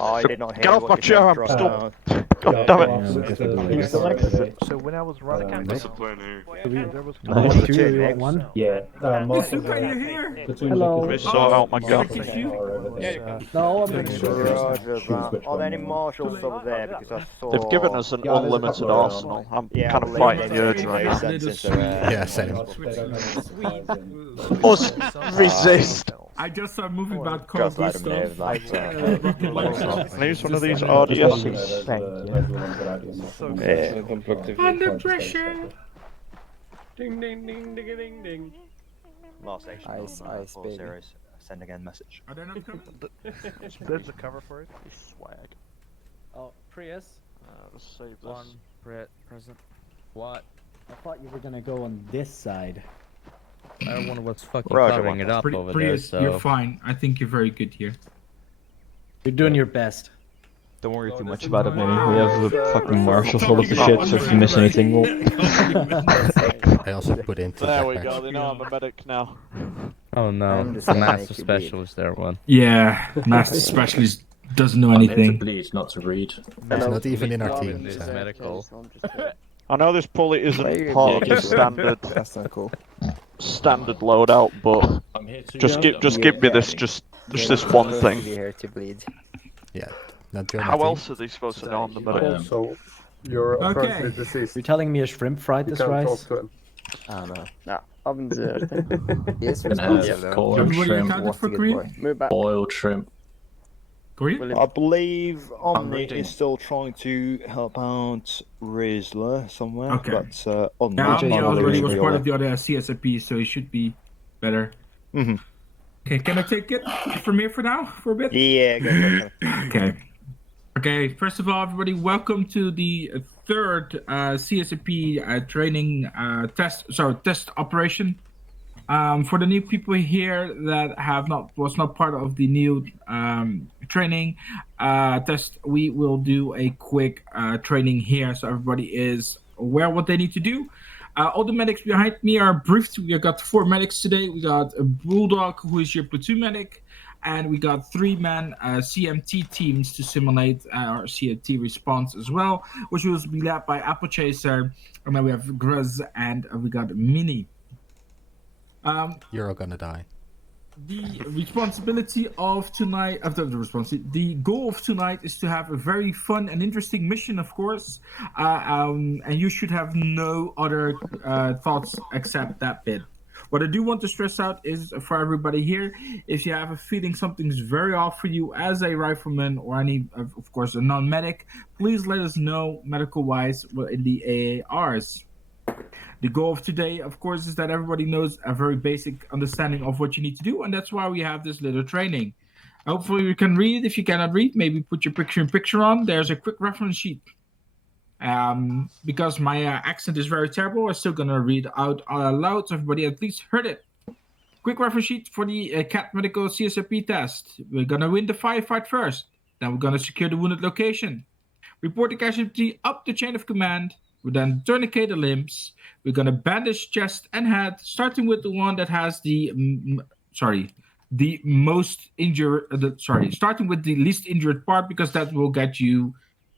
I did not hear Get off what my you chair, said, I'm right still... now. God damn it. Use the LXII. So when I was running, Discipline here. there was Nice. Nice. Two, you want one? Yeah. Super, you're here. Hello. Let me sort out my gun. No, I'm gonna shoot you. Roger that. Are there any marshals over there? Because I saw... They've given us an Yeah, there's a unlimited couple around. arsenal. I'm Yeah, kind I of believe fighting they the urge made right now. sense since they're, Yeah, same. Us resist. I just saw a movie about Carl Just let him know Gustav. that. Can I use one of these RDSs? Under pressure. Ding ding ding ding ding ding. Last station. Ice, ice, baby. Zeros. Send again message. Are they not coming? there's a cover for it. Swag. Oh, Prius. Let's save One this. present. What? I thought you were gonna go on this side. Everyone was fucking Roger, covering it up over there, Prius, so... you're fine. I think you're very good here. You're doing your best. Don't worry too much about it, man. We have a fucking marshal full of the shit, so if you miss anything, we'll... I also put into There we backpacks. go, they know I'm a medic now. Oh no, it's the master specialist there, one. Yeah, Master Specialist doesn't know anything. Bleed, not to read. It's not even in our team. It's So. medical. I know this pulley isn't part of the standard That's not cool. standard loadout, but I'm here to just give me this just this one thing. Here to bleed. Yeah. Not join How our else are they supposed to know I'm the medic? Also, you're apparently deceased. You're telling me a shrimp fried this rice? I don't know. No, I'm zero. He is Gonna responsive have though. cold Everybody shrimp, accounted What's for a good Korean? boy? Move back. boiled shrimp. Korean? I believe Omni reading. is still trying to help out Rizzler somewhere, Okay. but Omni Yeah, is Omni finally already was really part all of the other CSIP, so he should be better. Mhm. Okay, can I take it from here for now, for a bit? Yeah, go for it. Okay. Okay, first of all, everybody, welcome to the third CSIP training test operation. For the new people here that was not part of the new training test, we will do a quick training here, so everybody is aware what they need to do. All the medics behind me are briefed. We got 4 medics today. We got a Bulldog, who is your platoon medic, and we got 3-man CMT teams to simulate our CMT response as well, which will be led by Apple Chaser, and then we have Gruz, and we got Mini. You're all gonna die. The responsibility of tonight, the goal of tonight is to have a very fun and interesting mission, of course, and you should have no other thoughts except that bit. What I do want to stress out is for everybody here, if you have a feeling something's very off for you as a rifleman or any, of course, a non-medic, please let us know medical-wise in the AARs. The goal of today, of course, is that everybody knows a very basic understanding of what you need to do, and that's why we have this little training. Hopefully you can read. If you cannot read, maybe put your picture on. There's a quick reference sheet. Because my accent is very terrible, I'm still going to read out loud so everybody at least heard it. Quick reference sheet for the CAT Medical CSIP test. We're going to win the firefight first. Then we're going to secure the wounded location. Report the casualty up the chain of command. We then tourniquet the limbs. We're going to bandage chest and head, starting with the one that has the most injured, starting with the least injured part, because that will get you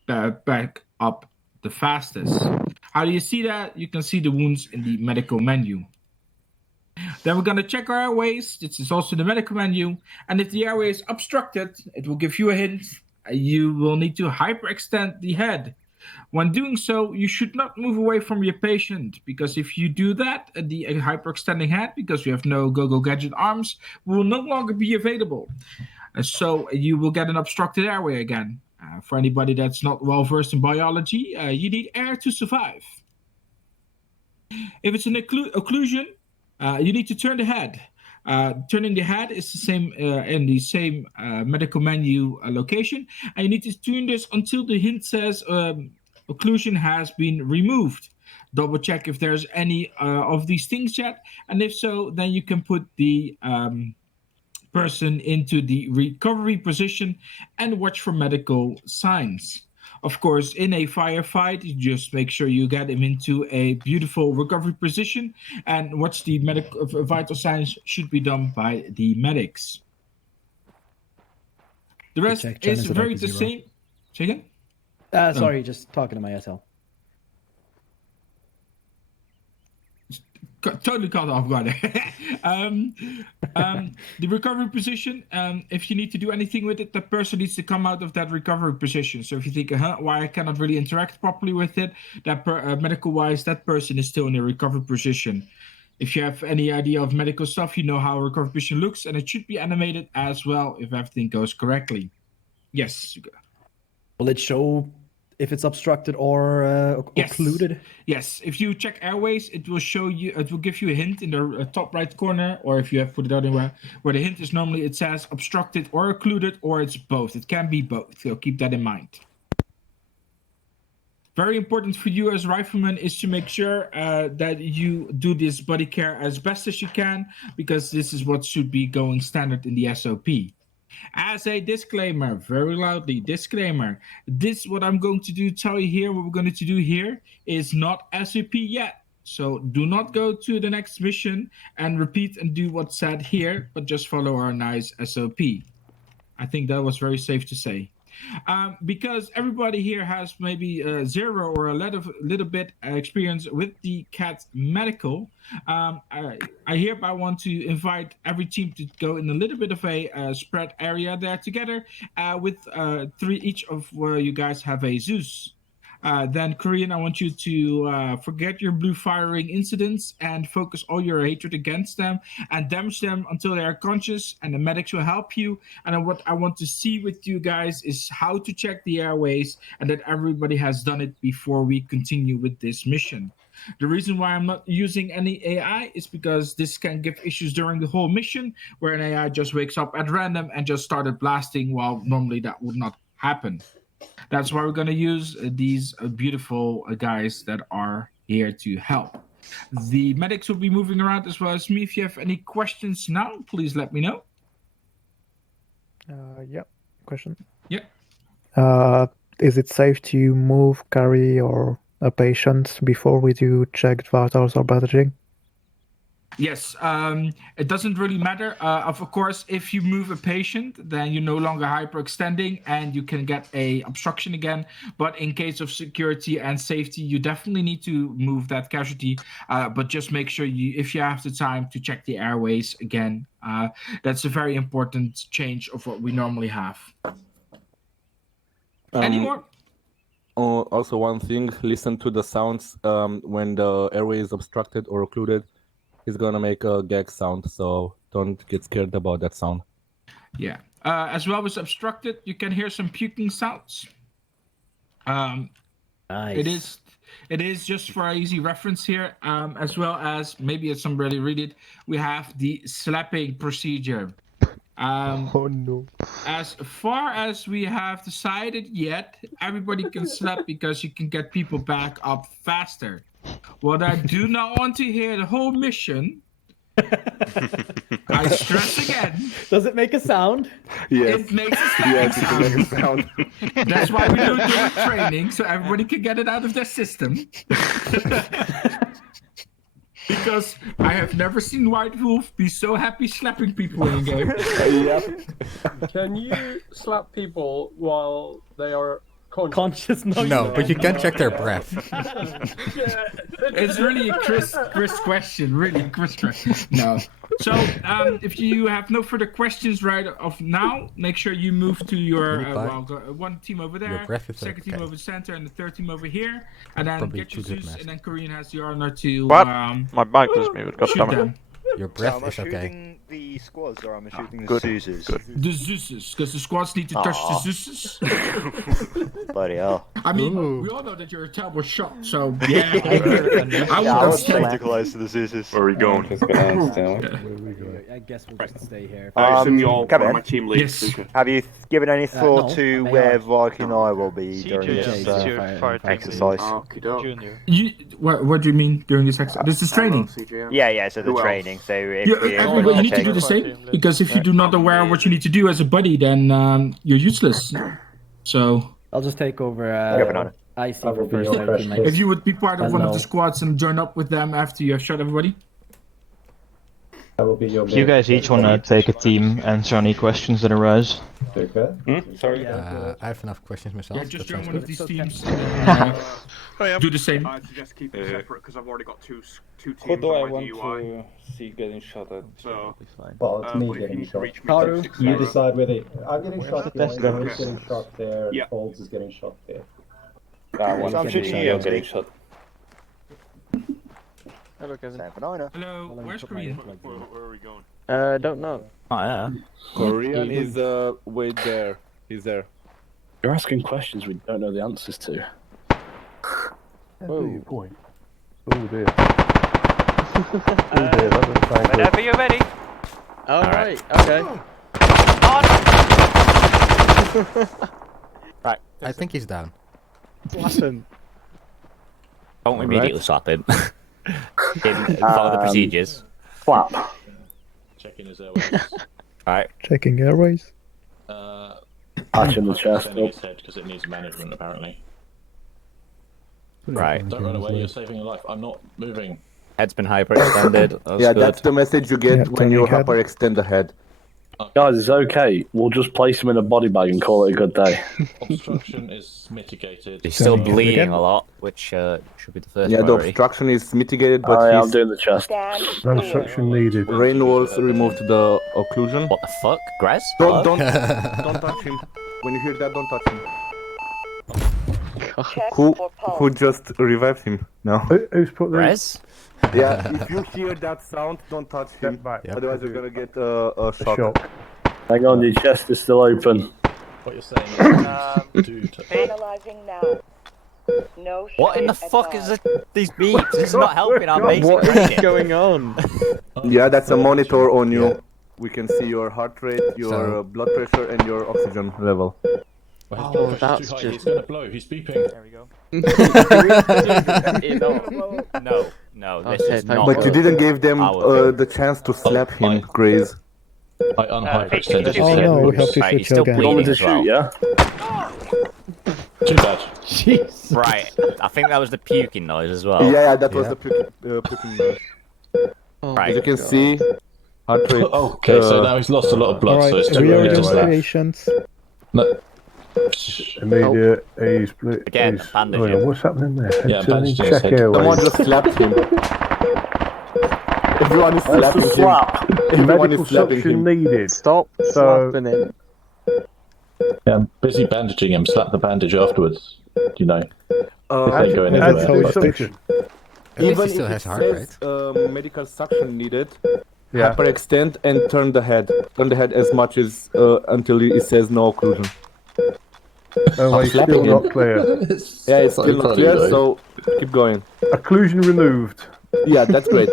back up the fastest. How do you see that? You can see the wounds in the medical menu. Then we're going to check our airways. This is also the medical menu. And if the airway is obstructed, it will give you a hint. You will need to hyperextend the head. When doing so, you should not move away from your patient, because if you do that, the hyperextending head, because you have no go-go gadget arms, will no longer be available. So you will get an obstructed airway again. For anybody that's not well versed in biology, you need air to survive. If it's an occlusion, you need to turn the head. Turning the head is the same in the same medical menu location, and you need to tune this until the hint says occlusion has been removed. Double check if there's any of these things yet, and if so, then you can put the person into the recovery position and watch for medical signs. Of course, in a firefight, you just make sure you get him into a beautiful recovery position, and watch the vital signs should be done by the medics. The rest check is China's very about the zero. same. Say again? Sorry, just talking to my SL. Totally caught off guard. The recovery position, if you need to do anything with it, that person needs to come out of that recovery position. So if you think, why I cannot really interact properly with it, that medical wise, that person is still in a recovery position. If you have any idea of medical stuff, you know how a recovery position looks, and it should be animated as well if everything goes correctly. Yes. Will it show if it's obstructed or Yes. occluded? Yes, if you check airways, it will show you. It will give you a hint in the top right corner, or if you have put it out anywhere, where the hint is normally it says obstructed or occluded, or it's both. It can be both. So keep that in mind. Very important for you as rifleman is to make sure that you do this body care as best as you can, because this is what should be going standard in the SOP. As a disclaimer, very loudly, disclaimer, this what I'm going to do, tell you here, what we're going to do here is not SOP yet. So do not go to the next mission and repeat and do what's said here, but just follow our nice SOP. I think that was very safe to say. Because everybody here has maybe zero or a little bit experience with the CAT medical, I hereby want to invite every team to go in a little bit of a spread area there together with each of where you guys have a Zeus. Then Korean, I want you to forget your blue firing incidents and focus all your hatred against them and damage them until they are conscious, and the medics will help you. And what I want to see with you guys is how to check the airways, and that everybody has done it before we continue with this mission. The reason why I'm not using any AI is because this can give issues during the whole mission, where an AI just wakes up at random and just started blasting, while normally that would not happen. That's why we're going to use these beautiful guys that are here to help. The medics will be moving around as well as me. If you have any questions now, please let me know. Yeah, question. Yeah. Is it safe to move, carry, or a patient before we do checked vitals or bandaging? Yes, it doesn't really matter. Of course, if you move a patient, then you're no longer hyperextending and you can get a obstruction again. But in case of security and safety, you definitely need to move that casualty. But just make sure if you have the time to check the airways again. That's a very important change of what we normally have. Any more? Also, one thing, listen to the sounds when the airway is obstructed or occluded. It's gonna make a gag sound, so don't get scared about that sound. Yeah. As well as obstructed, you can hear some puking sounds. Nice. It is just for easy reference here, as well as maybe if somebody read it, we have the slapping procedure. Oh no. As far as we have decided yet, everybody can slap because you can get people back up faster. What I do not want to hear the whole mission, I stress again. Does it make a sound? Yes. It makes a slapping sound. That's why we do it during training, so everybody can get it out of their system. Because I have never seen White Wolf be so happy slapping people in a game. Yep. Can you slap people while they are conscious? No, but you can check their breath. It's really a Chris question. Really, Chris question. No. So, if you have no further questions right off now, make sure you move to your one team over there, second team over the center, and the third team over here, and then Probably get your too good, Zeus, Master. and then Korean has the honor to What? My mic was muted. God shoot damn it. them. Your So breath am I is okay. shooting the squads or am I shooting the Good. Zeus's? Good. The Zeus's, because the squads need to touch the Aw. Zeus's. Bloody hell. I mean, Ooh. we all know that you're a terrible shot, so yeah. I Yeah, I would was stand. tacticalized to the Zeus's. Where are we going? I guess we'll just stay here. I assume you all Kevin? are my team lead. Yes. Have you given any thought no, to they where are. Viking and I will be during this exercise? What do you mean during this exercise? This is training. Yeah, so the Who else? training. So if Yeah, we everybody, you need to do the same, because if you're not aware of what you need to do as a buddy, then you're useless. So I'll just take over Banana. IC for first aid team, if you would be part of one of the Hello. squads and join up with them after you have shot everybody. If you guys each want to take a team, answer any questions that arise. Sorry. I have enough questions myself. Yeah, just that join sounds one of good. these teams. And, do the same. I suggest keeping separate because I've already got two teams Who do I on my want DUI. to see getting shot at? So, Well, it's me but if you getting need to shot. reach me, Haru, 660. You decide whether I'm getting shot the there, test Chris guns? is getting shot there, Yeah. and Folds is getting shot there. One I'm shooting you. I'm getting shot. Hello, cousin. Hello, where's Korean? Where are we going? Don't know. Oh, yeah. Korean is wait there. He's there. You're asking questions we don't know the answers to. Whoa. Point. Oh dear. Oh dear, that doesn't sound good. Whenever you're ready. All right. Okay. Right. I think he's down. Listen. Don't immediately slap him. Follow the procedures. Flap. Checking his airways. Right. Checking airways. Patch in the chest. His head because it needs management apparently. Right. Don't run away. You're saving a life. I'm not moving. Head's been hyperextended. Yeah, that's the message you get Yeah, when you turning head. hyperextend the head. Guys, it's okay. We'll just place him in a body bag and call it a good day. Obstruction is mitigated. He's still Turning head bleeding again. a lot, which should be the first Yeah, the priority. obstruction is mitigated, but I'm he's doing the chest. No obstruction needed. rain walls removed the occlusion. What the fuck? Grez? Don't touch him. When you hear that, don't touch him. Who just revived him? No. Who's put the... Grez? Yeah, if you hear that sound, don't touch him. Step back. Yep. Otherwise, you're gonna get a shock. Shock. Hang on, your chest is still open. What you're saying is Analyzing now. No. What in the fuck is these beeps? This is not helping our basic What is training. going on? Yeah, that's a monitor on you. We can see your heart rate, your blood pressure, and your oxygen level. Well, his blood pressure's that's too high. just- He's gonna blow. He's beeping. There we go. No, this Okay, is thank not. But you didn't give them the chance to slap him, Graze. I unhyperextended his Oh head. no, we have to Right, shoot he's you still again. You want me bleeding to as well. shoot, yeah? Too bad. Jeez. Right, I think that was the puking noise as well. Yeah, that was the puking noise. Right. As you can see, heart rate. Okay, so now he's lost a lot of blood, so it's Alright, too early to reorient slap. patients. No. Immediate, he's... Again, he's- bandage hang on, him. what's happening there? Yeah, Turning bandage his check head. airways. Someone just slapped him. Everyone is That's slapping the him. slap. Everyone Medical is slapping suction him. needed. Stop So- slapping him. Yeah, I'm busy bandaging him. Slap the bandage afterwards. You know. How They go in That's How anywhere. to do how it's suction? At least Even he still if has it heart says rate. medical suction needed, Yeah. hyperextend and turn the head. Turn the head as much as until it says no occlusion. Oh, he's slapping still him. not clear. Yeah, it's still not clear, so keep going. Occlusion removed. Yeah, that's great.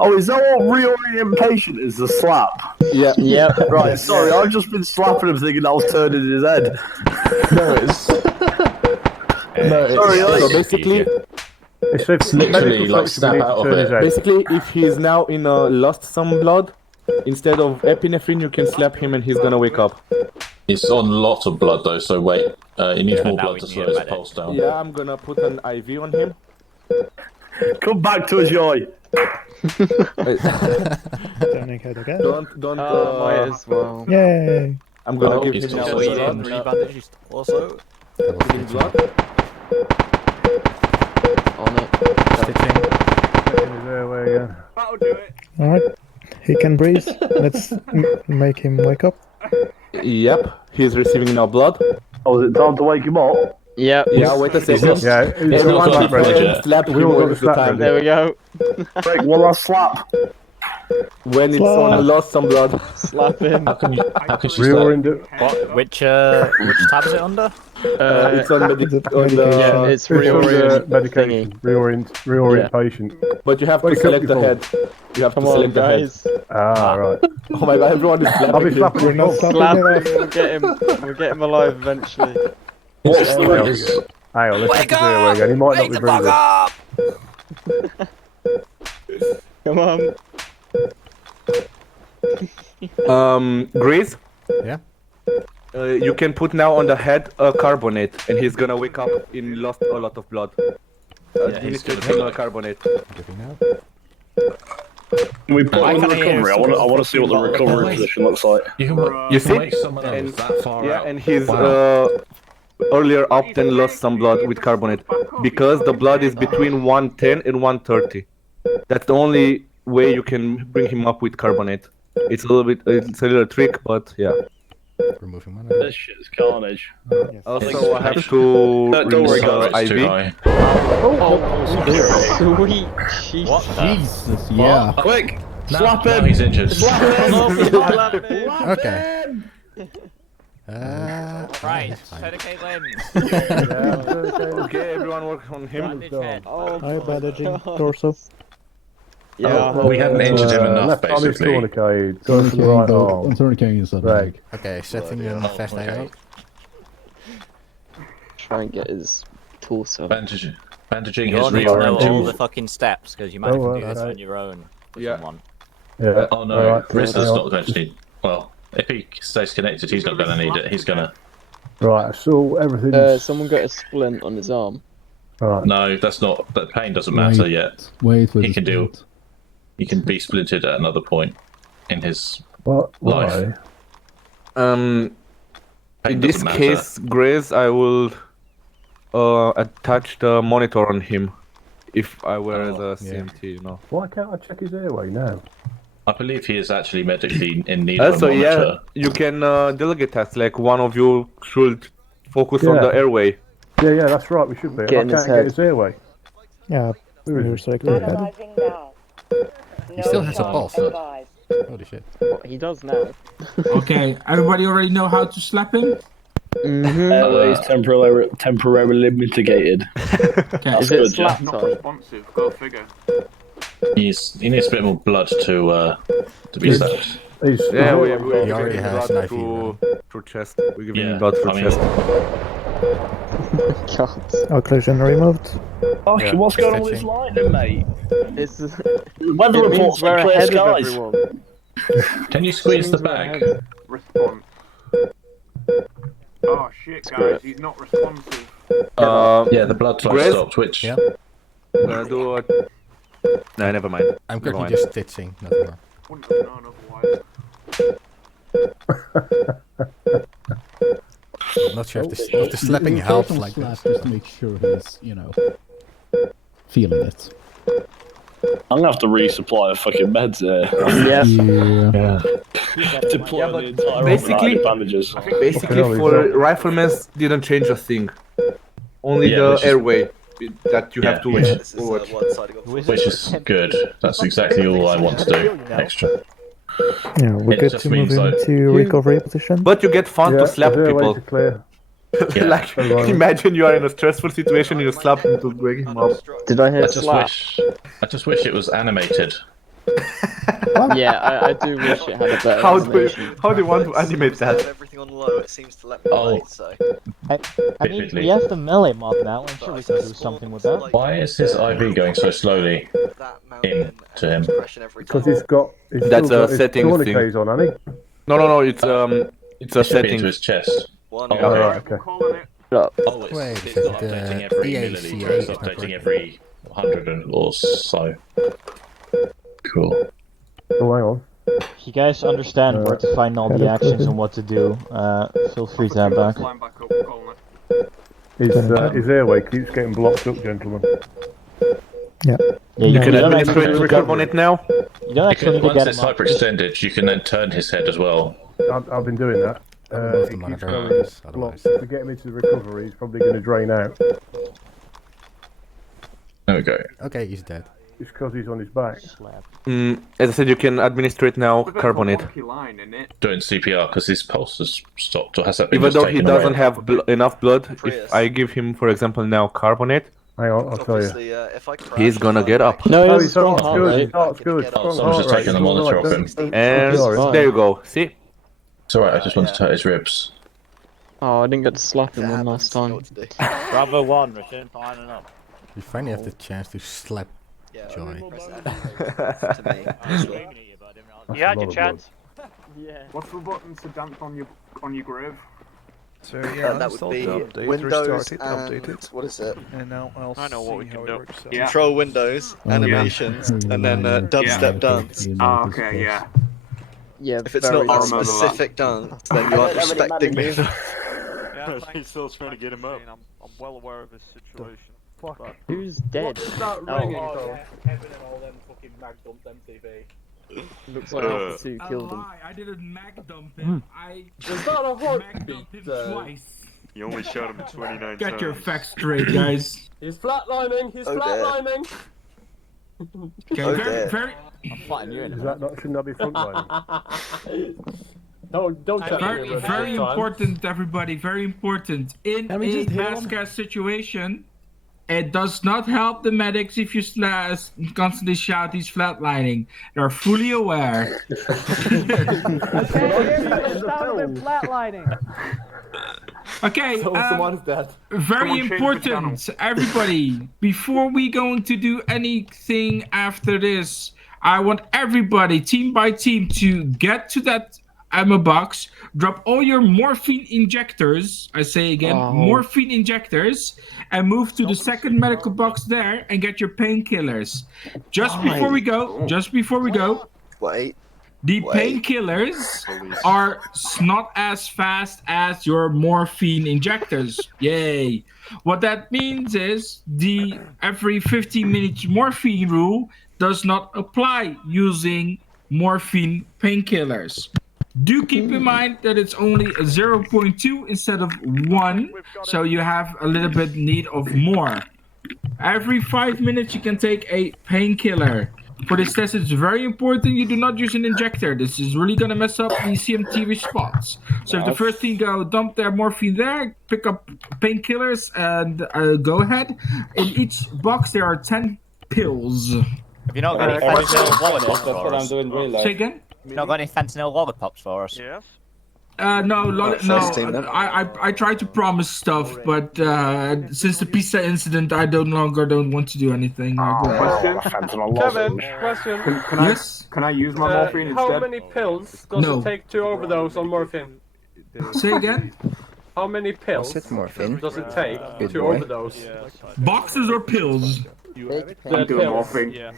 Oh, is that what reorient patient is? The slap? Yeah. Yep. Right, sorry, I've just been slapping him thinking I was turning his head. No, it's... No, it's... Sorry, it's so basically, It's literally like snap out of it. basically, if he's now in lost some blood, instead of epinephrine, you can slap him and he's gonna wake up. He's on lots of blood though, so wait. He needs more now blood we to need slow a his medic. pulse down. Yeah, I'm gonna put an IV on him. Come back to us, Joy. Turning head again. Don't. Might as well. Yay! I'm gonna give he's him still some bleeding. blood. Rebandaged also. Give him blood. On it. Checking his airway again. That'll do it. Alright, he can breathe. Let's make him wake up. Yep, he's receiving now blood. Oh, is it time to wake him up? Yep. Yeah, wait a second. Yeah, he's Everyone got be slap ready. present and slap him We all when got it's the the slap time. There we go. Break one last slap. When it's Slap. on lost some blood. Slap him. How can she Reorient it. What? Which tab is it under? It's on Is it on the. Yeah, it's It's under reorient medication. thingy. Reorient patient. But you have to Wake up, select the you head. You have Come to on, select the head. guys. Ah, right. Oh my god, everyone is I'll be slapping him. slapping We're him. not slapping Slap him him. off. We'll get him. We'll get him alive eventually. What's the Hang on, is? hang on, let's check his airway again. He might not be breathing. Come on. Grease? Yeah? You can put now on the head a carbonate, and he's gonna wake up in lost a lot of blood. Administrate him a carbonate. Giving out. Can we put him in the recovery? I want to see what the recovery position looks like. You see? And he's earlier up then lost some blood with carbonate because the blood is between 110 and 130. That's the only way you can bring him up with carbonate. It's a little trick, but yeah. Removing mana. This shit is carnage. Also, I have to Don't worry, guys. guys. IV. Sweet. What Jesus, yeah. Quick! No, Slap no, him! he's injured. Slap him! Okay. Right, fine. Tedicate limbs. Okay, everyone work on him. Hi, bandaging torso. Yeah. We hadn't injured him enough, left arm is basically. tourniqueted. Go to the right arm. Tourniqueting inside the leg. Okay, setting in fast out. Try and get his torso. Bandaging You his want to know all the reorienting. fucking steps because you might have to do this on your own with someone. Yeah. Oh no, Alright, Riz is hang on. not going to need. Well, if he stays connected, he's not going to need it. He's going to. Right, so everything's... Someone got a splint on his arm. Right. No, that's not. That pain doesn't matter yet. Wait with He can do. He can be splintered at another point in his What? life. Why? In Pain this doesn't matter. case, Grace, I will attach the monitor on him if I were the CMT, you know. Why can't I check his airway now? I believe he is actually medically in need of Also, a yeah, monitor. you can delegate tasks, like one of you should focus on Yeah. the airway. Yeah, that's right, we should be. I Get in his can't get head. his airway. Yeah, we're circling ahead. Analyzing now. He still has a shot pulse. advised. Holy shit. What he does now. Okay, everybody already know how to slap him? Airway is temporarily mitigated. Okay. Is it good, slap Not time? responsive. Go figure. He needs a bit more blood to be slapped. He's, Yeah, we He already give him has blood an IV through chest. We give Yeah, him blood through I mean- chest. God. Occlusion removed. Fuck, Yeah. what's going on with this Stretching. lightning, mate? It's, Weather it means reports we're like clear ahead of skies. everyone. Can you squeeze the Means we're bag? ahead. Response. Oh shit, Screw guys, it. he's not responsive. Yeah, the blood flow Grace? stopped. Which Yeah. Gonna do it. No, never mind. I'm Never currently mind. just stitching, nothing more. Wouldn't have known otherwise. I'm not sure if the slapping helps like slap this. just to make sure he's, feeling it. I'm gonna have to resupply a fucking meds there. Yes. Yeah. Deploy the entire basically- bandages. Basically, for riflemen, didn't change a thing. Only Yeah, the which is- airway that you have to Yeah. forward. which is good. That's exactly all I want to do. Extra. Yeah, we're It good just to move means, like- into recovery position. But you get fun to slap his people. airways are clear. Yeah. Like, imagine you are in a stressful situation, you slap him to break him up. Did I hear I just wish it was animated. Yeah, I do wish it had a better How do animation. you want to animate that? Everything on low, it seems to let me Oh. play, so. I mean, we have the melee mod now. I'm sure we can do something with that. Why is his IV going so slowly into him? Because he's got... He's That's still a got his settings thing. tourniquets on, hasn't he? No, it's a It should be setting. into his chest. One, Oh, Yeah, okay. right. Okay. Calling it. Oh, Wait, it's not the updating every EACA milliliter, it's is not updating working. every 100 or so. Cool. Oh, hang on. If you guys understand where to find all the actions and what to do, feel free to head back. Line back up, calling it. His airway keeps getting blocked up, gentlemen. Yeah. Yeah, You can don't administrate actually- carbonate now. You don't actually need to Once get it's him up. hyperextended, you can then turn his head as well. I've been doing that. Remove It the keeps monitor, going because blocked. otherwise... To get him into the recovery, he's probably going to drain out. There we go. Okay, he's dead. It's because he's on his back. As I said, you can administrate now carbonate. Line, isn't it? Doing CPR because his pulse has stopped, or has that been Even just though he taken doesn't away? have enough blood, if I give him, for example, now carbonate, Hang on, I'll tell you. Obviously, if I crash, he's gonna get up. No, Oh, he his has strong heart's heart good. His rate. heart's good. Oh, Strong someone's just heart taking rate. the All monitor right, off him. And Sorry. there you go. See? It's alright, I just wanted to hurt his ribs. Oh, I didn't get to slap him one last time. Bravo 1, return lining up. You finally have the chance to slap Joy. To me, honestly. You had your Lot of chance. Yeah. What's the button to dance on your grave? So yeah, that would be update, Windows restart it, and update it. what is it? And now I'll I know what we see can how do. it works out. Yeah. Control Windows, animations, and then dubstep dance. Oh, okay, yeah. Yeah, If it's not I a remember that. specific dance, then you aren't respecting me. Yeah, he's still trying to get him up. I'm well aware of his situation. But Who's dead? What's that Oh. ringing Oh, for? Kevin and all them fucking mag dumped MTV. Looks like Alpha 2 A killed him. lie, I didn't mag dump him. I Was that a mag heartbeat? dumped him twice. you only shot him 29 Get times. your facts straight, guys. He's flatlining. He's Oh, dear. flatlining. Okay, Oh, very, dear. very, I'm fighting you in Is that not, shouldn't that be frontline? Don't check very, it very important, everybody. Very important. In Can we a just hear mass him? gas situation, it does not help the medics if you constantly shout he's flatlining. They're fully aware. flatlining. Okay, Someone's dead. very Someone change the important, everybody. Before we going to do anything after this, I want everybody, team by team, to get to that ammo box, drop all your morphine injectors. I say again, morphine injectors, and move to the second medical box there and get your painkillers. Just before we go, Wait. the Wait. painkillers are not as fast as your morphine injectors. Yay. What that means is the every 15 minutes morphine rule does not apply using morphine painkillers. Do keep in mind that it's only a 0.2 instead of 1, so you have a little bit need of more. Every 5 minutes you can take a painkiller. For this test, it's very important you do not use an injector. This is really gonna mess up the CMT response. So if the first team go dump their morphine there, pick up painkillers, and go ahead. In each box there are 10 pills. Have you not got any fentanyl lollipops That's what for I'm us? doing in real life. Say again? You not got any fentanyl lollipops for us? Yes? First team, then. I try to promise stuff, but since the pizza incident, I don't want to do anything. Question? Kevin, question. Yes? Can I use my morphine How instead? many pills does No. it take to overdose on morphine? Say again? How many pills morphine? does it take Good to boy. overdose? Boxes or pills? The I'm doing morphine. Yeah.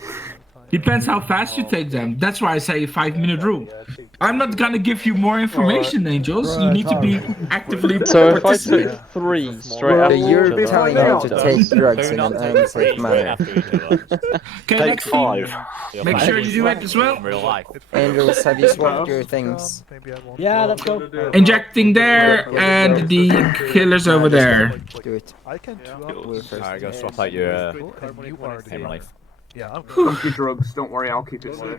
Depends how fast you take them. That's why I say 5-minute rule. I'm not gonna give you more information, Angels. You need to be actively So if I participating. took 3 straight after each You're other, telling them to take drugs in an unsafe manner. Okay, next team. Make sure you do it as well. Real life. Angels, have you swapped your things? Yeah, let's go. Injecting there and the killers over there. Do it. I can Alright, go swap out your pain relief. Yeah, I'm Funky drugs, don't worry, I'll keep it safe.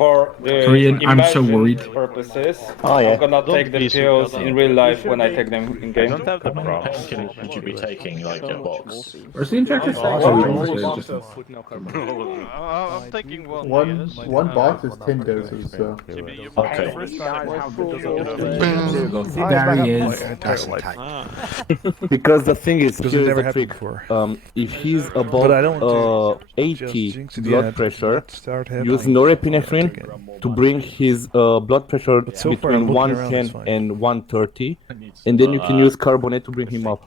for the Korean, I'm so immersion worried. purposes, Oh, yeah. I'm gonna Don't take the be pills stupid. in real life when I take them in game. How many painkillers would you be taking, like a box? Where's the injector? I'm thinking one. One box is 10 doses, so. Okay. There he is. Because the thing is, Because here's it never the happened trick. before. If he's But I don't above want to just 80 jinx it blood yet. pressure, Let's start use headlining. norepinephrine to bring his blood pressure So far, I'm between looking around, it's 110 fine. and 130, and then you can use carbonate to bring him up.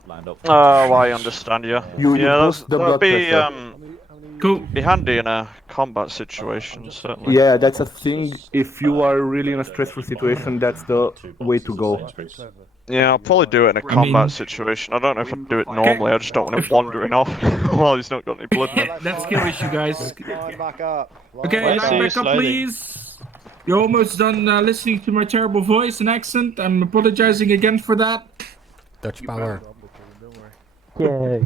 Oh, I understand you. You Yeah, boost the that'd blood be pressure. Cool. be handy in a combat situation, certainly. Yeah, that's a thing. If you are really in a stressful situation, that's the way to go. Yeah, I'll probably do it in a combat situation. I don't know if I'd do it normally. I just don't want him wandering off while he's not got any blood. That's skill issue, guys. Back up. Okay, Why line are you back up, sliding? please. You're almost done listening to my terrible voice and accent. I'm apologizing again for that. Dutch power. Yay.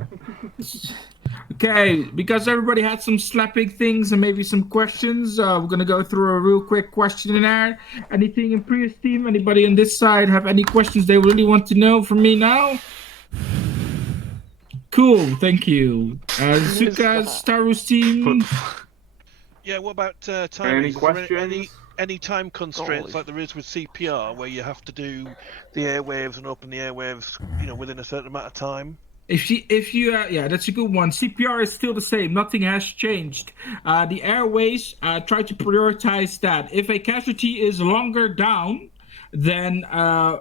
Okay, because everybody had some slapping things and maybe some questions, we're gonna go through a real quick questionnaire. Anything in Prius team? Anybody on this side have any questions they really want to know from me now? Cool, thank you. Zuka's Starus team. Yeah, what about timing? Any Is there questions? any time constraints like there is with CPR, where you have to do the airwaves and open the airwaves, within a certain amount of time? If you yeah, that's a good one. CPR is still the same. Nothing has changed. The airways try to prioritize that. If a casualty is longer down, than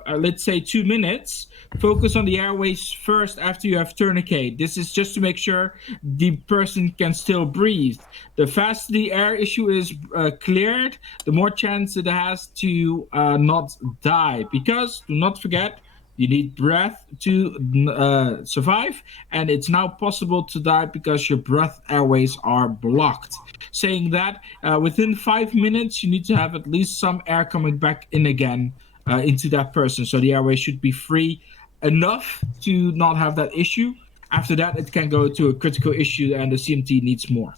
let's say 2 minutes, focus on the airways first after you have tourniquet. This is just to make sure the person can still breathe. The faster the air issue is cleared, the more chance it has to not die. Because do not forget, you need breath to survive, and it's now possible to die because your breath airways are blocked. Saying that, within 5 minutes, you need to have at least some air coming back in again into that person. So the airway should be free enough to not have that issue. After that, it can go to a critical issue, and the CMT needs more.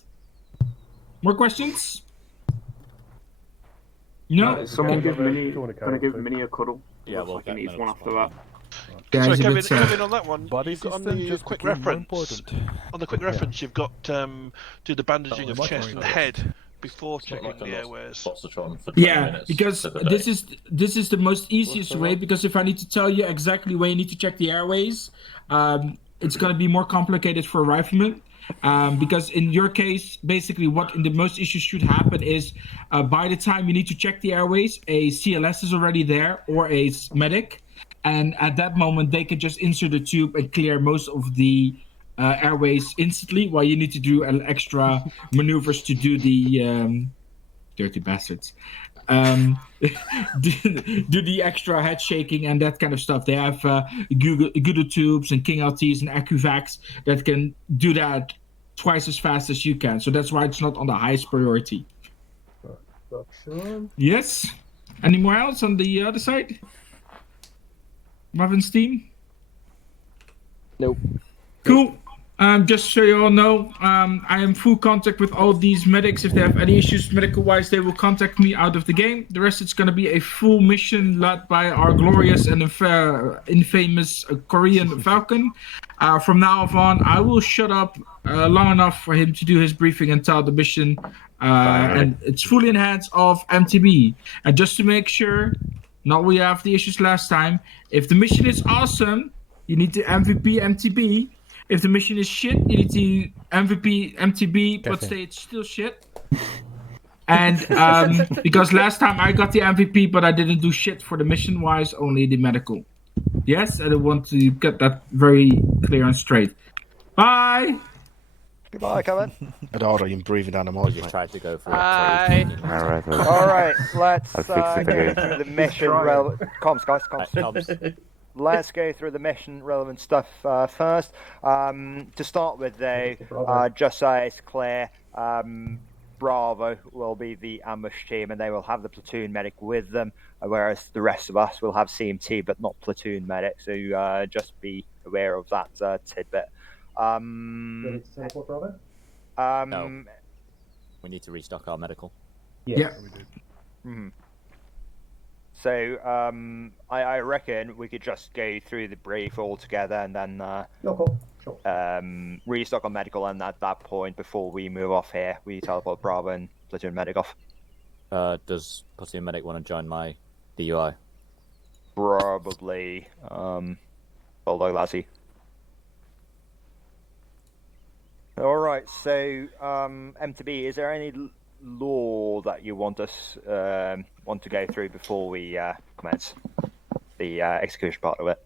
More questions? No? Someone give Minnie, can I give Minnie a cuddle? Yeah, Looks like he needs one after that. Yeah, So he's a bit Kevin, sad. on that one, you've got on the quick reference. On the quick reference, you've got do the bandaging of chest and head before checking the airways. Yeah, because this is the most easiest way. Because if I need to tell you exactly where you need to check the airways, it's going to be more complicated for a rifleman. Because in your case, basically what in the most issues should happen is by the time you need to check the airways, a CLS is already there or a medic. And at that moment, they can just insert the tube and clear most of the airways instantly, while you need to do extra maneuvers to do the dirty bastards. Do the extra head shaking and that kind of stuff. They have Google tubes and King LTs and AccuVacs that can do that twice as fast as you can. So that's why it's not on the highest priority. Yes. Any more else on the other side? Marvin's team? Nope. Cool. Just so you all know, I am full contact with all these medics. If they have any issues medical-wise, they will contact me out of the game. The rest, it's going to be a full mission led by our glorious and infamous Korean Falcon. From now on, I will shut up long enough for him to do his briefing and tell the mission. And it's fully in hands of MTB. And just to make sure, not we have the issues last time, if the mission is awesome, you need to MVP MTB. If the mission is shit, you need to MVP MTB, but say it's still shit. And because last time I got the MVP, but I didn't do shit for the mission-wise, only the medical. Yes, I want to get that very clear and straight. Bye! Goodbye, Kevin. I don't even breathing down the mic. Just tried to go for it. Alright, let's go through the mission relevant. Comms, guys, comms. Let's go through the mission relevant stuff first. To start with, though, just so it's clear, Bravo will be the ambush team, and they will have the platoon medic with them, whereas the rest of us will have CMT but not platoon medic. So just be aware of that tidbit. Ready to teleport, Bravo? No. We need to restock our medical. Yes. Mm-hmm. So I reckon we could just go through the brief all together and then restock on medical, and at that point, before we move off here, we teleport Bravo and platoon medic off. Does platoon medic want to join my DUI? Probably. Bulldog Lassie. Alright, so MTB, is there any law that you want us want to go through before we commence the execution part of it?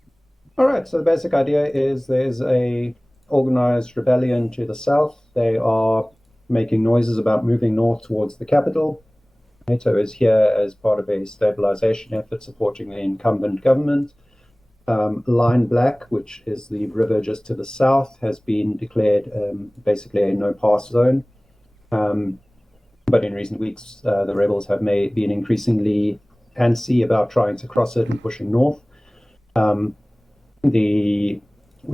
All right, so the basic idea is there's a organized rebellion to the south. They are making noises about moving north towards the capital. NATO is here as part of a stabilization effort supporting the incumbent government. Line Black, which is the river just to the south, has been declared basically a no-pass zone. But in recent weeks, the rebels have been increasingly antsy about trying to cross it and pushing north. We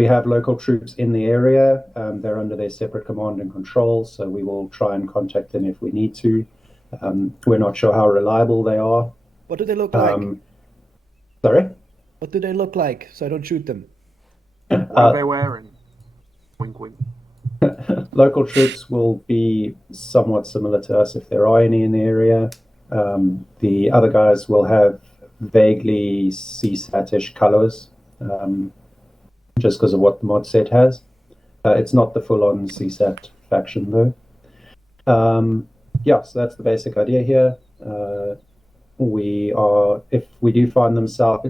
have local troops in the area. They're under their separate command and control, so we will try and contact them if we need to. We're not sure how reliable they are. What do they look like? Sorry? What do they look like, so I don't shoot them? What are they wearing? Wink, wink. Local troops will be somewhat similar to us if there are any in the area. The other guys will have vaguely CSAT-ish colors, just because of what the mod set has. It's not the full-on CSAT faction, though. Yeah, so that's the basic idea here. if we do find them south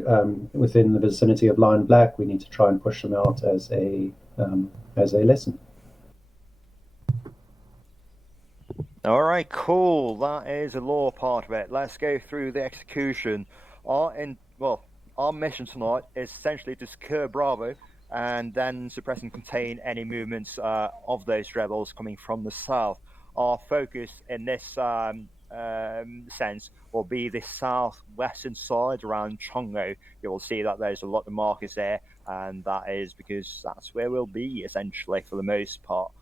within the vicinity of Line Black, we need to try and push them out as a lesson. All right, cool. That is the law part of it. Let's go through the execution. Our mission tonight is essentially to secure Bravo and then suppress and contain any movements of those rebels coming from the south. Our focus in this sense will be the southwestern side around Chongo. You will see that there's a lot of markers there, and that is because that's where we'll be essentially for the most part.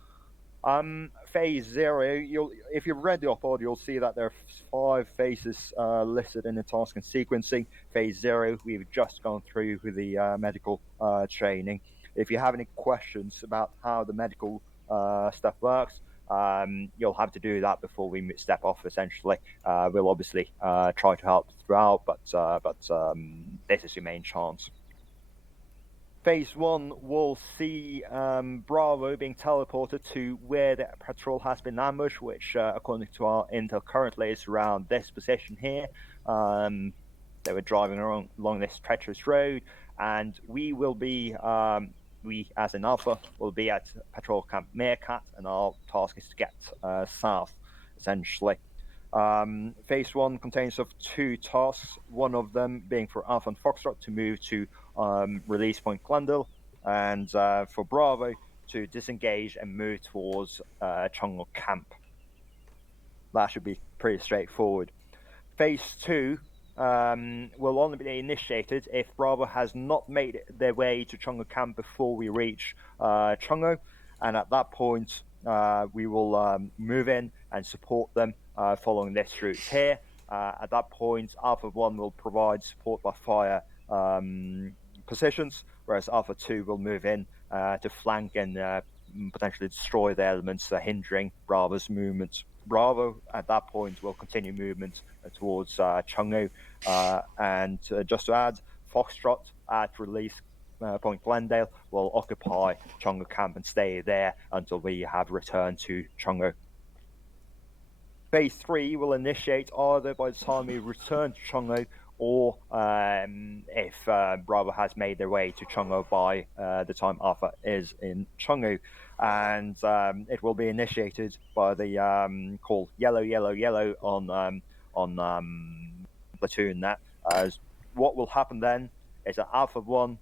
Phase 0, if you've read the op-ed, you'll see that there are 5 phases listed in the task and sequencing. Phase 0, we've just gone through with the medical training. If you have any questions about how the medical stuff works, you'll have to do that before we step off, essentially. We'll obviously try to help throughout, but this is your main chance. Phase 1 will see Bravo being teleported to where the patrol has been ambushed, which, according to our intel, currently is around this position here. They were driving along this treacherous road, and we will be, we as in Alpha, will be at Patrol Camp Meerkat, and our task is to get south, essentially. Phase 1 contains of 2 tasks, one of them being for Alpha and Foxtrot to move to release point Glendale, and for Bravo to disengage and move towards Chongo Camp. That should be pretty straightforward. Phase 2 will only be initiated if Bravo has not made their way to Chongo Camp before we reach Chongo, and at that point we will move in and support them following this route here. At that point, Alpha 1 will provide support by fire positions, whereas Alpha 2 will move in to flank and potentially destroy the elements hindering Bravo's movement. Bravo, at that point, will continue movement towards Chongo, and just to add, Foxtrot at release point Glendale will occupy Chongo Camp and stay there until we have returned to Chongo. Phase 3 will initiate either by the time we return to Chongo, or if Bravo has made their way to Chongo by the time Alpha is in Chongo, and it will be initiated by the call Yellow on platoon net. As what will happen then is that Alpha 1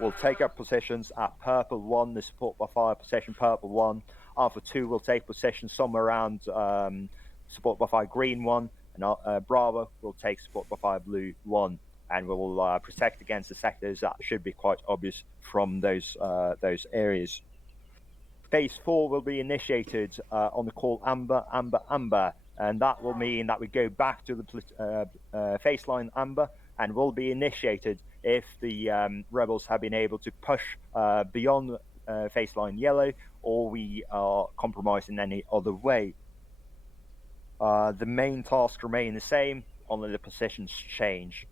will take up positions at Purple 1, the support by fire position Purple 1. Alpha 2 will take position somewhere around support by fire Green 1, and Bravo will take support by fire Blue 1, and we will protect against the sectors that should be quite obvious from those areas. Phase 4 will be initiated on the call Amber, and that will mean that we go back to the phase line Amber, and will be initiated if the rebels have been able to push beyond phase line Yellow, or we are compromised in any other way. The main tasks remain the same, only the positions change.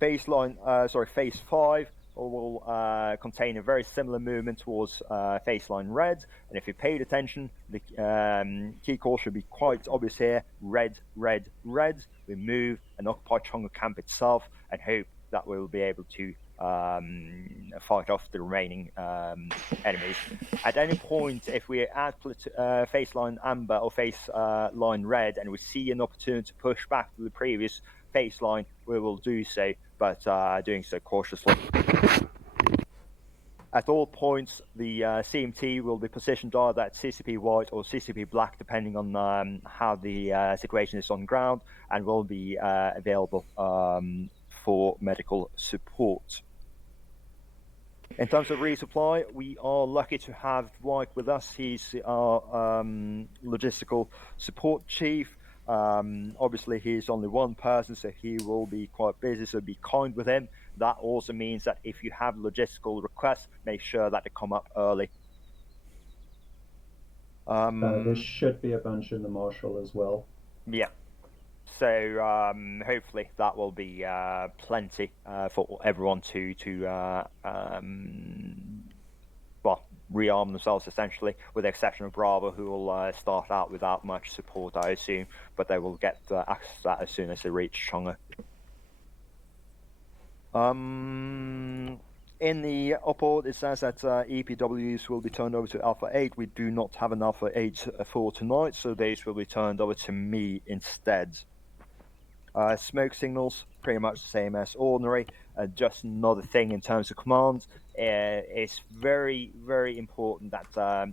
Phase 5 will contain a very similar movement towards phase line Red, and if you paid attention, the key call should be quite obvious here: Red. We move and occupy Chongo Camp itself, and hope that we will be able to fight off the remaining enemies. At any point, if we add phase line Amber or phase line Red, and we see an opportunity to push back to the previous phase line, we will do so, but doing so cautiously. At all points, the CMT will be positioned either at CCP White or CCP Black, depending on how the situation is on ground, and will be available for medical support. In terms of resupply, we are lucky to have Dwight with us. He's our logistical support chief. Obviously, he's only one person, so he will be quite busy, so be kind with him. That also means that if you have logistical requests, make sure that they come up early. There should be a bunch in the Marshal as well. Yeah. So hopefully that will be plenty for everyone to rearm themselves essentially, with the exception of Bravo, who will start out without much support, I assume, but they will get access to that as soon as they reach Chonga. In the upload, it says that EPWs will be turned over to Alpha 8. We do not have an Alpha 8 for tonight, so these will be turned over to me instead. Smoke signals, pretty much the same as ordinary. Just another thing in terms of commands. It's very, very important that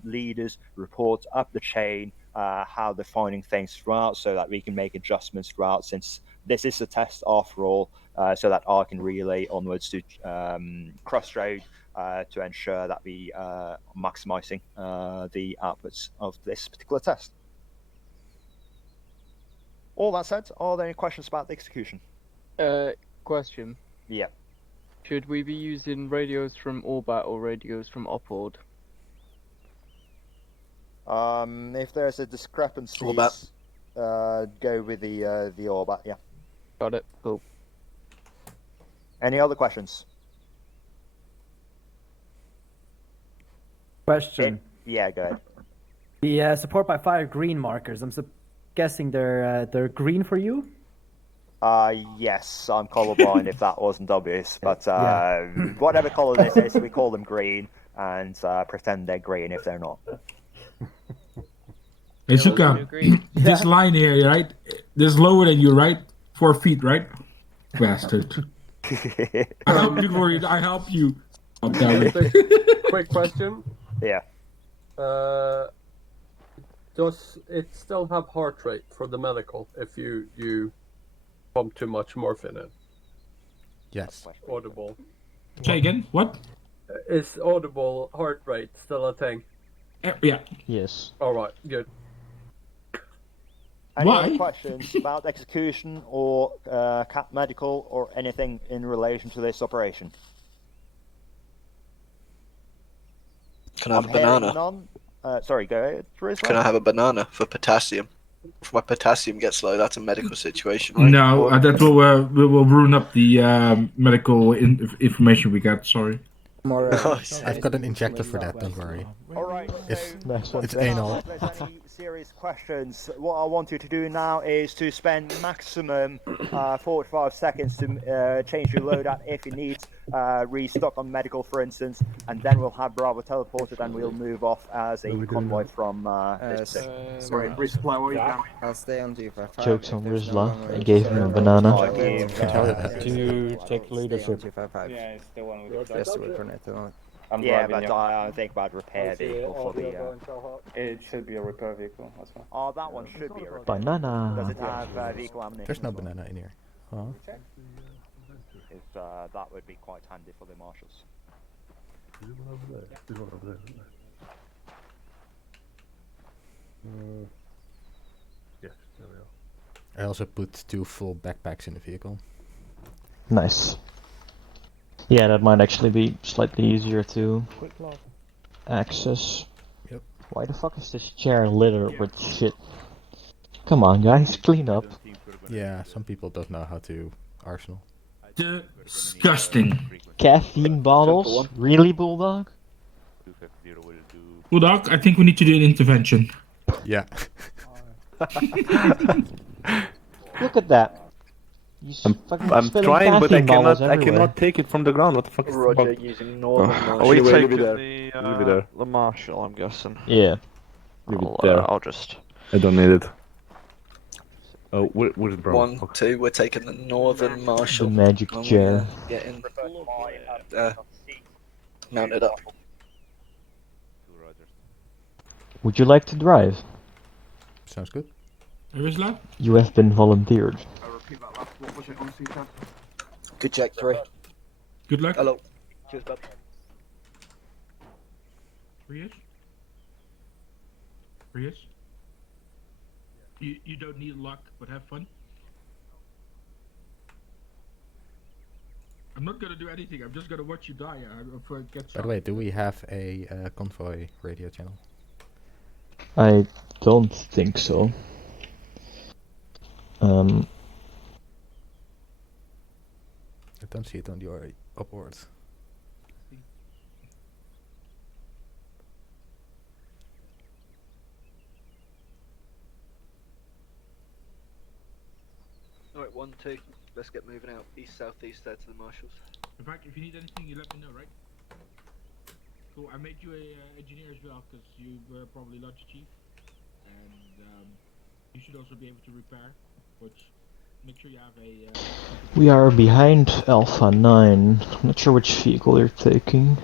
leaders report up the chain how they're finding things throughout, so that we can make adjustments throughout, since this is a test after all, so that I can relay onwards to Crossroad to ensure that we are maximizing the outputs of this particular test. All that said, are there any questions about the execution? Question. Yeah. Should we be using radios from orbit or radios from upboard? If there's a discrepancy, Orbit. Go with the orbit. Yeah. Got it. Cool. Any other questions? Question. Yeah, go ahead. The support by fire green markers. I'm guessing they're green for you. Yes, I'm colorblind if that wasn't obvious, but whatever color this is, we call them green and pretend they're green if they're not. Hey, Suka, this line here, right? This is lower than you, right? 4 feet, right? Bastard. I help you, Glory. I help you. Oh, damn it. Quick question. Yeah. Does it still have heart rate for the medical if you pump too much morphine in? Yes. Audible. Say again? What? Is audible heart rate still a thing? Yeah. Yes. All right. Good. Any Why? other questions about execution or cat medical or anything in relation to this operation? Can I have a banana? None. Sorry, go ahead. Can I have a banana for potassium? If my potassium gets low, that's a medical situation, right? No, that will ruin up the medical information we got. Sorry. I've got an injector for that, don't worry. Alright, It's anal. If there's any serious questions, what I want you to do now is to spend maximum 45 seconds to change your loadout if you need, restock on medical for instance, and then we'll have Bravo teleported and we'll move off as a convoy from this position. Sorry, resupply what you can. I'll stay on 255. Jokes on Rizla. I gave him a banana. Do you take leader for? 255. Yeah, it's the one with Just to return it to Yeah, but I think about repair vehicle for the. It should be a repair vehicle as well. Oh, that one should be a repair. Banana. Does it have vehicle ammunition? There's no banana in here. Huh? That would be quite handy for the marshals. Yes, there we are. I also put 2 full backpacks in the vehicle. Nice. Yeah, that might actually be slightly easier to access. Yep. Why the fuck is this chair littered with shit? Come on, guys, clean up. Yeah, some people don't know how to arsenal. Disgusting. Caffeine bottles? Really, Bulldog? Bulldog, I think we need to do an intervention. Yeah. Look at that. I'm trying, but I cannot take it from the ground. What the fuck is Roger, using Are we taking the Marshall, I'm guessing? Yeah. Leave it there. I'll just... I don't need it. Oh, where's bro? 1, 2, we're taking the Northern Marshall. The magic chair. Get in. Mount it up. Would you like to drive? Sounds good. Rizla? You have been volunteered. What was it on C-Tab? Good check, 3. Good luck. Hello. Cheers, bud. 3 years? 3 years? You don't need luck, but have fun. I'm not gonna do anything. I'm just gonna watch you die. By the way, do we have a convoy radio channel? I don't think so. I don't see it on your upwards. 2. Let's get moving out. East, southeast there to the marshals. In fact, if you need anything, you let me know, right? Cool. I made you a engineer as well, because you were probably Lodge Chief, and you should also be able to repair. Which make sure you have a. We are behind Alpha 9. I'm not sure which vehicle you're taking.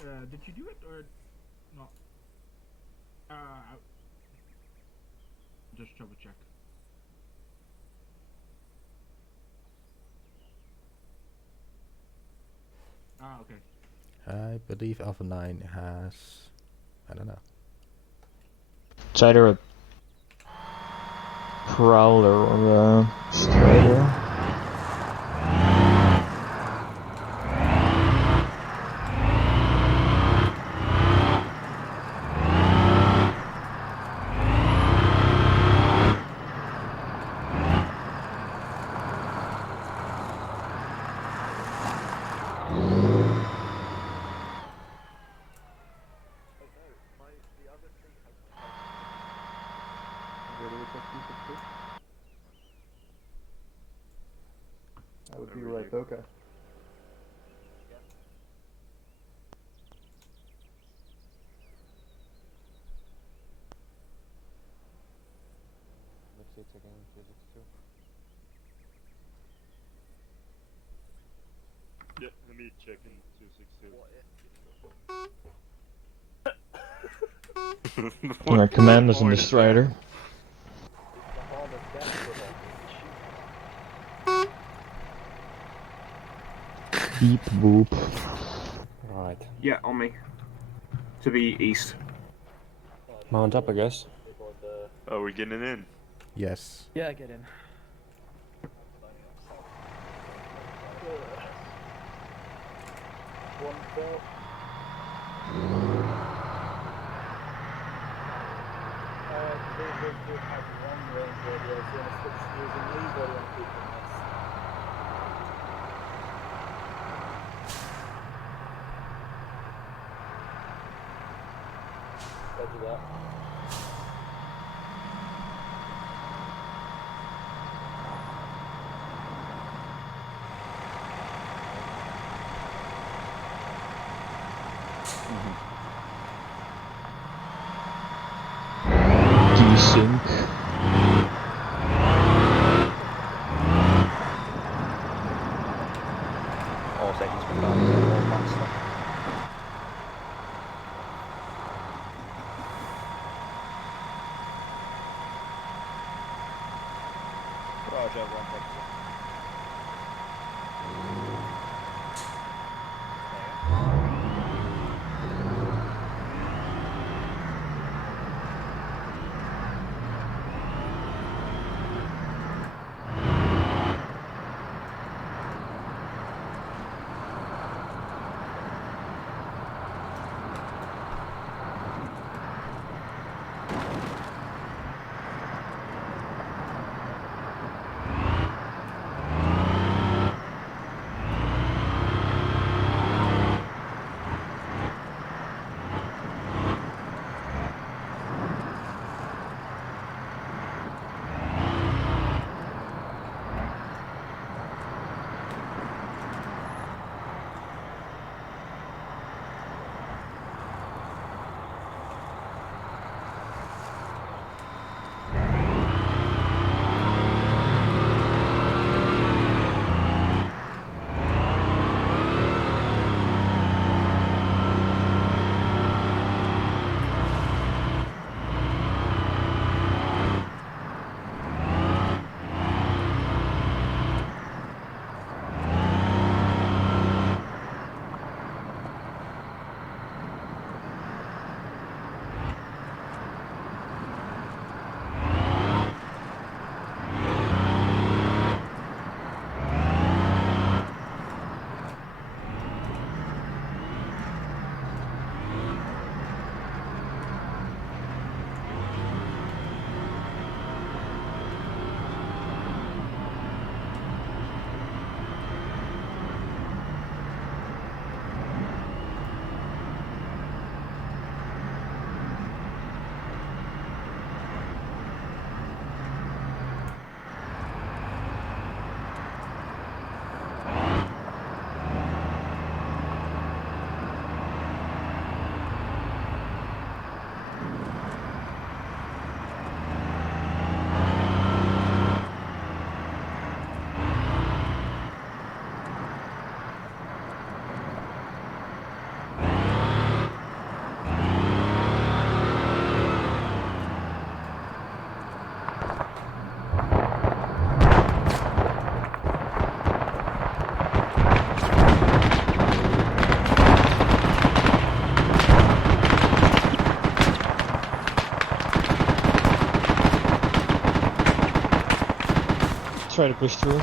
Did you do it or not? Just double check. Okay. I believe Alpha 9 has... I don't know. It's either a Prowler or a Strider. I would be right, okay. Yeah, let me check in 262. Alright, command is in the Strider. Beep boop. Right. Yeah, on me. To the east. Mount up, I guess. Are we getting in? Yes. Yeah, get in. Desync. All seconds confirmed. All master. Roger, everyone. try to push through.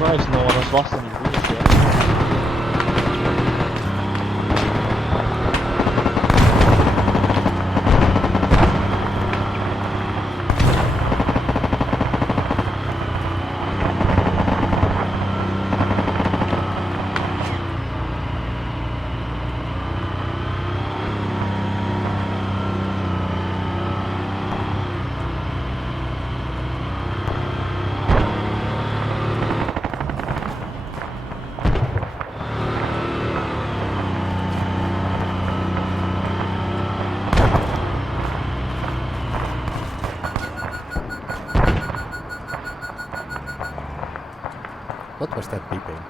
Surprised no one has lost any wheels yet. What was that beeping?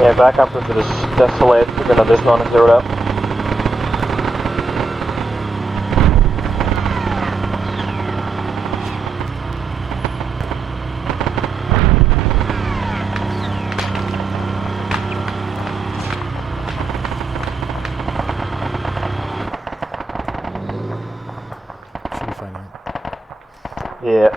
Yeah, back up into this desolate, we're gonna this one and clear it up. Should be fine now. Yeah.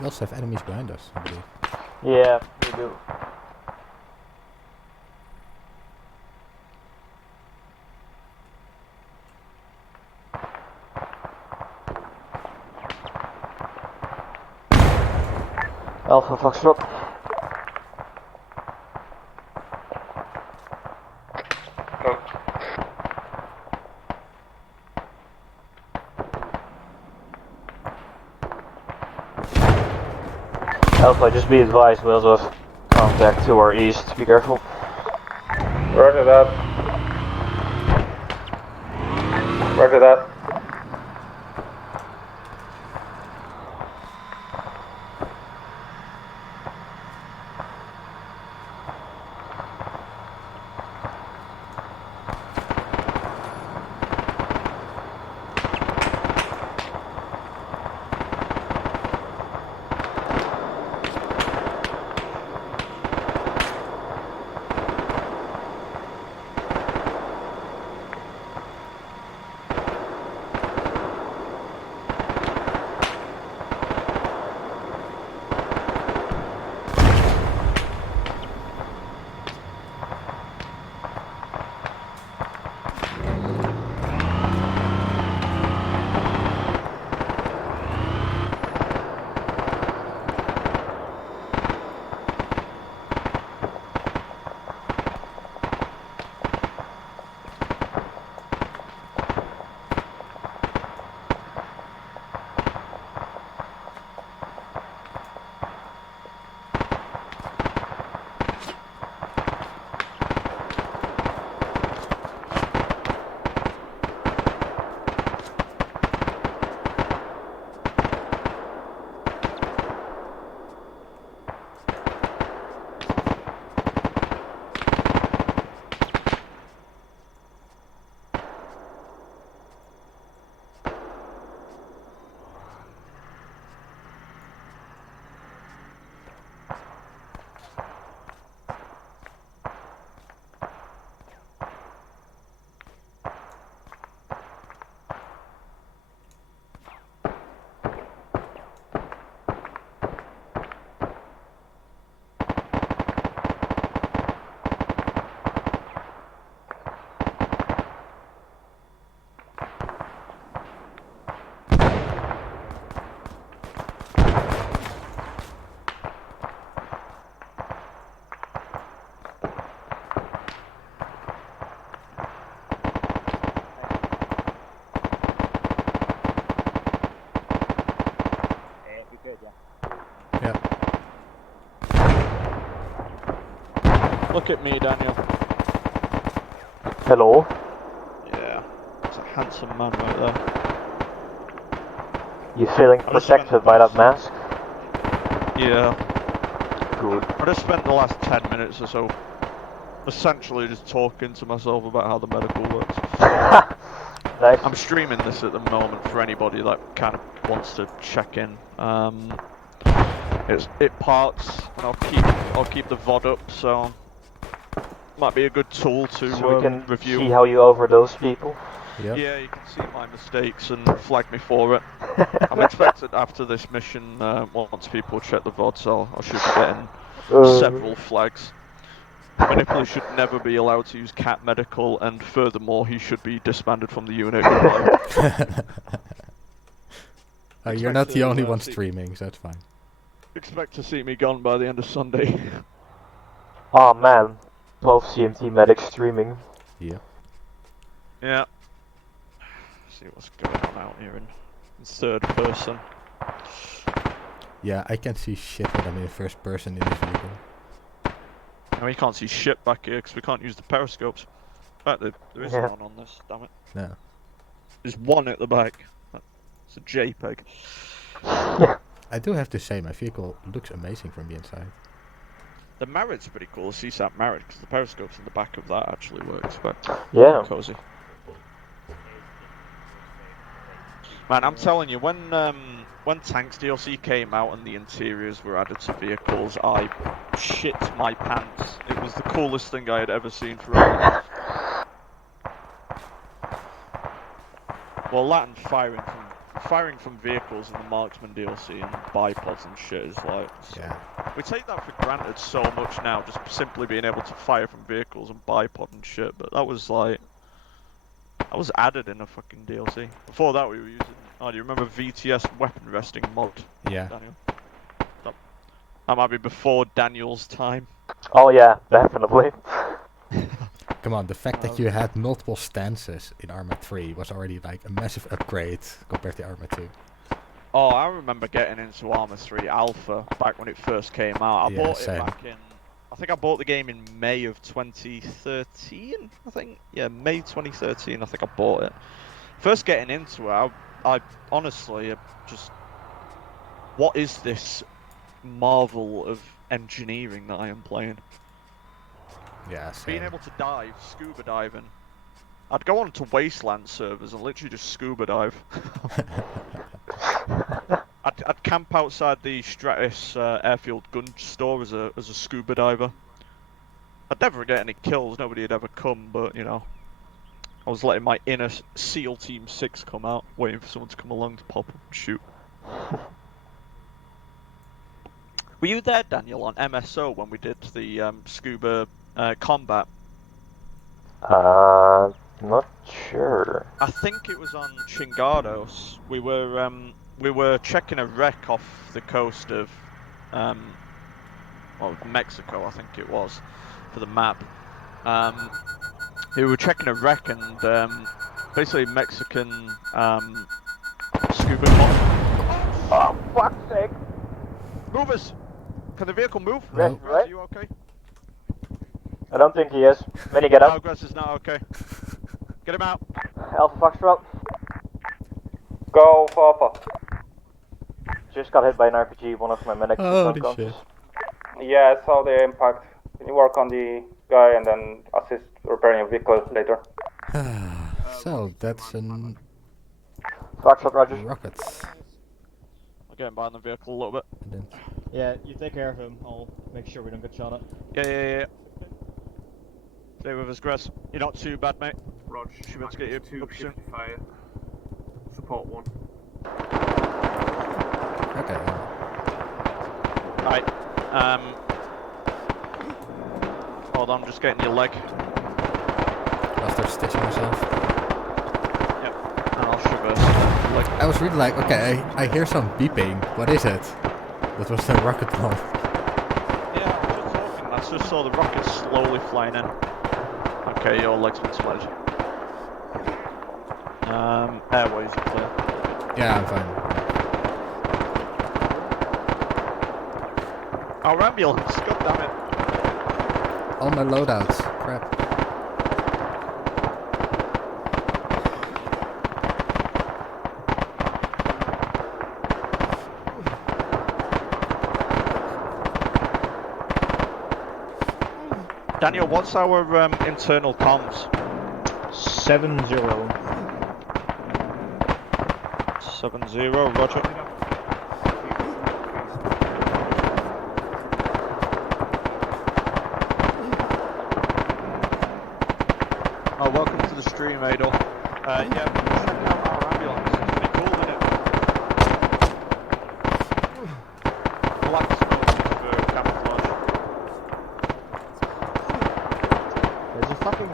We also have enemies behind us, I believe. Yeah, we do. Alpha Foxtrot. Alpha, just be advised, we also have contact to our east, be careful. Roger that. Roger that. Look at me, Daniel. Hello? Yeah, it's a handsome man right there. You feeling protected by that mask? Yeah. Good. I just spent the last 10 minutes or so essentially just talking to myself about how the medical works. Nice. I'm streaming this at the moment for anybody that kind of wants to check in. It parts, and I'll keep the VOD up, so might be a good tool to So we can review. see how you overdose people. Yeah, you can see my mistakes and flag me for it. I'm expected after this mission, once people check the VOD, so I should be getting several flags. Manipula should never be allowed to use cat medical, and furthermore, he should be disbanded from the unit. You're not the only one streaming, so that's fine. Expect to see me gone by the end of Sunday. Oh man, 12 CMT medics streaming. Yeah. Yeah. See what's going on out here in third person. Yeah, I can't see shit when I'm in first person in this vehicle. No, we can't see shit back here because we can't use the periscopes. In fact, there is none on this, damn it. No. There's one at the back. It's a JPEG. I do have to say, my vehicle looks amazing from the inside. The Marritt's pretty cool, the CSAP Marritt, because the periscopes in the back of that actually works, but yeah, cozy. Man, I'm telling you, when Tanks DLC came out and the interiors were added to vehicles, I shit my pants. It was the coolest thing I had ever seen forever. Well, that and firing from vehicles in the Marksman DLC and bipods and shit is like... Yeah. We take that for granted so much now, just simply being able to fire from vehicles and bipod and shit, but that was like... That was added in a fucking DLC. Before that we were using... Oh, do you remember VTS weapon resting mod? Yeah. Daniel? That might be before Daniel's time. Oh yeah, definitely. Come on, the fact that you had multiple stances in Arma 3 was already like a massive upgrade compared to Arma 2. Oh, I remember getting into Arma 3 Alpha back when it first came out. I Yeah, bought same. it back in... I think I bought the game in May of 2013, I think. Yeah, May 2013, I think I bought it. First getting into it, I honestly just... What is this marvel of engineering that I am playing? Yeah, Being same. able to dive, scuba diving. I'd go on to Wasteland servers and literally just scuba dive. I'd camp outside the Stratus airfield gun store as a scuba diver. I'd never get any kills, nobody had ever come, but you know, I was letting my inner SEAL Team 6 come out, waiting for someone to come along to pop up and shoot. Were you there, Daniel, on MSO when we did the scuba combat? Not sure. I think it was on Chingados. We were checking a wreck off the coast of well, Mexico, I think it was, for the map. We were checking a wreck and basically Mexican scuba cop. Oh, fuck's sake! Movers! Can the vehicle move? Right, Are right. you okay? I don't think he is. Mini, get up. Progress is not okay. Get him out. Alpha Foxtrot. Go for Alpha. Just got hit by an RPG, one of my medics. Holy shit. Yeah, I saw the impact. Can you work on the guy and then assist repairing your vehicle later? So, that's an... Foxtrot, roger. Rockets. I'll get him behind the vehicle a little bit. Yeah, you take care of him. I'll make sure we don't get shot at. Yeah. Stay with us, Grass. You're not too bad, mate. Roger. Should be able to get you up soon. Fire. Support 1. Okay. Right. Hold on, I'm just getting your leg. I'll start stitching myself. Yep. And I'll reverse your leg. I was really like, okay, I hear some beeping. What is it? That was the rocket bomb. Yeah, I was just talking. I just saw the rocket slowly flying in. Okay, your leg's been splattered. Airways are clear. Yeah, I'm fine. Our ambulance, god damn it. All my loadouts. Crap. Daniel, what's our internal comms? 7-0. 7-0, roger. Oh, welcome to the stream, Adol. Yeah, check out our ambulance. It's pretty cool, isn't it? Black smoke for camouflage. There's a fucking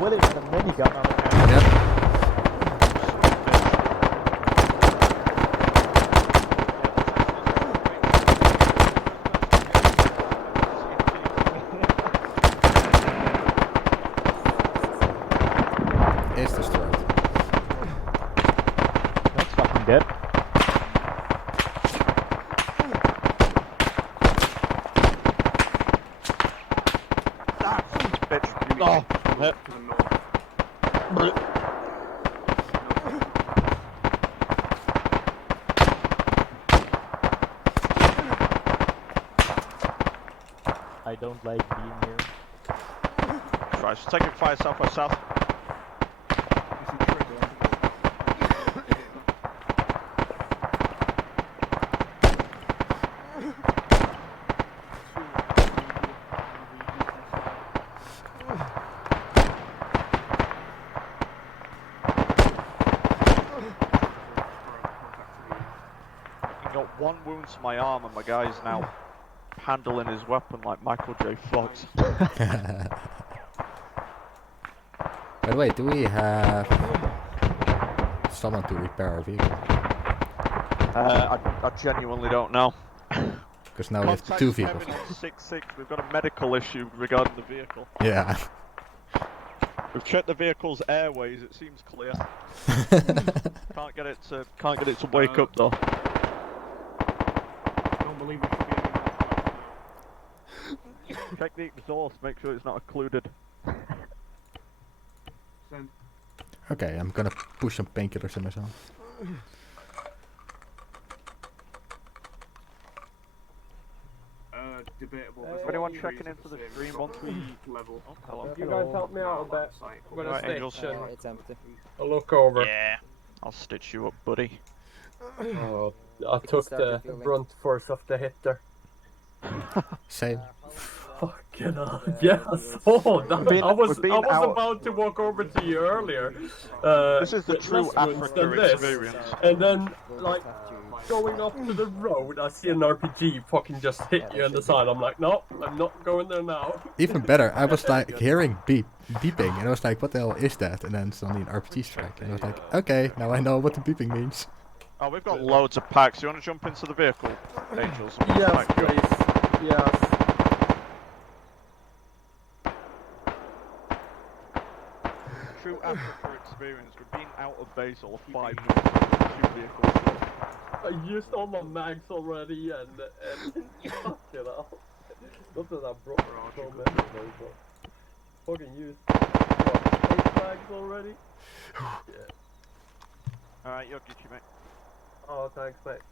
Willie with a minigun on it. Yep. Is destroyed. That's fucking dead. Bitch. Oh, I'm hit. I don't like being here. Right, so taking fire southwest south. I got one wound to my arm and my guy's now handling his weapon like Michael J. Fox. By the way, do we have someone to repair our vehicle? I genuinely don't know. Because now we have two vehicles. Contact 7 on 6-6. We've got a medical issue regarding the vehicle. Yeah. We've checked the vehicle's airways. It seems clear. Can't get it to wake up though. I don't believe it should be any. Check the exhaust. Make sure it's not occluded. Send. Okay, I'm gonna push some painkillers in myself. Debatable. Anyone checking into the stream once we level? Oh, hello. You guys help me out a bit. I'm gonna Right, stitch Angels. and It's empty. I'll look over. Yeah. I'll stitch you up, buddy. Oh, I took the brunt force of the hitter. Same. Fucking hell. Yes. Oh, I was about to walk over to you earlier. This is the true Africa experience. And then, like, going up to the road, I see an RPG fucking just hit you on the side. I'm like, no, I'm not going there now. Even better, I was like hearing beeping, and I was like, what the hell is that? And then suddenly an RPG strike, and I was like, okay, now I know what the beeping means. Oh, we've got loads of packs. You want to jump into the vehicle, Angels? Yes, please. Yes. True Africa experience. We've been out of base all 5 months. 2 vehicles. I used all my mags already, and fuck it up. Not that I brought so many though, but fucking used 8 mags already. Yeah. Alright, you're Gucci, mate. Oh, thanks, mate.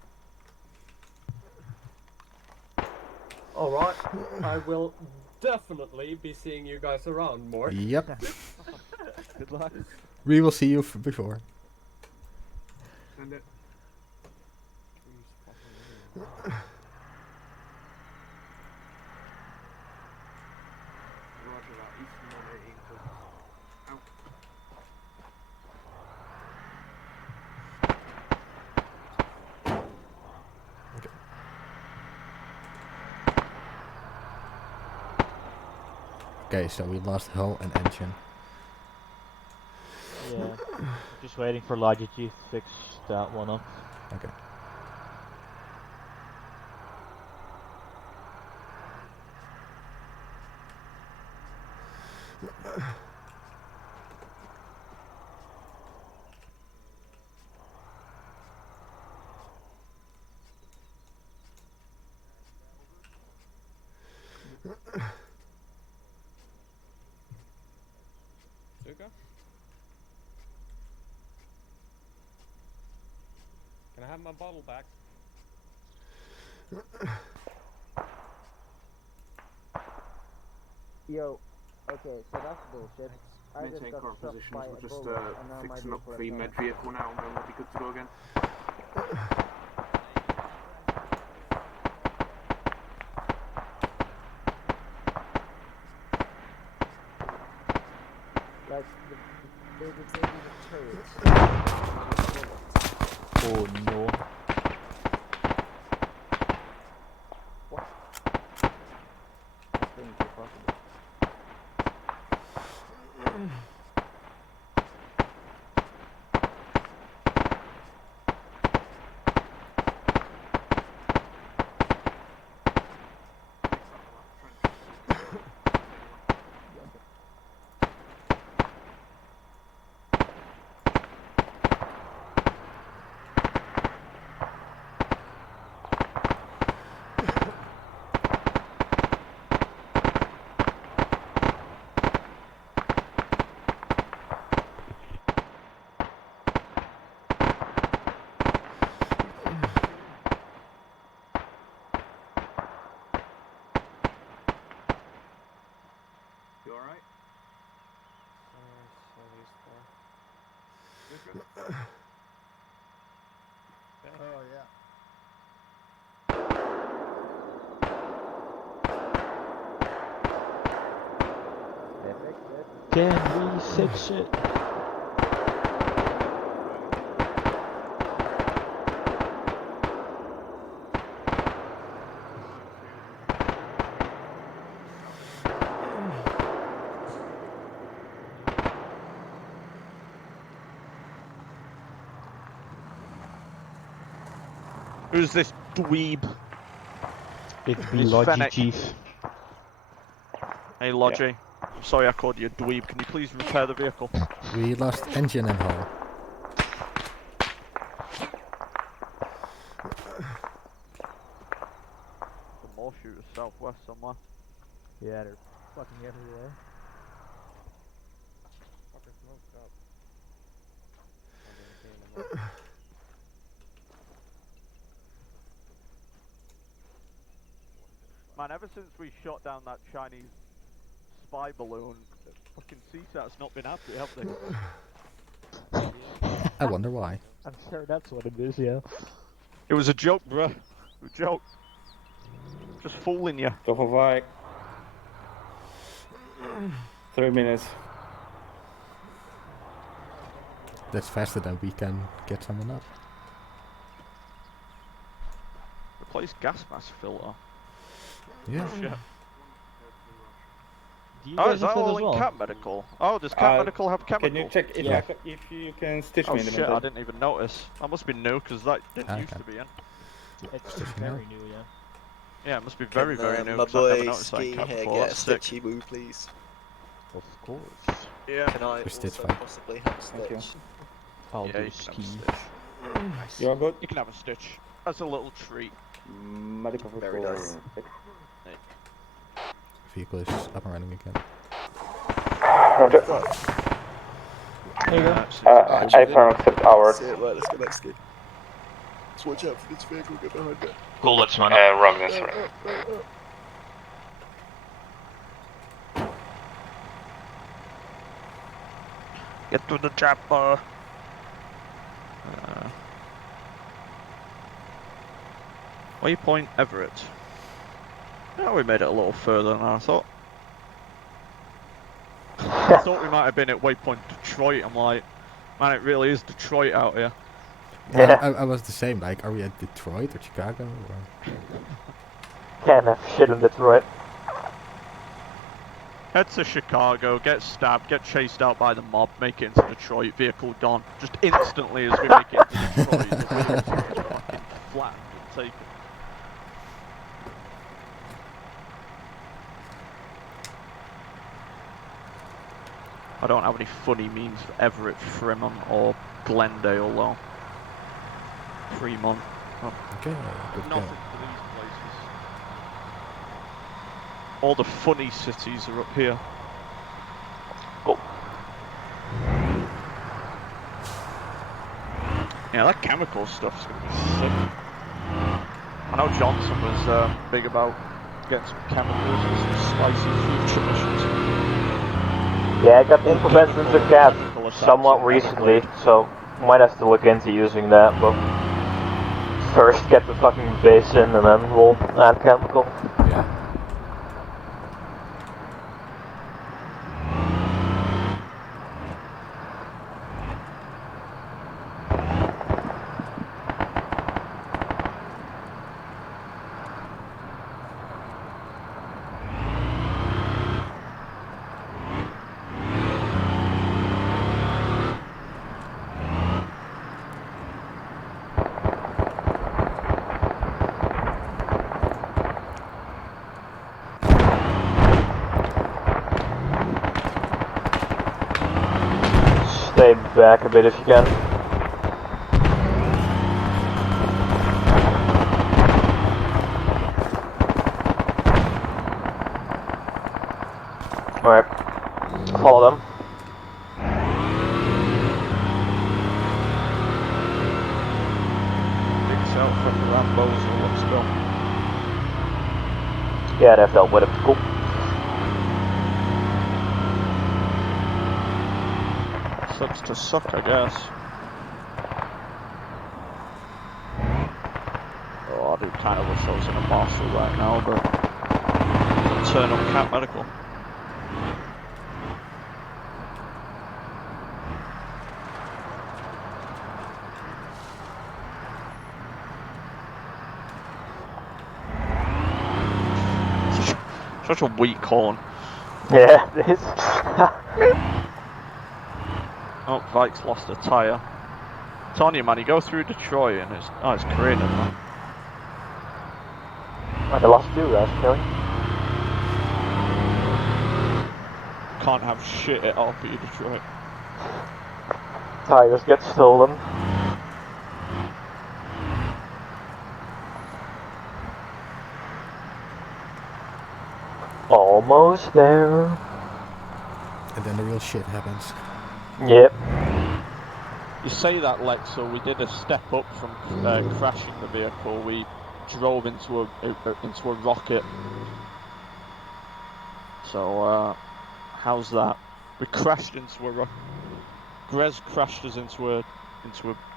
Alright, I will definitely be seeing you guys around more. Yep. Good luck. We will see you before. Send it. Roger that. Eastern 118. Out. Okay, so we lost hull and engine. Yeah. Just waiting for Logic to fix that one up. Okay. Suka? Can I have my bottle back? Yo, okay, so that's bullshit. I just Maintain got current struck positions. by We're a just bullet, and now my fixing up vehicle the is med gone. vehicle now, and then we'll be good to go again. Like, they were taking the turrets. Oh no. What? Things are possible. You alright? Oh, yeah. Can we fix it? Who's this dweeb? It's It's Logi Fennec. Chief. Hey, Logi. I'm sorry I called you a dweeb. Can you please repair the vehicle? We lost engine and hull. The more shooters southwest somewhere. Yeah, they're fucking everywhere. Fucker smoked up. I didn't see him. Man, ever since we shot down that Chinese spy balloon, fucking CSAT's not been happy, have they? I wonder why. I'm sure that's what it is, yeah. It was a joke, bruh. A joke. Just fooling you. Toch of I. 3 minutes. That's faster than we can get someone up. Replace gas mask filter. Yeah. Oh, shit. Do you Oh, guys is that have that all as in well? Cat Medical? Oh, does Cat Medical have chemical? Can you check if, Yeah. if you can stitch Oh me in the shit, I middle? didn't even notice. That must be new, because that didn't used Okay. to be in. It's Just very new, yeah. Yeah, it must be very, very new, My 'cause I've never boy noticed that in Ski Cat here before. get a That's sick. stitchy woo, please? Of course. Yeah. Can I For Stitch also fight. possibly have Thank you. Stitch? I'll Yeah, do you can have a ski. stitch. Nice. You are good? You can have a stitch. That's a little treat. Medical Very vehicle. nice. Vehicle is up and running again. Roger. There you go. I firm accept ours. See it, right, let's go next ski. Let's watch out for this vehicle, get behind it. Cool, let's run. Wrong answer. Get to the chopper. Waypoint Everett. Yeah, we made it a little further than I thought. I thought we might have been at Waypoint Detroit. I'm like, man, it really is Detroit out here. Yeah. I was the same, like, are we at Detroit or Chicago? Or... Can't have shit in Detroit. Head to Chicago, get stabbed, get chased out by the mob, make it into Detroit, vehicle gone. Just instantly as we make it into Detroit, the vehicle's just fucking flattened and taken. I don't have any funny memes for Everett, Fremont, or Glendale though. Fremont. Oh. Okay, good Nothing go. for these places. All the funny cities are up here. Cool. Yeah, that chemical stuff's gonna be sick. I know Johnson was big about getting some chemicals and some spicy future missions. Yeah, I got implemented into CAT somewhat recently, so might have to look into using that, but first get the fucking base in and then we'll add chemical. Yeah. Stay back a bit if you can. Alright, follow them. Dicks out from the Rambos, so let's go. Yeah, they've dealt with it. Cool. Sucks to suck, I guess. Oh, I do kind of wish I was in a Marshall right now, but I'll turn on Cat Medical. Such a weak horn. Yeah, it is. Oh, Vike's lost a tyre. Tony, man, you go through Detroit and it's created, man. I lost two guys, Kelly. can't have shit at RP Detroit. Tires get stolen. Almost there. And then the real shit happens. Yep. You say that, Lex, so we did a step up from crashing the vehicle. We drove into a rocket. So, how's that? We crashed into a rocket. Grez crashed us into a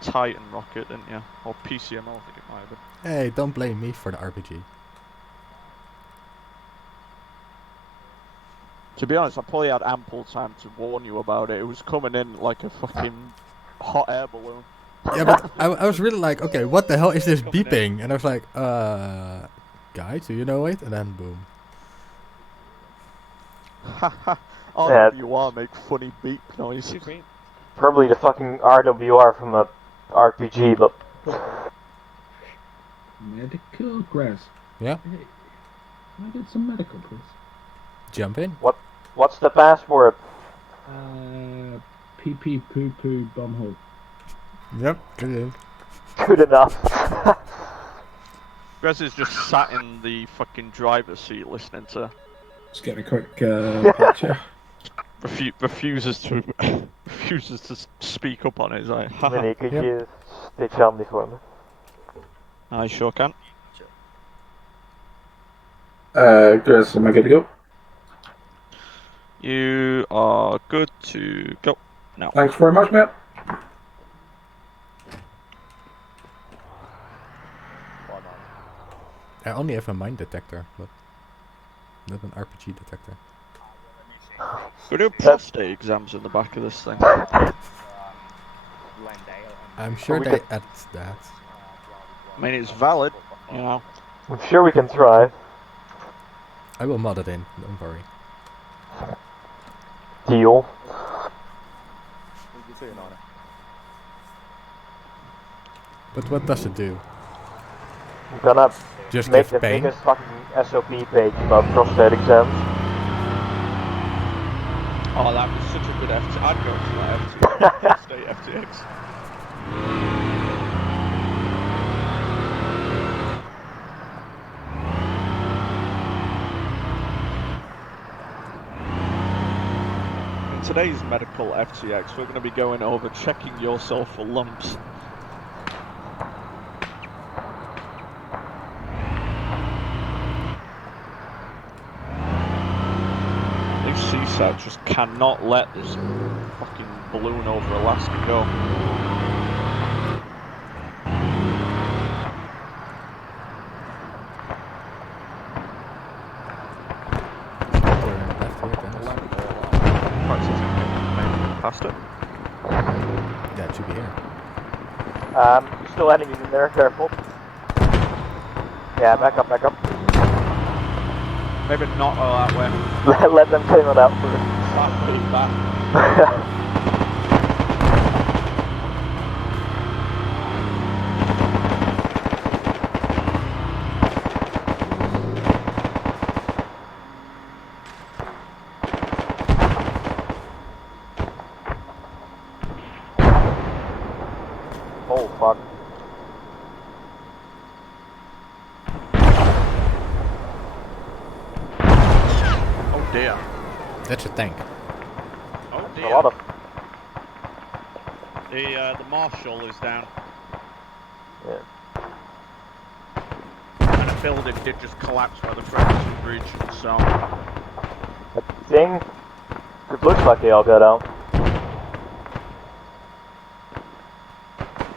Titan rocket, didn't you? Or PCMO, I think it might have been. Hey, don't blame me for the RPG. To be honest, I probably had ample time to warn you about it. It was coming in like a fucking hot air balloon. Yeah, but I was really like, okay, what the hell is this beeping? And I was like, guys, do you know it? And then boom. Haha, RWR make funny beep noise. Probably the fucking RWR from a RPG, but... Medical grass. Yeah? Hey, can I get some medical, please? Jump in. What's the password? PP poo poo bumhole. Yep, good in. Good enough. Grez is just sat in the fucking driver's seat listening to... Just getting a quick picture. Refuses to speak up on it. He's like, haha. Vinny, could you stitch on me for me? I sure can. Chris, am I good to go? You are good to go now. Thanks very much, mate. I only have a mine detector, but not an RPG detector. We do prostate exams in the back of this thing. I'm sure they add that. I mean, it's valid, you know. I'm sure we can try. I will mod it in, don't worry. Deal. But what does it do? I'm gonna Just make give the pain? biggest fucking SOP page about prostate exams. Oh, that was such a good FT. I'd go to that FT. Prostate FTX. In today's medical FTX, we're going to be going over checking yourself for lumps. These CSIP just cannot let this fucking balloon over Alaska go. Past it. Yeah, it should be here. Still enemies in there, careful. Yeah, back up, back up. Maybe not go that way. Let them clean it out first. Back. Oh, fuck. Oh dear. That's a tank. Oh That's dear. a lot of... The marshal is down. Yeah. And a building did just collapse where the Ferguson Bridge, so... I think it looks like they all got out.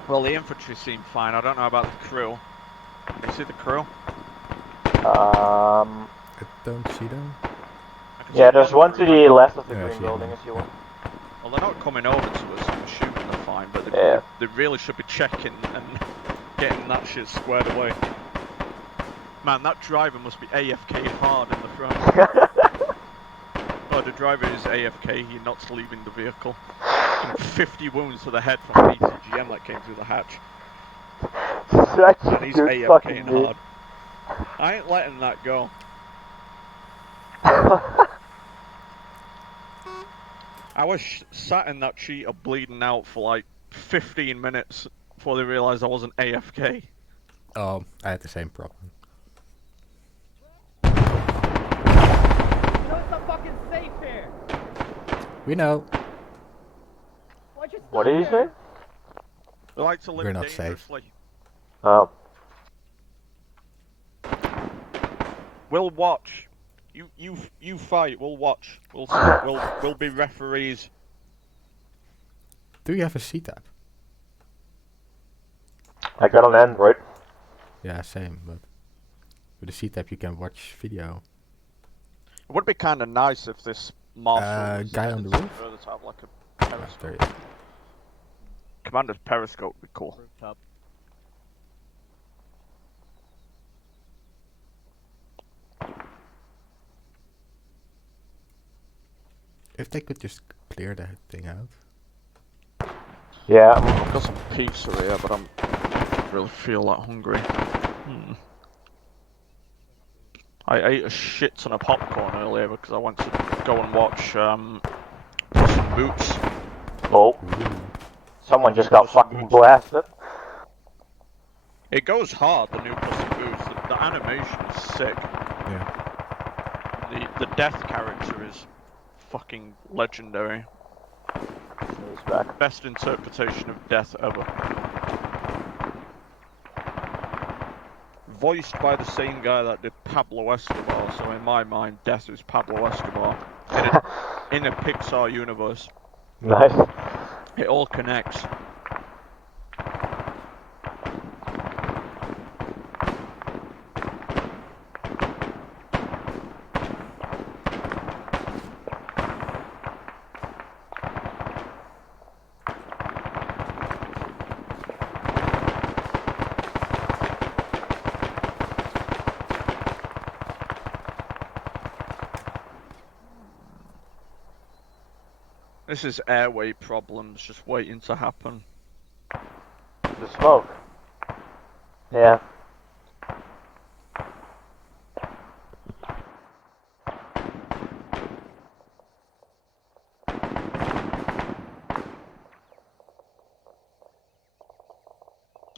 Well, the infantry seem fine. I don't know about the crew. Can you see the crew? I don't see them. Yeah, there's one to the left of the Yeah, I green see building them. if you want. Well, they're not coming over to us and shooting the fine, but they really should be checking and getting that shit squared away. Man, that driver must be AFK hard in the front. Oh, the driver is AFK, he's not leaving the vehicle. And 50 wounds to the head from an ECGM that came through the hatch. And he's AFK hard. I ain't letting that go. I was sat in that cheetah bleeding out for like 15 minutes before they realised I wasn't AFK. Oh, I had the same problem. You know it's not fucking safe here. We know. What did you say? They like to We're live not safe. dangerously. Oh. We'll watch. You fight. We'll watch. We'll be referees. Do you have a CSIP? I got an Android. Yeah, same, but with a CSIP you can watch video. It would be kind of nice if this marshal was guy on the edited roof? further to have like a periscope. Commander's periscope would be cool. Rooftop. If they could just clear that thing out. Yeah. I've got some pizza here, but I don't really feel that hungry. I ate a shit ton of popcorn earlier because I went to go and watch Puss in Boots. Oh. Someone just got fucking blasted. It goes hard, the new Puss in Boots. The animation is sick. Yeah. The death character is fucking legendary. He's back. Best interpretation of death ever. Voiced by the same guy that did Pablo Escobar, so in my mind, death is Pablo Escobar. In a Pixar universe. Nice. It all connects. This is airway problems just waiting to happen. The smoke. Yeah.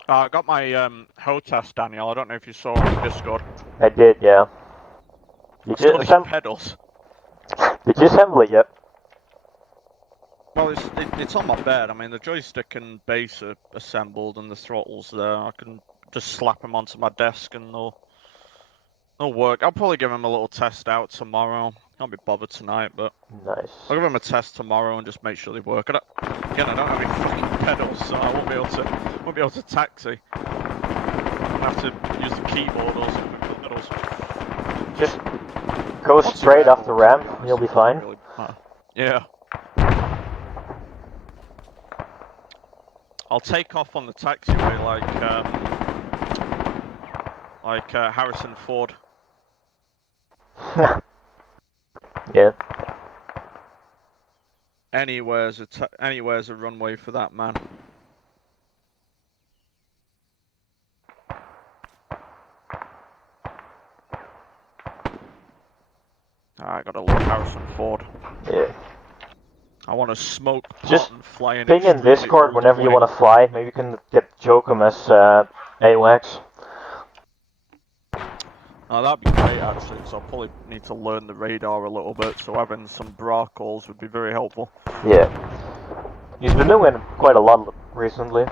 I got my HOTAS, Daniel. I don't know if you saw on Discord. I did, yeah. Did you assemble pedals? Did you assemble it yet? Well, it's on my bed. I mean, the joystick and base are assembled, and the throttle's there. I can just slap them onto my desk, and they'll work. I'll probably give them a little test out tomorrow. Can't be bothered tonight, but nice. I'll give them a test tomorrow and just make sure they work. I don't have any fucking pedals, so I won't be able to taxi. I'll have to use the keyboard or something for the pedals. Just go straight off the ramp. You'll be fine. Really, yeah. I'll take off on the taxiway like Harrison Ford. Yeah. Anywhere's a runway for that man. I gotta look Harrison Ford. Yeah. I want to smoke pot Just and fly in ping in Discord whenever you want to fly. Maybe you can get Jokum as AWACS. Oh, that'd be great actually, so I'll probably need to learn the radar a little bit, so having some bra calls would be very helpful. Yeah. He's been doing quite a lot recently.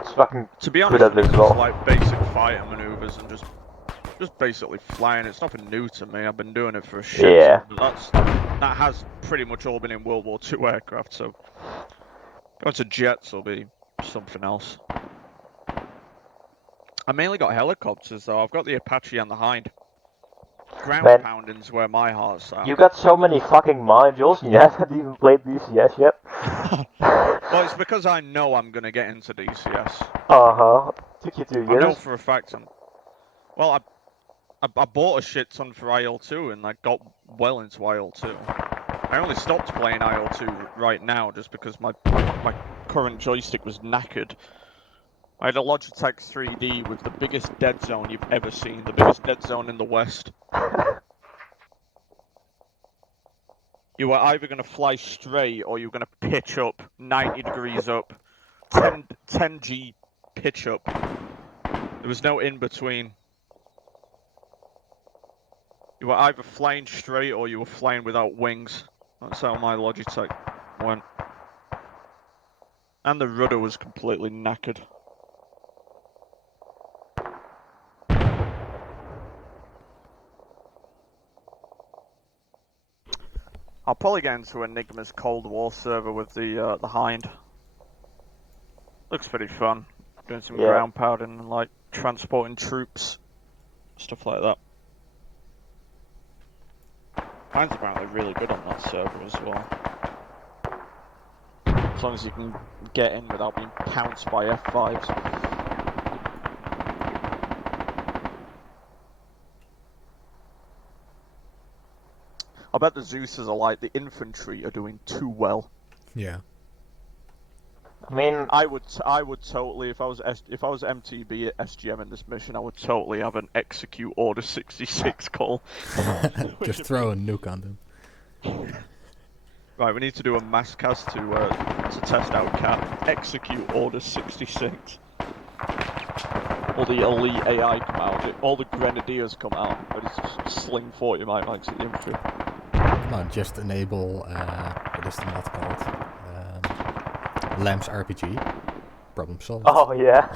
It's fucking to be good honest, at it it's as well. like basic fighter maneuvers and just basically flying. It's nothing new to me. I've been doing it for a shit. Yeah. That has pretty much all been in World War II aircraft, so going to jets will be something else. I mainly got helicopters though. I've got the Apache and the Hind. Ground pounding's where my heart's at. You got so many fucking modules and you haven't even played DCS yet. Well, it's because I know I'm gonna get into DCS. Uh-huh. Took you 2 years. I know for a fact. Well, I bought a shit ton for IL-2 and I got well into IL-2. I only stopped playing IL-2 right now just because my current joystick was knackered. I had a Logitech 3D with the biggest dead zone you've ever seen, the biggest dead zone in the West. You were either going to fly straight or you were going to pitch up 90 degrees up, 10 G pitch up. There was no in between. You were either flying straight or you were flying without wings. That's how my Logitech went. And the rudder was completely knackered. I'll probably get into Enigma's Cold War server with the Hind. Looks pretty fun. Doing some ground pounding and like transporting troops, stuff like that. Hind's apparently really good on that server as well. As long as you can get in without being pounced by F5s. I bet the Zeus's are like the infantry are doing too well. Yeah. I mean, I would totally, if I was MTB at SGM in this mission, I would totally have an execute Order 66 call. Just throw a nuke on them. Right, we need to do a mass cast to test out Cat. Execute Order 66. All the elite AI come out, all the Grenadiers come out, and just sling 40 mics at the infantry. Come on, just enable, what is the mod called? Lamb's RPG. Problem solved. Oh yeah.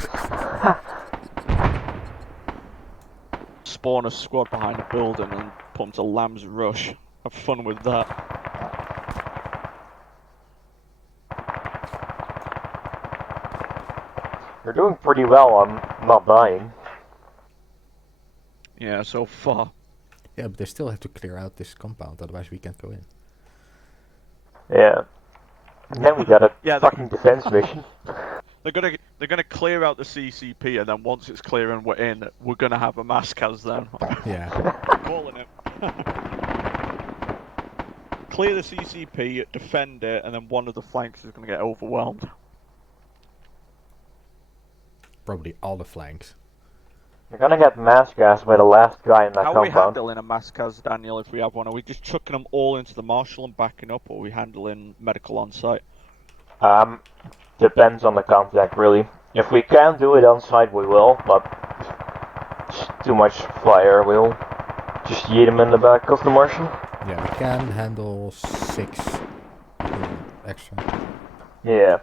Spawn a squad behind a building and put them to Lamb's Rush. Have fun with that. You're doing pretty well on not dying. Yeah, so far. Yeah, but they still have to clear out this compound, otherwise we can't go in. Yeah. And then we got a fucking defense mission. They're gonna clear out the CCP, and then once it's clear and we're in, we're gonna have a mass cas then. Yeah. Calling it. Clear the CCP, defend it, and then one of the flanks is gonna get overwhelmed. Probably all the flanks. You're gonna get mass gas by the last guy in that How are we compound. handling a mass cas, Daniel, if we have one? Are we just chucking them all into the marshal and backing up, or are we handling medical on site? Depends on the contact, really. If we can do it on site, we will, but it's too much fire, we'll just yeet him in the back of the marshal. Yeah, we can handle 6 extra. Yeah.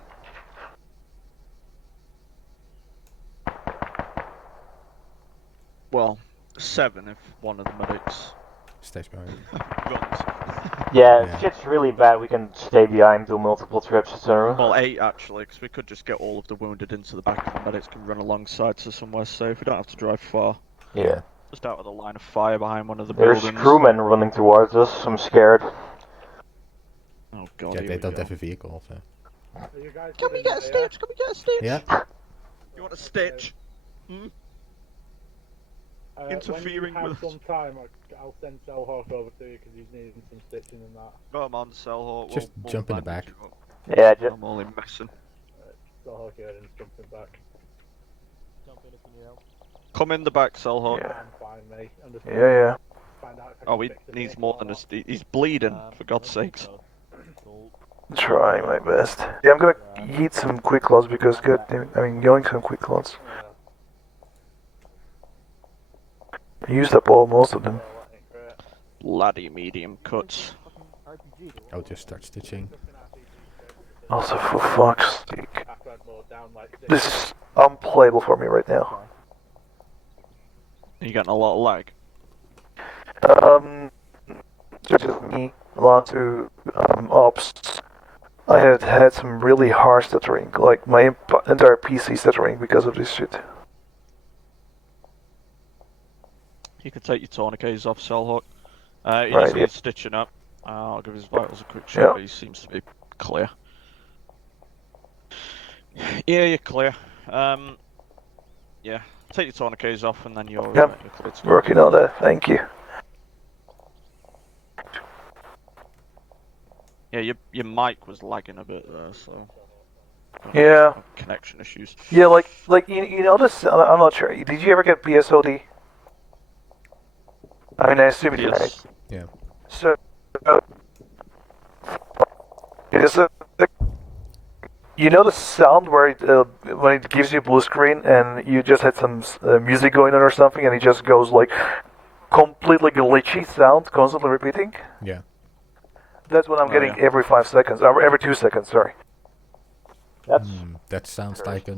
Well, 7 if one of the medics stays behind. runs. Yeah, if shit's really bad, we can stay behind, do multiple trips, etc. Well, 8 actually, because we could just get all of the wounded into the back, and the medics can run alongside to somewhere safe. We don't have to drive far. Yeah. Just out of the line of fire behind one of the There's buildings. crewmen running towards us, I'm scared. Oh god, Yeah, here they we don't go. have a vehicle, so. Can we get a stitch? Can we get a stitch? Yeah. You want a stitch? Hmm? Interfering when you with have some time, I'll send Cellhawk over to you because he's needing some stitching and that. Come on, Cellhawk. Just jump in the back. Yeah, just... I'm only messing. Cellhawk here and jump in back. Come in the back, Cellhawk. I'm fine, mate. I'm just Yeah. find out if I Oh, can he fix the needs vehicle more or than not. he's bleeding, for God's sakes. Try my best. Yeah, I'm gonna eat some quick lots because going some quick lots. I used up most of them. Bloody medium cuts. I'll just start stitching. Also, for fuck's sake. This is unplayable for me right now. You getting a lot of lag? Just me, a lot to ops. I had had some really harsh stuttering, like my entire PC stuttering because of this shit. You can take your tourniquets off, Cellhawk. He Right, needs to yeah. be stitching up. I'll give his vitals a quick check, but he seems to be clear. Yeah, you're clear. Yeah, take your tourniquets off and then you're clear to go. Working on that, thank you. Yeah, your mic was lagging a bit there, so... Yeah. Connection issues. Yeah, like you know this. I'm not sure. Did you ever get PSOD? I mean, I assume you did, right? Yeah. So, It is you know the sound where when it gives you blue screen and you just had some music going on or something and it just goes like completely glitchy sound constantly repeating? Yeah. That's what I'm getting every 5 seconds, or every 2 seconds, sorry. That sounds like a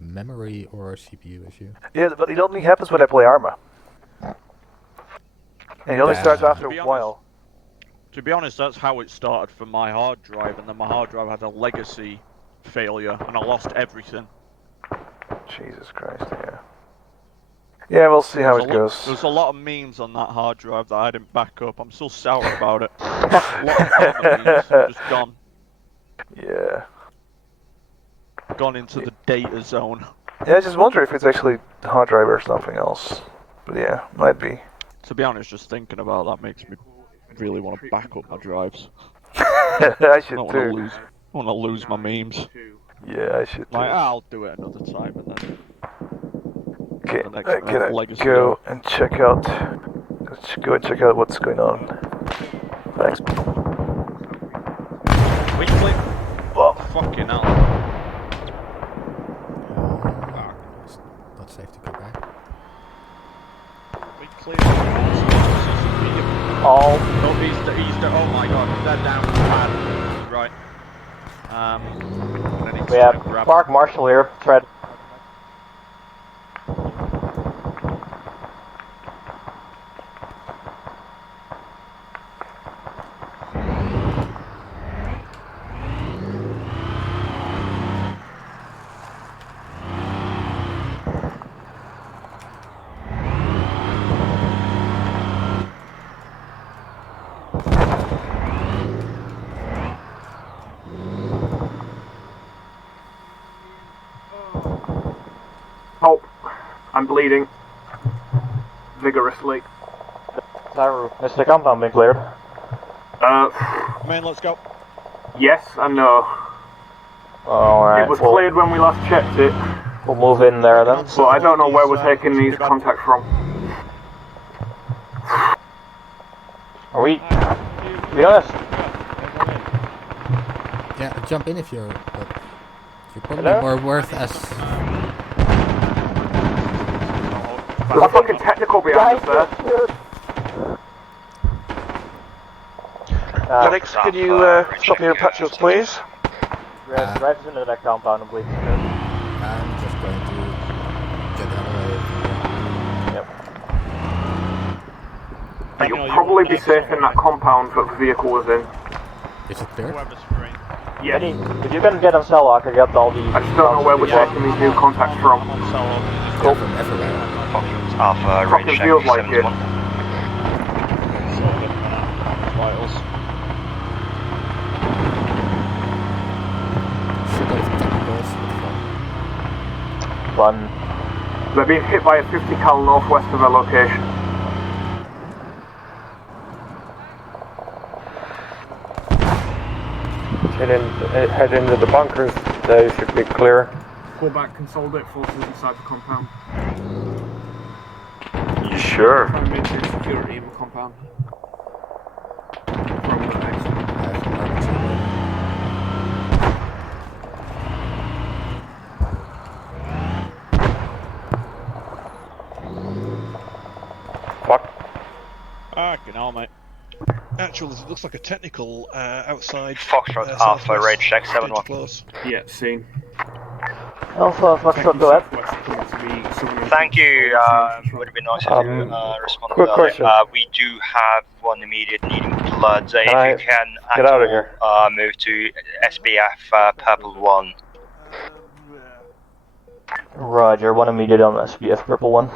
memory or CPU issue. Yeah, but it only happens when I play Arma. And it only starts after a while. To be honest, that's how it started for my hard drive, and then my hard drive had a legacy failure, and I lost everything. Jesus Christ, yeah. Yeah, we'll see how it goes. There's a lot of memes on that hard drive that I didn't back up. I'm still sour about it. A lot of memes just gone. Yeah. Gone into the data zone. Yeah, I just wonder if it's actually the hard drive or something else. But yeah, might be. To be honest, just thinking about that makes me really want to back up my drives. I should too. I want to lose my memes. Yeah, I should too. Like, I'll do it another time and then. Okay, I'm gonna go and check out. Let's go and check out what's going on. Thanks. Weekly. Oh, fucking hell. Not safe to go back. Weekly. Oh, oh my god, they're down bad. Right. We have Park Marshal here, Fred. Help. I'm bleeding. Vigorously. Is the compound been cleared? Man, let's go. Yes and no. Alright. It was cleared when we last checked it. We'll move in there then. But I don't know where we're taking these contacts from. Are we? To be honest. Yeah, jump in if you're. But you're probably more worth as. There's a fucking technical behind us there. Alex, can you stop me and patch us, please? Right into that compound and bleed. I'm just going to get out of the way. Yep. You'll probably be safe in that compound that the vehicle was in. Is it clear? Yeah. If you can get on cell lock, I got all the. I just don't know where we're taking these new contacts from. Go from everywhere. Alpha, Fucking feels like it. Vitals. One. They're being hit by a 50 cal northwest of their location. Head into the bunkers. They should be clear. Pull back, consolidate forces inside the compound. You sure? Try and maintain security in the compound. From the exit. Fucking hell, mate. Actually, it looks like a technical outside. Foxtrot Alpha, range check 7-1. Close. Yeah, seen. Alpha, Foxtrot, go ahead. Thank you. Would have been nice if you responded quick earlier. question. We do have one immediate needing blood. If Can I you can get out of here? Move to SBF Purple 1. Roger, one immediate on SBF Purple 1.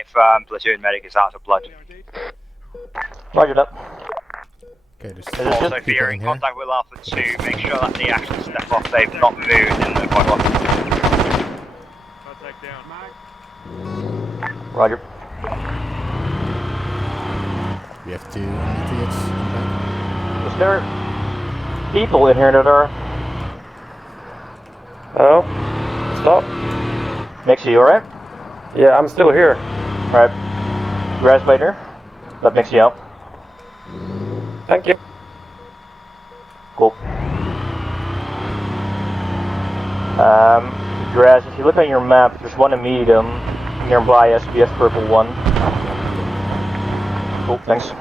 If platoon medic is out of blood. Roger that. Okay, Also, if you're in contact with Alpha 2, make sure that the action step off, they've not moved in the quite well. Contact down. Roger. We have 2 immediates in the back. Is there people in here that are... Oh? Stop. Mixie, you alright? Yeah, I'm still here. Alright. Respider. That makes you out. Thank you. Cool. Grass, if you look on your map, there's one in medium nearby SPF purple 1. Cool, thanks.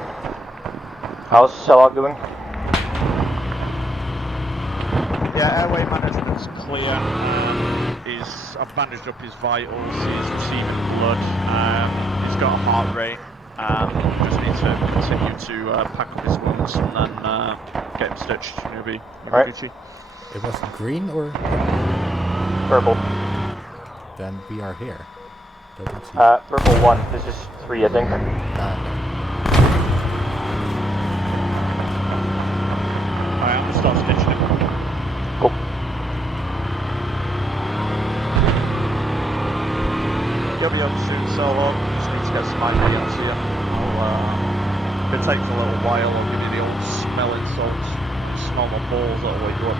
How's Sellock doing? Yeah, airway management's clear. I've bandaged up his vitals, he's receiving blood, he's got a heart rate. Just need to continue to pack up his wounds and then get him stitched. Maybe Gucci. It was green or purple? Then we are here. Doesn't see. Purple 1. This is 3, I think. Alright, I'm gonna start stitching him. Cool. You'll be able to shoot solo. Just need to get some IP onto you. If it takes a little while, I'll give you the old smelling salts. Smell my balls, that'll wake you up.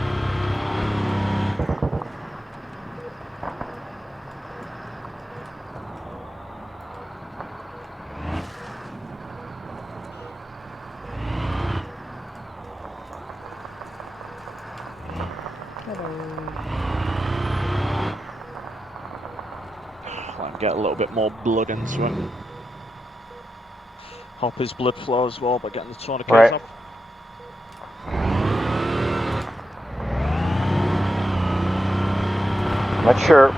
Get a little bit more blood into him. Help his blood flow as well by getting the tourniquets off. Not sure.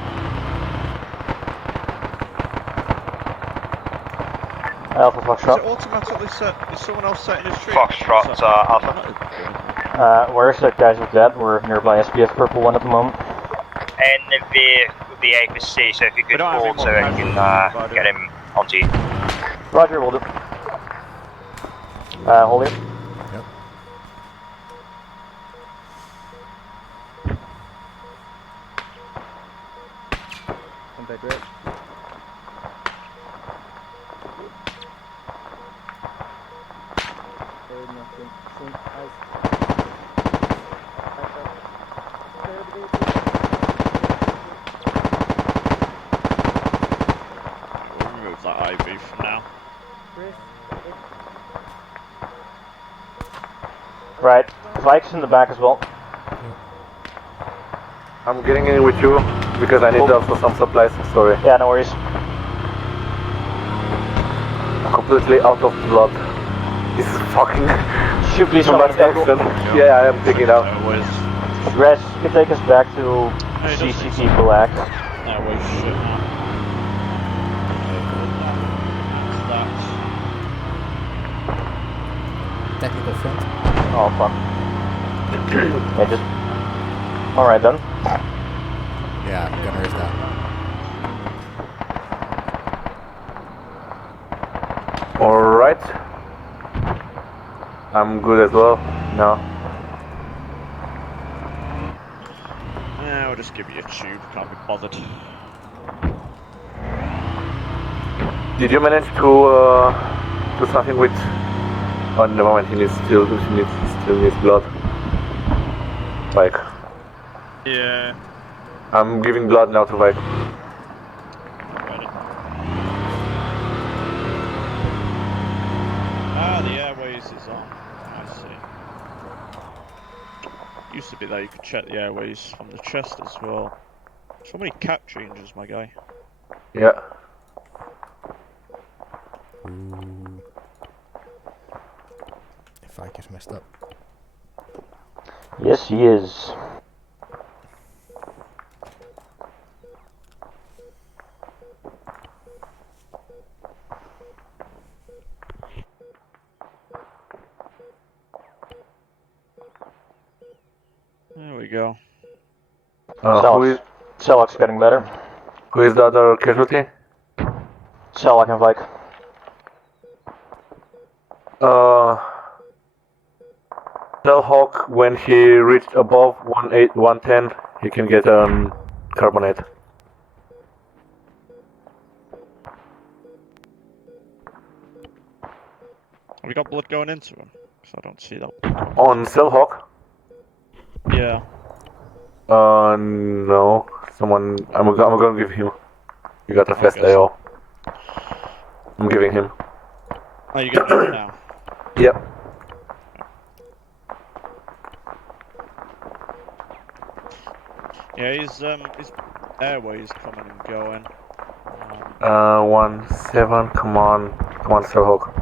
Alpha Foxtrot. Is it automatically set? Is someone else setting his tree? Foxtrot, Alpha. Where's the guys with that? We're nearby SPF purple 1 at the moment. And the A for C, so if you could call so I can get him onto you. Roger, will do. Hold it. Yep. Contact red. Nothing. Think as. We'll remove that IV for now. Right. Vikes in the back as well. I'm getting in with you because I need also some supplies. Sorry. Yeah, no worries. I'm completely out of blood. This is fucking Should be too much action. Yeah, I am taking out. Grass, you can take us back to CCP Black. That was shit now. Technical front. Oh fuck. Yeah, just. Alright then. Yeah, gunner is down. Alright. I'm good as well. No. Yeah, we'll just give you a tube, can't be bothered. Did you manage to do something with? Oh, never mind. He still needs blood. Like. Yeah. I'm giving blood now to Vike. Ah, the airways is on. I see. Used to be that you could check the airways from the chest as well. So many cap changes, my guy. Yeah. Ooh. If Vike is messed up. Yes, he is. There we go. Sellock's getting better. Who is the other casualty? Sellock and Vike. Hawk, when he reached above 110, he can get carbonate. Have we got blood going into him? Because I don't see that. On Hawk? Yeah. No. Someone. I'm gonna give him. You got a fast AO. I'm giving him. Oh, you getting him now? Yep. Yeah, his airway is coming and going. 1-7, come on, Starhawk.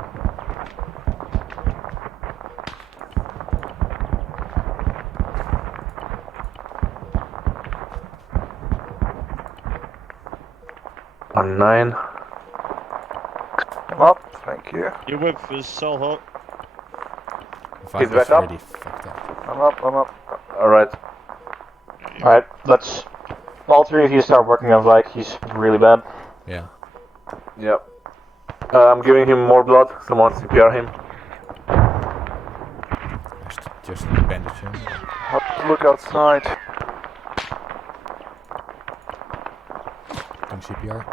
On 9. I'm up, thank you. You're with us, Solhawk. He's back up. Really fucked up. I'm up. Alright. Alright, let's all three of you start working on Vike. He's really bad. Yeah. Yep. I'm giving him more blood. Someone CPR him. Just bandage him. Look outside. Doing CPR.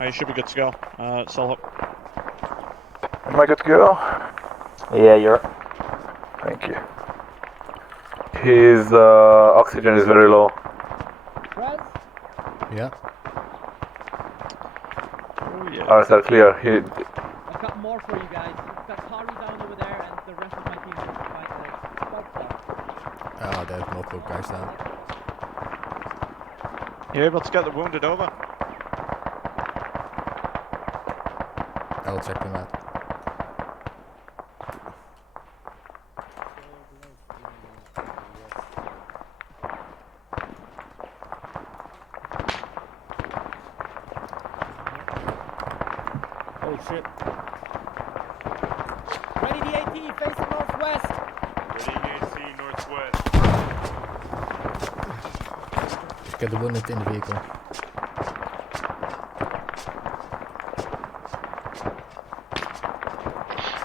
You should be good to go, Solhawk. Am I good to go? Yeah, you're. Thank you. His oxygen is very low. Yeah. Oh yeah. Ours are clear. I've got more for you guys. I've got Tari down over there and the rest of my team is right there. Oh, there's multiple guys down. You able to get the wounded over? I'll check them out. Oh shit. Ready the AT, facing northwest. Ready AC northwest. Just get the wounded in the vehicle.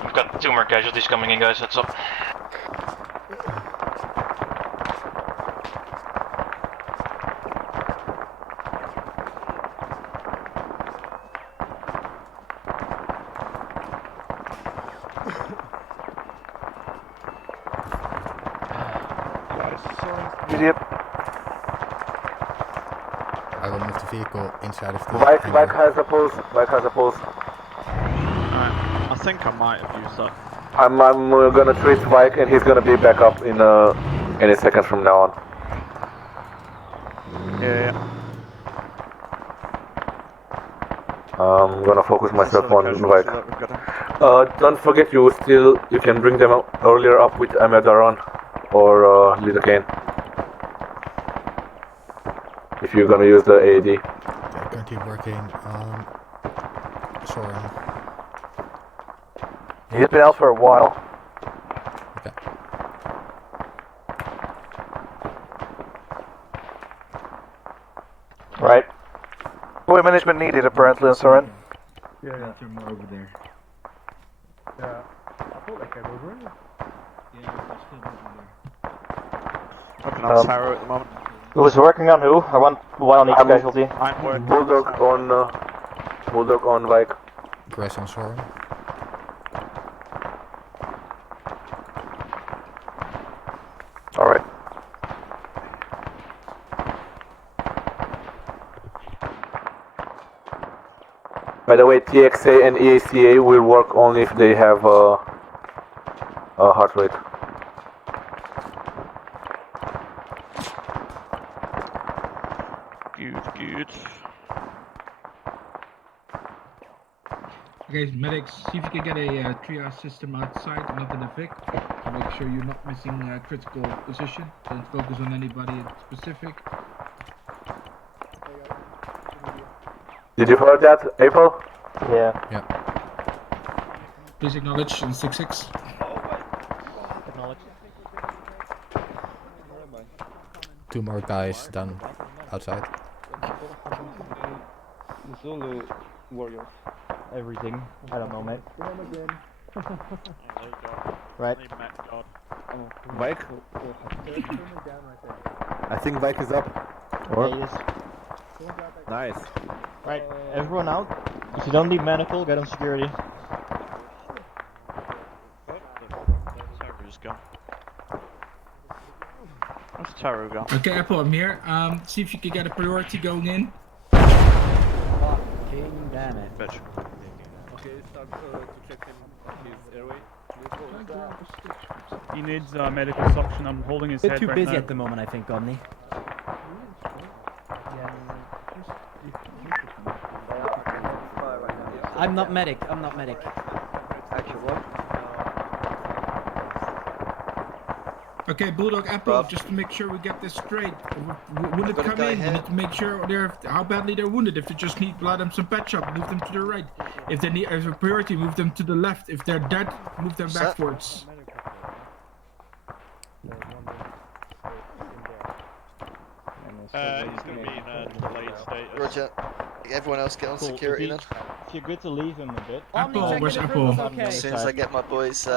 We've got 2 more casualties coming in, guys. Heads up. Yep. I will move the vehicle inside of the Bike has a pulse. Bike has a pulse. Alright, I think I might have used that. I'm gonna treat Vike and he's gonna be back up in any second from now on. Yeah. I'm gonna focus myself on Vike. Don't forget you can bring them earlier up with Ahmed Aran or Leader Kane. If you're gonna use the AED. They're currently working on Soren. He's been out for a while. Okay. Right. Boy management needed apparently on Soren. Yeah, there more over there. Yeah. I thought they came over here. Yeah, they're still over there. Working on Taro at the moment. Who's working on who? I want one on each casualty. I'm working Bulldog on Vike. Grass on Soren. Alright. By the way, TXA and EACA will work only if they have a heart rate. Good. Okay, medics, see if you can get a triage system outside, not in the Vic, to make sure you're not missing critical position. Don't focus on anybody in specific. Did you hear that, April? Yeah. Yeah. Please acknowledge in 6-6. Acknowledge. 2 more guys down outside. Zulu warriors. Everything. I don't know, mate. Right. Vike? I think Vike is up. Or? Yeah, he is. Nice. Right, everyone out. If you don't need medical, get on security. Taro's gone. Where's Taro gone? Okay, Apple, I'm here. See if you can get a priority going in. Fucking damn it. Bitch. start to check him on his airway. He needs medical suction. I'm holding his Bit head too right busy now. at the moment, I think, Omni. I'm not medic. I'm not medic. Okay, Bulldog Apple, just to make sure we get this straight. When it come in, we need to make sure how badly they're wounded. If they just need blood and some patch up, move them to the right. If they need as a priority, move them to the left. If they're dead, move them backwards. He's going to be in a delayed status. Roger. Everyone else get on security then. If you're good to leave him a bit. Apple, where's Apple? As soon as I get my boys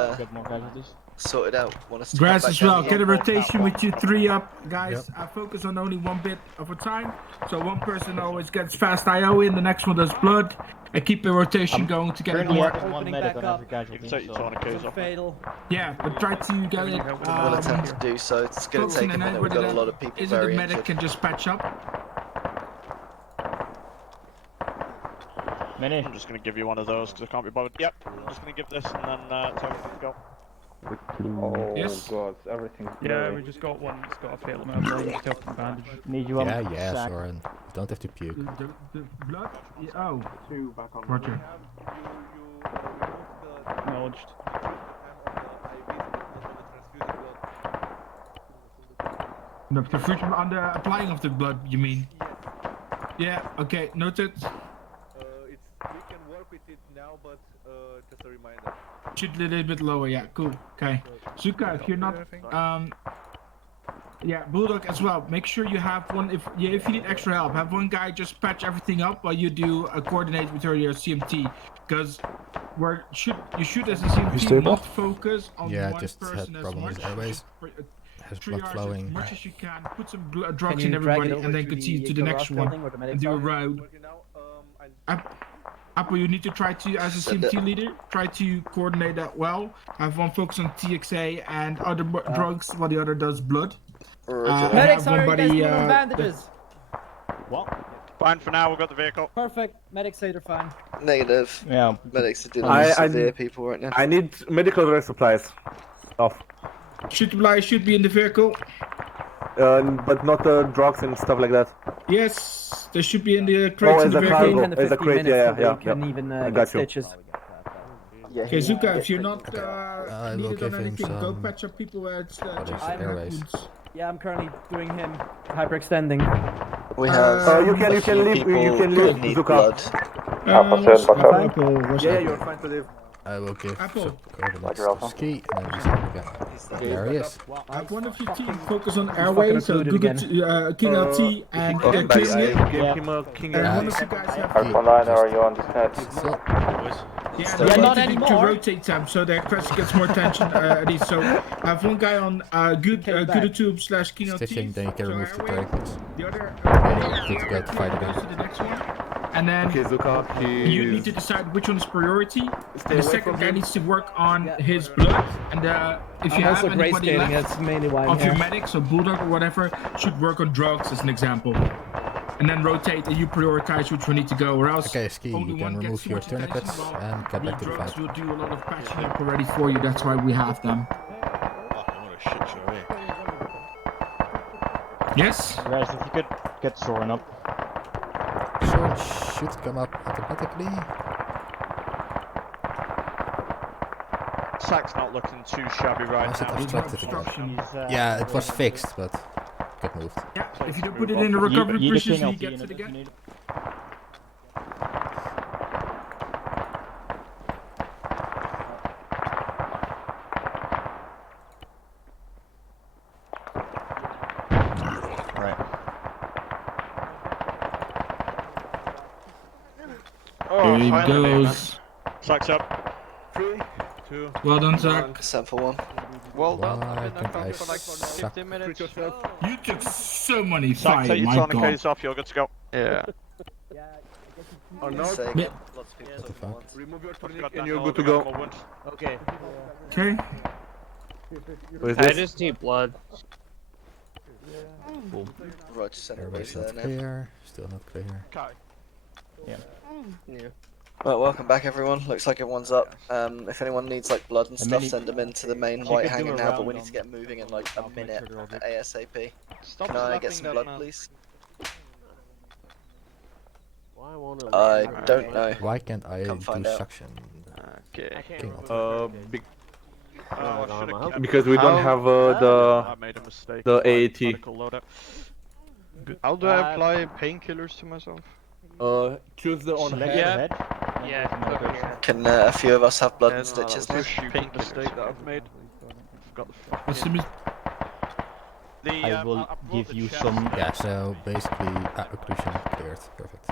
sorted out, want us to Grass come as back well. down Get a again. rotation with you 3 up, guys. I focus on only one bit of a time. So one person always gets fast IO in, the next one does blood. And keep the rotation going to get it more. One medic on every casualty. Yeah, but try to get it. We'll attempt to do so. It's going to take a minute. We've got a lot of people Isn't the very medic injured. can just patch up? Many. I'm just going to give you one of those because I can't be bothered. Yep, I'm just going to give this and then tell everyone to go. Oh Yes. god, everything's Yeah, blurry. we just got one. It's got a fatal amount of blood. Just help the bandage. Need you on Yeah, sack. Soren. You don't have to puke. The blood? Yeah, oh. 2 back on. Roger. Acknowledged. The transfusion on the applying of the blood, you mean? Yeah, okay, noted. We can work with it now, but just a reminder. Shoot a little bit lower, yeah, cool. Okay. Zuka, if you're not yeah, Bulldog as well. Make sure you have one if you need extra help, have one guy just patch everything up while you do coordinate with your CMT. Because you should as a CMT not focus on Yeah, one just person had as problem much. with airways. Has blood Triage flowing. as much as you can, put some drugs you in drag it everybody, over and then to continue the to the next garage one building where the medics and do a are? round. Apple, you need to try to, as a CMT leader, try to coordinate that well. Have one focus on TXA and other drugs, while the other does blood. Medics, have are you one guys buddy, good on bandages? What? Fine for now, we've got the vehicle. Perfect. Medics say they're fine. Negative. Yeah. Medics are dealing with severe people right now. I need medical resupplies. Off. Supplies should be in the vehicle. But not drugs and stuff like that. Yes, they should be in the crates in as the a vehicle. cargo, 10 to as a 15 crate, minutes yeah. so they can even I get got you. stitches. Okay, Zuka, if you're not I will needed give on him anything, go some patch up people where it's airways. Yeah, I'm currently doing him hyperextending. We have you can leave. You can leave, need Zuka. blood. Yeah, you're fine to leave. I will give Apple. some coordinates to Ski and then just again. There he is. Have one of your team focus on airways, so Google King LT and I gave him a king and one LT. of you guys have Online, are you on dispatch? yeah, Yeah, not to anymore. rotate them so their crash gets more attention at least. So have one guy on GoodTube / King LT. Stitching, then you can so remove the airway. targets. The other Good to go to fight again. goes to the next one. And then Okay, Zuka, you need to decide which one is priority. Stay And the away second from guy him. needs to work on his blood. And if you I'm have also anybody grayscaling, left that's mainly why I'm of your here. medics or bulldog or whatever, should work on drugs as an example. And then rotate and you prioritize which one need to go, or else Okay, Ski, only you can one gets remove too your much attention, tourniquets while and get the back to the drugs fight. will do a lot of patching up already for you. That's why we have them. Fucking what a shit show, eh? Yes? Guys, if you could get Soren up. Soren should come up automatically. Sack's not looking too shabby right Unless it now. obstructed again. He's, Yeah, it was fixed, but got moved. Yeah, if you don't put it in the recovery you procedure, King you LT get in to it the if you gap. need it. Right. Oh, Here he finally, goes. man. Sack's up. 3, 2. Well done, Zach. Sent for one. Well done. I Been think knocked I out for like suck. 15 minutes. You took so many Sack, fire, take your my god. tourniquets off, you're good to go. Yeah. Or not. Say again. Lots of people What the talking at fuck? once. Remove your I've tourniquet got and that you're all good to the go. animal wound. Okay. Okay. What is I this? just need blood. Roger, send Everybody's everybody not there now. clear. Still not clear. Okay. Yeah. Yeah. Well, welcome back, everyone. Looks like everyone's up. If anyone needs like blood and stuff, send them into the main white hangar now. But we need to get moving in like a minute ASAP. Can I get some blood, please? I don't know. Why can't I Come do find out. suction? Okay. Because we don't have I made a mistake. the My AAT. medical loadout. How do I apply painkillers to myself? Choose the on Select head. Yeah. Can a few of us have blood and stitches now? Stupid mistake that I've made. Forgot What's the I will give you some. Yeah, so basically, occlusion cleared. Perfect.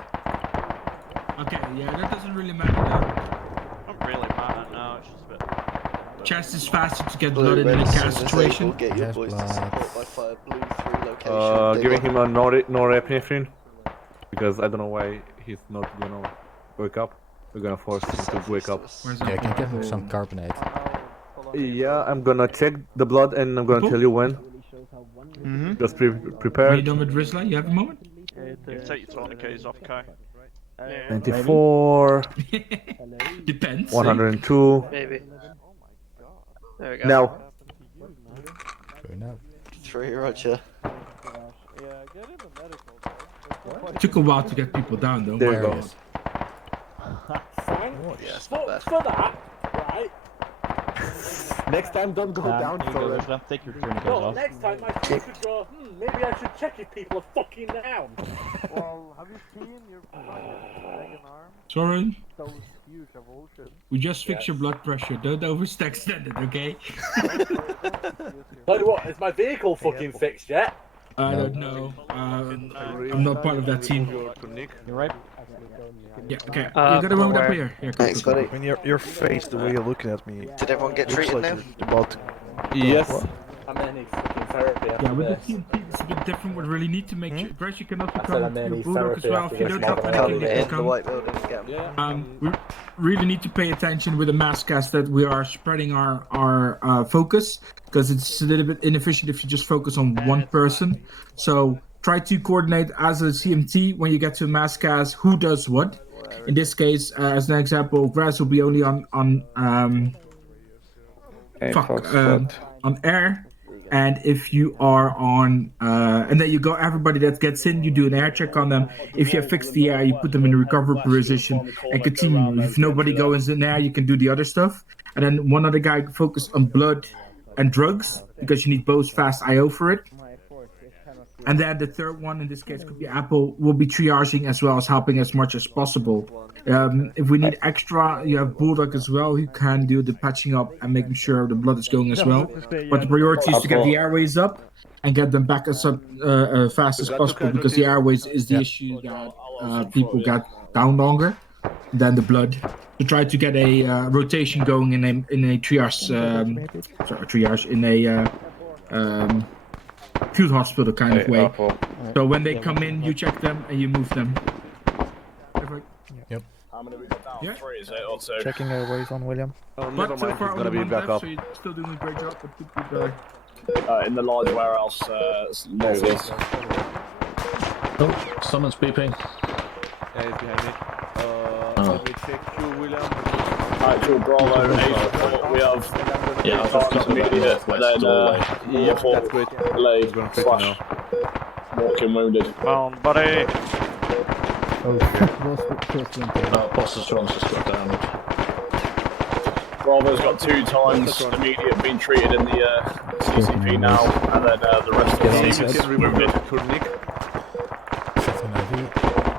Okay, yeah, that doesn't really matter though. Not really matter now. It's just a bit. Chest is faster to get blood in a gas situation. Get your boys to support by fire. Blue 3 location. Giving him a norepinephrine. Because I don't know why he's not gonna wake up. We're gonna force him to wake up. Yeah, can you give him some carbonate? Yeah, I'm gonna check the blood and I'm gonna tell you when. Just prepare. Are you done with Rizla? You have a moment? You can take your tourniquets off, Kai. 94. Depends. 102. Maybe. There we go. Now. Fair enough. 3, Roger. It took a while to get people down though. There you go. Yes, not bad. For that, right? Next time, don't go down for it. Take your tourniquets No, off. next time my team could go, maybe I should check if people are fucking down. Well, have you seen your second arm? Sorry? Those huge evolution. We just fix your blood pressure. Don't overextend it, okay? Tell you what, is my vehicle fucking fixed yet? I don't know. I'm not part of that team. You're right. Yeah, okay. You got a moment up here. Thanks, buddy. I mean, your face, the way you're looking at me. Did everyone get looks treated like now? you're about to... Yes. I'm in any fucking therapy after Yeah, with the this. TNT it's a bit different. We really need to make sure. Grace, you can also I said come I'm in to any Bulldog as therapy well. after If you this don't have motherfucker. anything, you can In the come. white building again. We really need to pay attention with the mass cast that we are spreading our focus, because it's a little bit inefficient if you just focus on one person. So try to coordinate as a CMT when you get to a mass cast who does what. In this case, as an example, Grass will be only on air. And if you are on, and then you go, everybody that gets in, you do an air check on them. If you have fixed the air, you put them in a recovery position and continue. If nobody goes in there, you can do the other stuff. And then one other guy focus on blood and drugs, because you need both fast IO for it. And then the third one, in this case, could be Apple, will be triaging as well as helping as much as possible. If we need extra, you have Bulldog as well, who can do the patching up and making sure the blood is going as well. But the priority is to get the airways up and get them back as fast as possible, because the airways is the issue that people get down longer than the blood. To try to get a rotation going in a triage, in a field hospital kind of way. So when they come in, you check them and you move them. Yep. How many we got down? Yeah. 3, is it? Or 2? Checking airways on William. Oh, But never so mind, far he's gonna only be one back left, up. so you're still doing a great job, but keep it In the large warehouse, northeast. Oh, someone's beeping. Yeah, he's behind me. Let me check you, William. Actual Bravo, 8 report, we have... Yeah, I've got immediate, and then Yep, that's great. delayed, He's gonna fit now. walking wounded. Come on, buddy. Boss's drums just got damaged. Bravo's got 2 times immediate being treated in the CCP now, and then the rest of the team is wounded.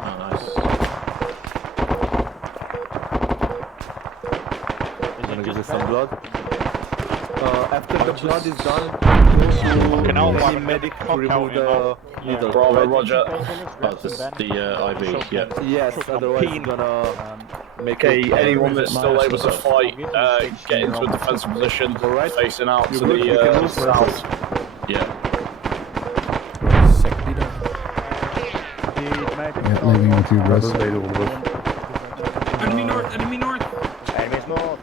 Oh, nice. I'm gonna give you some blood. After the blood is done, Fucking hell, go why to the medic fuck to remove out, you know? the needle. Bravo, right? roger. The IV, yeah. Yes, otherwise it's gonna make Okay, it. anyone that's still able to fight, get into a defensive position, facing out to the south. Yeah. Yeah, leaving with you, Russ. Enemy north, enemy north! Enemy's north.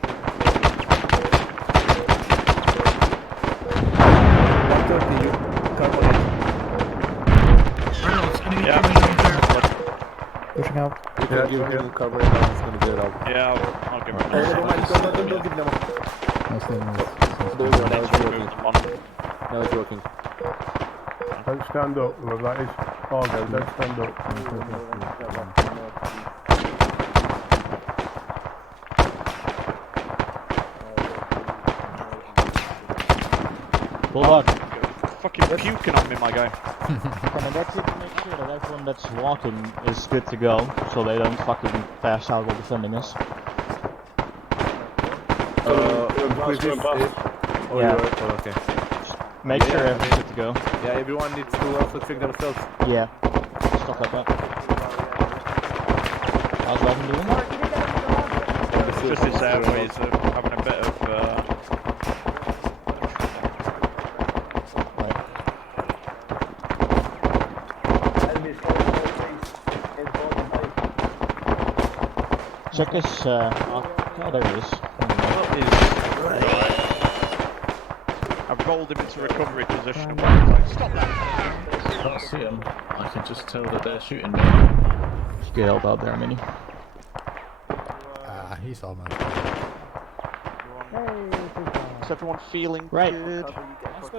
Reynolds, enemy coming in there. Pushing out. Yeah, give him cover and I'm just gonna get it out. Yeah, I'll give him Never mind, don't give them. There you go, now it's working. Now it's working. Don't stand up, whoever that is. Oh, go, don't stand up. Bulldog. Fucking puking on me, my guy. Can I get you to make sure that everyone that's walking is good to go, so they don't fucking pass out while defending us? Yeah. Oh, okay. Make sure everyone's good to go. Yeah, everyone needs to also check themselves. Yeah. Stuff like that. How's Robin doing? It's just his airways are having a bit of check his, oh, there he is. I've rolled him into recovery position. Stop that! I can't see him. I can just tell that they're shooting me. Just get help out there, Mini. Ah, he's almost. Is everyone feeling right? Good?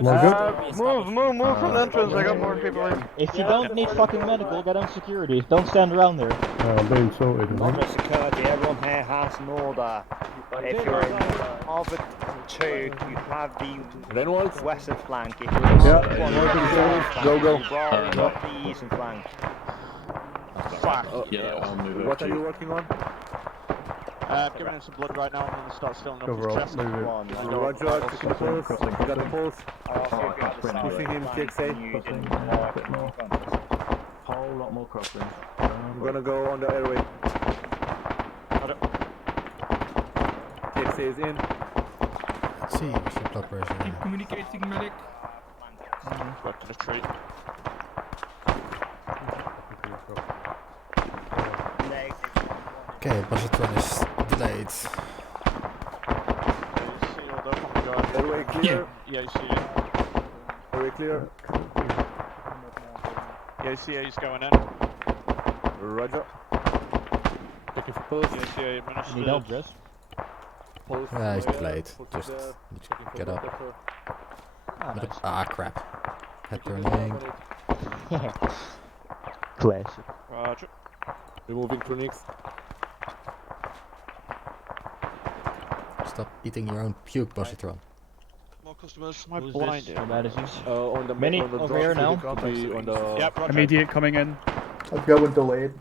Move from the entrance. I got more people in. If you don't need fucking medical, get on security. Don't stand around there. I'm being sorted. Under security, everyone here has an order. If you're in Harvard 2, you have the western flank. If you're in Go, go. you got the eastern flank. Fuck. Yeah, I'll move What are you working on? I'm giving him some blood right now. I'm going to start filling up his chest. Roger, checking the pulse. You got the pulse. Pushing him, TXA. Whole lot more crossing. I'm gonna go on the airway. TXA is in. Let's see, what's your blood pressure? Keep communicating, medic. Back to the tree. Okay, positron is delayed. Airway clear. Yeah, you see it. Airway clear. Yeah, you see he's going in. Roger. Checking for pulse. Yeah, see administered. Need help, Jess? Pulse. Yeah, he's delayed. Just need to get up. Ah, crap. Head turning. Classic. Roger. Removing chronics. Stop eating your own puke, positron. More customers. Am I blinded? How bad is he? On the Mini, on the over here now. On the Yep, roger. Immediate coming in. I've got one delayed.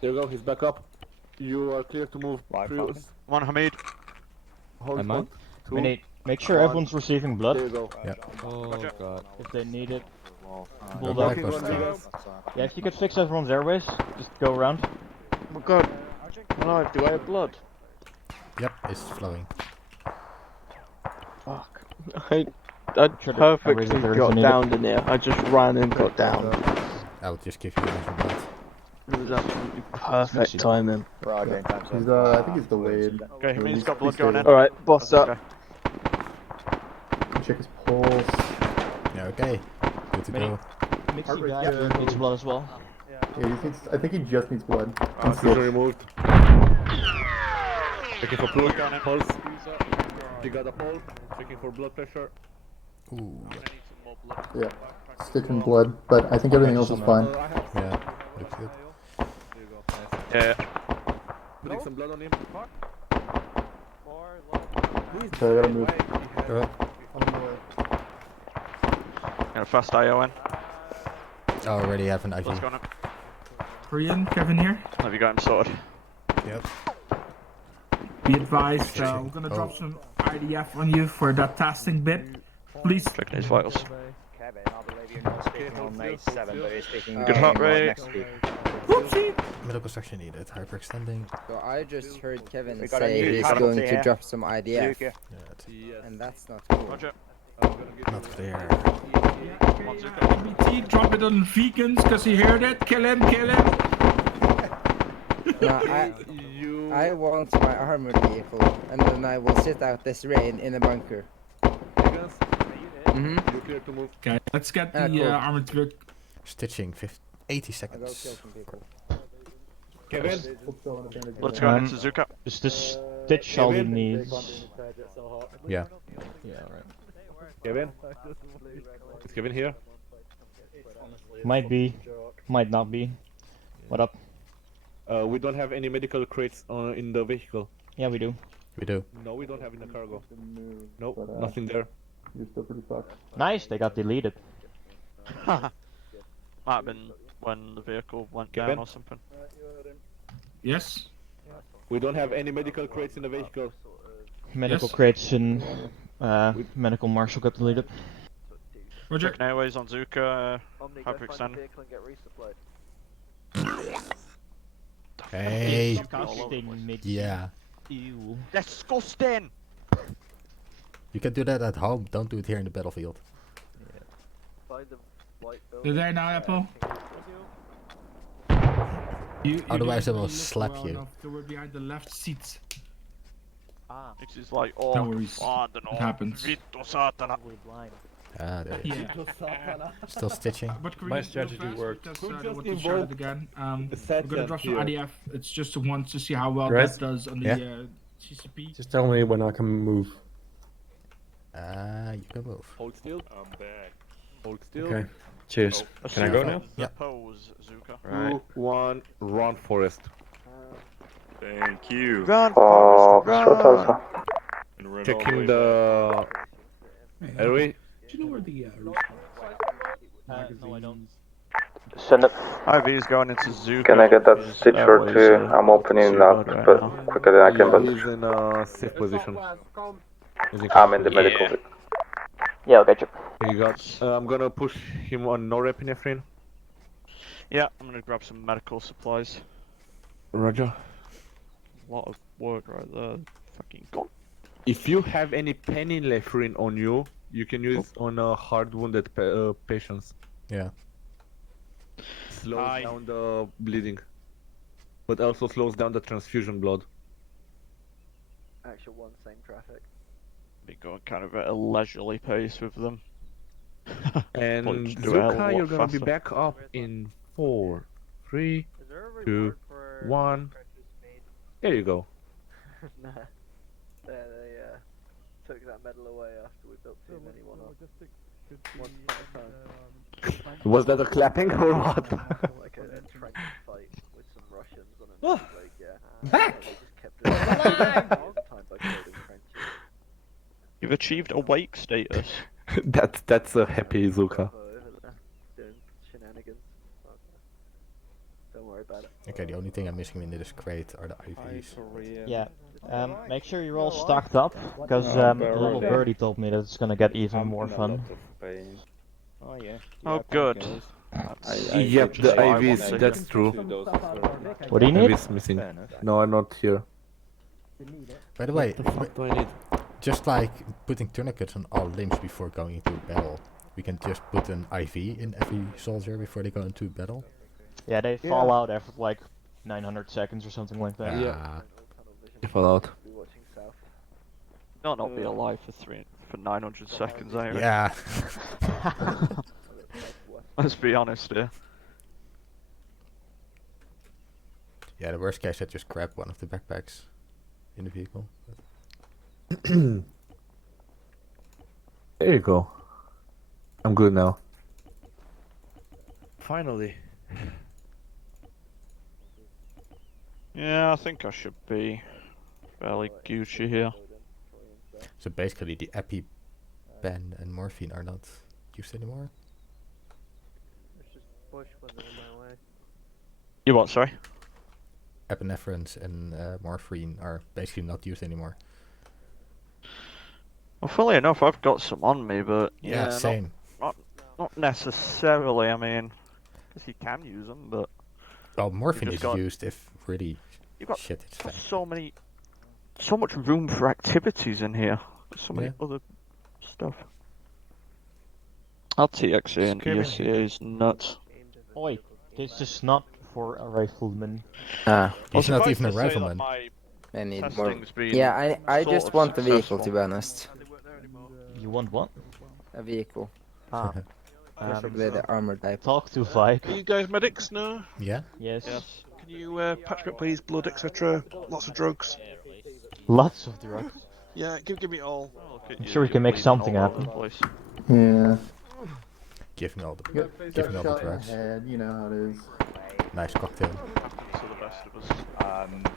There you go, he's back up. You are clear to move. One Hamid. Hold Am I? on. Two. Mini, make sure everyone's receiving blood. There you go. Yeah. Oh god. If they need it. Bulldog. Yeah, if you could fix everyone's airways, just go around. Oh god. Alive, do I have blood? Yep, it's flowing. Fuck. I perfectly got down in there. I just ran and got down. I would just give you some blood. It was absolutely perfect timing. He's, I think he's delayed. Okay, he's got blood going in. Alright, boss up. Check his pulse. Yeah, okay. Good to go. Mixy guy needs blood as well. Yeah, he needs, I think he just needs blood. Oxygen removed. Checking for blood. Pulse. You got a pulse. Checking for blood pressure. Ooh, Yeah, sticking blood, but I think everything else is fine. yeah. Looks good. Yeah. Putting some blood on him. So I gotta move. Go ahead. Got a fast IO in. I already have an IV. Blood's gone in. Korean, Kevin here. Have you got him sorted? Yep. Be advised, we're gonna drop some IDF on you for that testing bit. Please. Checking his vitals. Kevin, I believe you're not speaking on May 7, but you're speaking Good heart rate. next week. Medical section needed. Hyperextending. So I just heard Kevin We got a say new he's casualty going to here. drop some IDF, Luke. and that's not cool. Roger. Not clear. BT, drop it on vegans, cause he heard it. Kill him, kill him. No, I want my armored vehicle, and then I will sit out this rain in a bunker. You clear to move. Okay, let's get the cool. armored truck. Stitching 80 I'll go seconds. kill some people. Kevin? Let's go into Zuka. Is this stitch all he needs? Yeah. Yeah, right. Kevin? Is Kevin here? Might be, might not be. What up? We don't have any medical crates in the vehicle. Yeah, we do. We do. No, we don't have in the cargo. Nope, nothing there. You're still pretty fucked. Nice, they got deleted. Might have been when the vehicle went Kevin? down or something. Yes. We don't have any medical crates in the vehicle. Medical crates and medical marshal got deleted. Roger. Checking airways on Zuka. Hyperextend. Hey. Disgusting, Yeah. Ew. Disgusting! You can do that at home. Don't do it here in the battlefield. You're there now, Apple? Otherwise I will look slap well you. enough. They were behind the left seats. This is like, No oh, worries. I don't know. It happens. Vittu satana. Ah, there you Yeah. go. Still stitching. But My strategy worked. Because, Who I just want to share invoked it again. the We're gonna drop some here? IDF. It's just a one to see how well Right. that does on the Yeah. CCP. Just tell me when I can move. You can move. Hold still. I'm back. Hold still. Okay. Cheers. Can I go now? Yeah. Pose, Zuka. Right. 2, 1, run, Forest. Thank you. Run, Forest, run! Checking the airway. Do you know where the No, I don't. Send it. IV's going into Zuka. Can I get that His stitch or airways two? are I'm opening too that bad right but now. quicker than I can, but He's in a safe position. I'm in the medical. Yeah. Yeah, I'll get you. You got. I'm gonna push him on norepinephrine. Yeah, I'm gonna grab some medical supplies. Roger. A lot of work right there. Fucking gone. If you have any phenylephrine on you, you can use on hard wounded patients. Yeah. Slows down the bleeding, but also slows down the transfusion blood. Actual 1, same traffic. Be going kind of at a leisurely pace with them. And Probably just do a hell of a Zuka, lot you're gonna be faster. back up in 4, 3, 2, 1. There you go. Nah. They took that medal away after we built too many one up. Once upon a time. Was that a clapping or what? Like a trench fight with some Russians on a like, yeah. Back! They just kept it time by building trenches. You've achieved awake status. That's a happy Zuka. Doing shenanigans. Don't worry about it. Okay, the only thing I'm missing in this crate are the IVs. Yeah. Make sure you're all stocked up, because little birdie told me that it's gonna get even more fun. Oh yeah. Oh, good. Yep, the IVs, that's true. What do you need? IVs missing. No, I'm not here. By the way, What the fuck do I need? just like putting tourniquets on all limbs before going into battle, we can just put an IV in every soldier before they go into battle. Yeah, they fall out after like 900 seconds or something like that. Yeah. They fall out. Not be alive for 900 seconds, anyway. Yeah. Let's be honest here. Yeah, the worst case I just grab one of the backpacks in the vehicle. There you go. I'm good now. Finally. Yeah, I think I should be fairly Gucci here. So basically the EpiPen and morphine are not used anymore? You what, sorry? Epinephrine and morphine are basically not used anymore. Well, funnily enough, I've got some on me, but Yeah, same. Not necessarily. I mean, because you can use them, but Well, morphine you've is just got- used if really you've got shit is bad. so much room for activities in here. So many Yeah. other stuff. Our TXA and Screaming. ESCA is nuts. Oi, this is not for a rifleman. He's not even a rifleman. I need more. Testing's been Yeah, I sort just of want the vehicle, successful. to be honest. You want what? A vehicle. Preferably the armored type. Talk to Vike. Are you guys medics now? Yeah? Yes. Yes. Can Can you patch me up, please? Blood, etc. Lots of drugs. Lots of drugs. Yeah, give me it all. I'm sure we can make something happen. Yeah. Give me all the Face give me all got the shot in the drugs. head, you know how it is. Nice cocktail. To the best of us.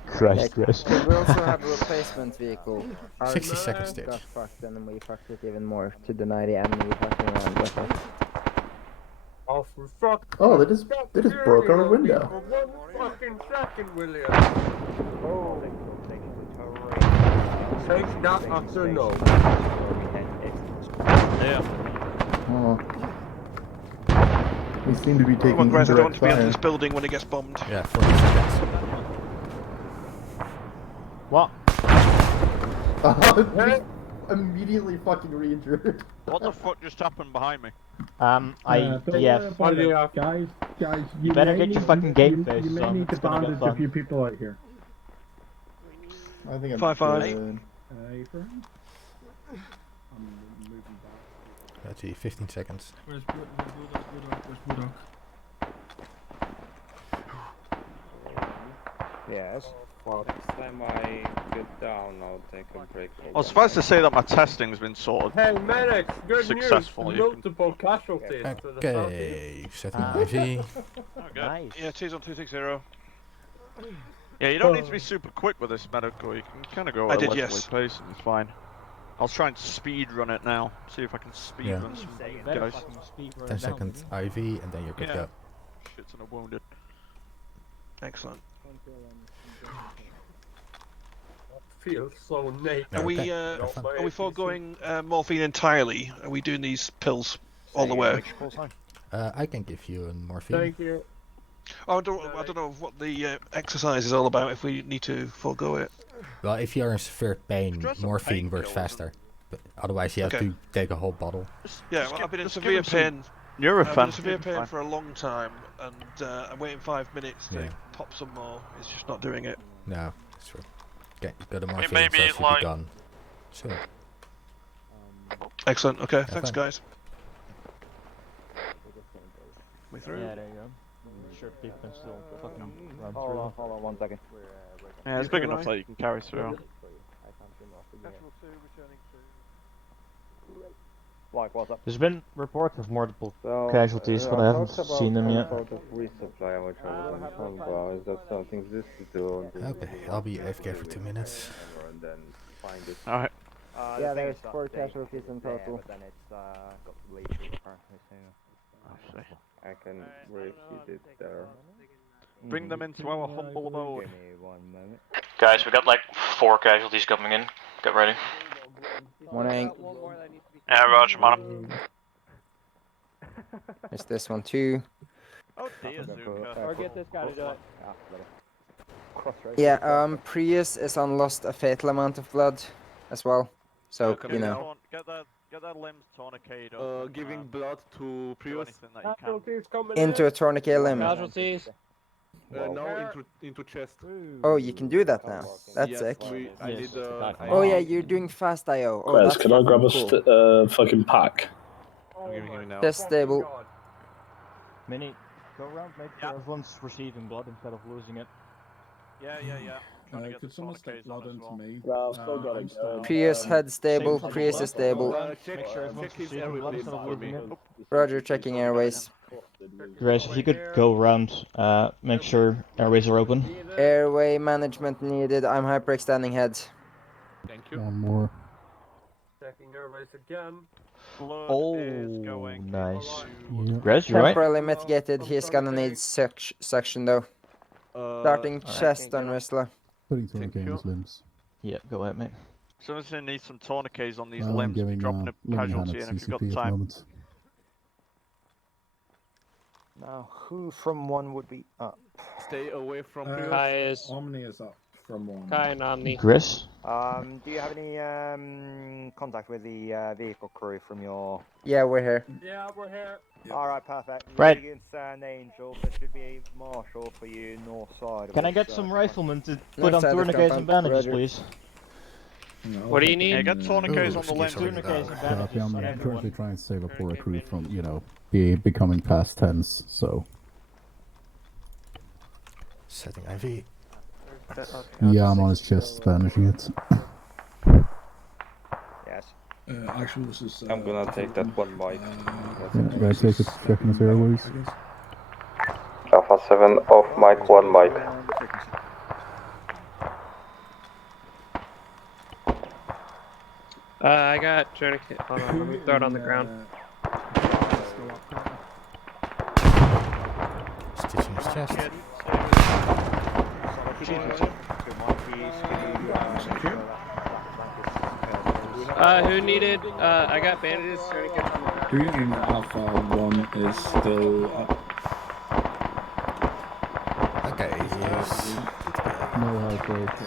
Christ, Chris. Could we also have a replacement vehicle? 60 seconds stage. Got fucked and then we fucked it even more to deny the enemy fucking around with it. Oh, for fuck. Oh, they just broke our window. For 1 fucking second, William. Oh. Take that after no. Yeah. Oh. We seem to be taking Come on, Grace, I don't want indirect to be under fire. this building when it gets bombed. Yeah, 40 seconds. What? Just immediately fucking re-injured. What the fuck just happened behind me? IDF. Guys, You better get your fucking game faces You may on. need to It's gonna get bandage a fun. few people out here. I think I'm 5-5. good. Abraham? Let's see, 15 seconds. Where's Bulldog? Yes. Well, next time I get down, I'll take a break. I was supposed to say that my testing's been sorted. Hey, medics! Good Successful, news! you can- Multiple casualties to the Okay, southeast. setting IV. Nice. Yeah, T's on 260. Yeah, you don't need to be super quick with this medical. You can kind of go I at a did, leisurely yes. pace and it's fine. I'll try and speed run it now. See if I can speed Yeah. run some Better guys. fucking speed run 10 it down. seconds IV, and then you're good to Yeah. go. Shit's on a wounded. Excellent. Feels so naked. Are we Okay. foregoing morphine entirely? Are we doing these pills all the way? I can give you a morphine. Thank you. Oh, I don't know what the exercise is all about. If we need to forego it. Well, if you're in severe pain, Stress and morphine works painkillers faster. But otherwise, you have Okay. to take a whole bottle. Yeah, well, I've been in severe pain. I've been Nurofen. in severe pain for a long time, and I'm waiting 5 minutes to Yeah. pop some more. It's just not doing it. No, it's true. Okay, you got a morphine, may so be it should be like- gone. Soon. Excellent. Okay, Have thanks, fun. guys. We through? Yeah, there you go. I'm sure people can still fucking run Hold through. on, hold on 1 second. Yeah, it's big enough that you can carry through. Like, what's up? There's been reports of multiple So, casualties, but I haven't talked about seen them some yet. sort of resupply, which I was informed about. Is that something this is doing? Okay, I'll be AFK for 2 minutes. And then find it. Alright. Yeah, there's 4 casualties in total. But then it's got bleached apparently soon. I can repeat it there. Bring them into our humble abode. Give me 1 moment. Guys, we got like 4 casualties coming in. Get ready. Morning. Yeah, Roger, man. There's this one too. Oh dear, Zuka. Or get this guy to do it. Yeah, Prius is on lost a fatal amount of blood as well. So, you know. Get that limbs tourniqueted up. Giving blood to Prius. Anything that you can. Casualties coming Into a tourniquet limb. Casualties. No, into chest. Oh, you can do that now. That's Yes, sick. I need Oh yeah, you're doing fast IO. Oh, Guys, that's can I grab a fucking cool. fucking pack? I'm giving you now. Test stable. Mini, go around, make sure everyone's receiving blood instead of losing it. Yeah. Trying to get Could the someone stick tourniquets blood on as into well. me? No, I've still got I'm it. still- Prius head stable. Same for Prius the is blood. stable. Make sure everyone's receiving blood instead of losing it. Roger, checking airways. Grace, if you could go around, make sure airways are open. Airway management needed. I'm hyperextending head. Thank you. One more. Checking airways again. Oh, nice. Yeah. Grace, you right? Temporarily mitigated. He's gonna need suction though. Starting chest on Whistler. Putting tourniquet in his limbs. Yeah, go ahead, mate. Someone's gonna need some tourniquets on these I'm limbs. Be giving dropping a limb hand casualty at in if you've got CCP the at the time. moment. Now, who from 1 would be up? Stay away from Prius. Kai is. Omni is up from 1. Kai and Omni. Chris? Do you have any contact with the vehicle crew from your... Yeah, we're here. Yeah, we're here. Alright, perfect. Right. Regan, San Angel, there should be a marshal for you north side of Can I us, get some riflemen to put North on side of tourniquets and compound. bandages, Roger. please? What do you need? Yeah, get tourniquets Ooh, on the excuse limbs. me. Tourniquets and Yeah, bandages I'm on currently everyone. trying to save a poor recruit from, becoming past tense, so. Setting IV. Yeah, I'm on his chest, banishing it. Yes. Actually, this is. I'm gonna take that one mic. Yeah, guys, take a check in his airways. Alpha 7 off mic, one mic. I got tourniquet. Hold on, let me throw it on the ground. Stitching his chest. Who needed? I got bandages. Tourniquets on the ground. Who in Alpha 1 is still up? Okay, he's... No hard breaks.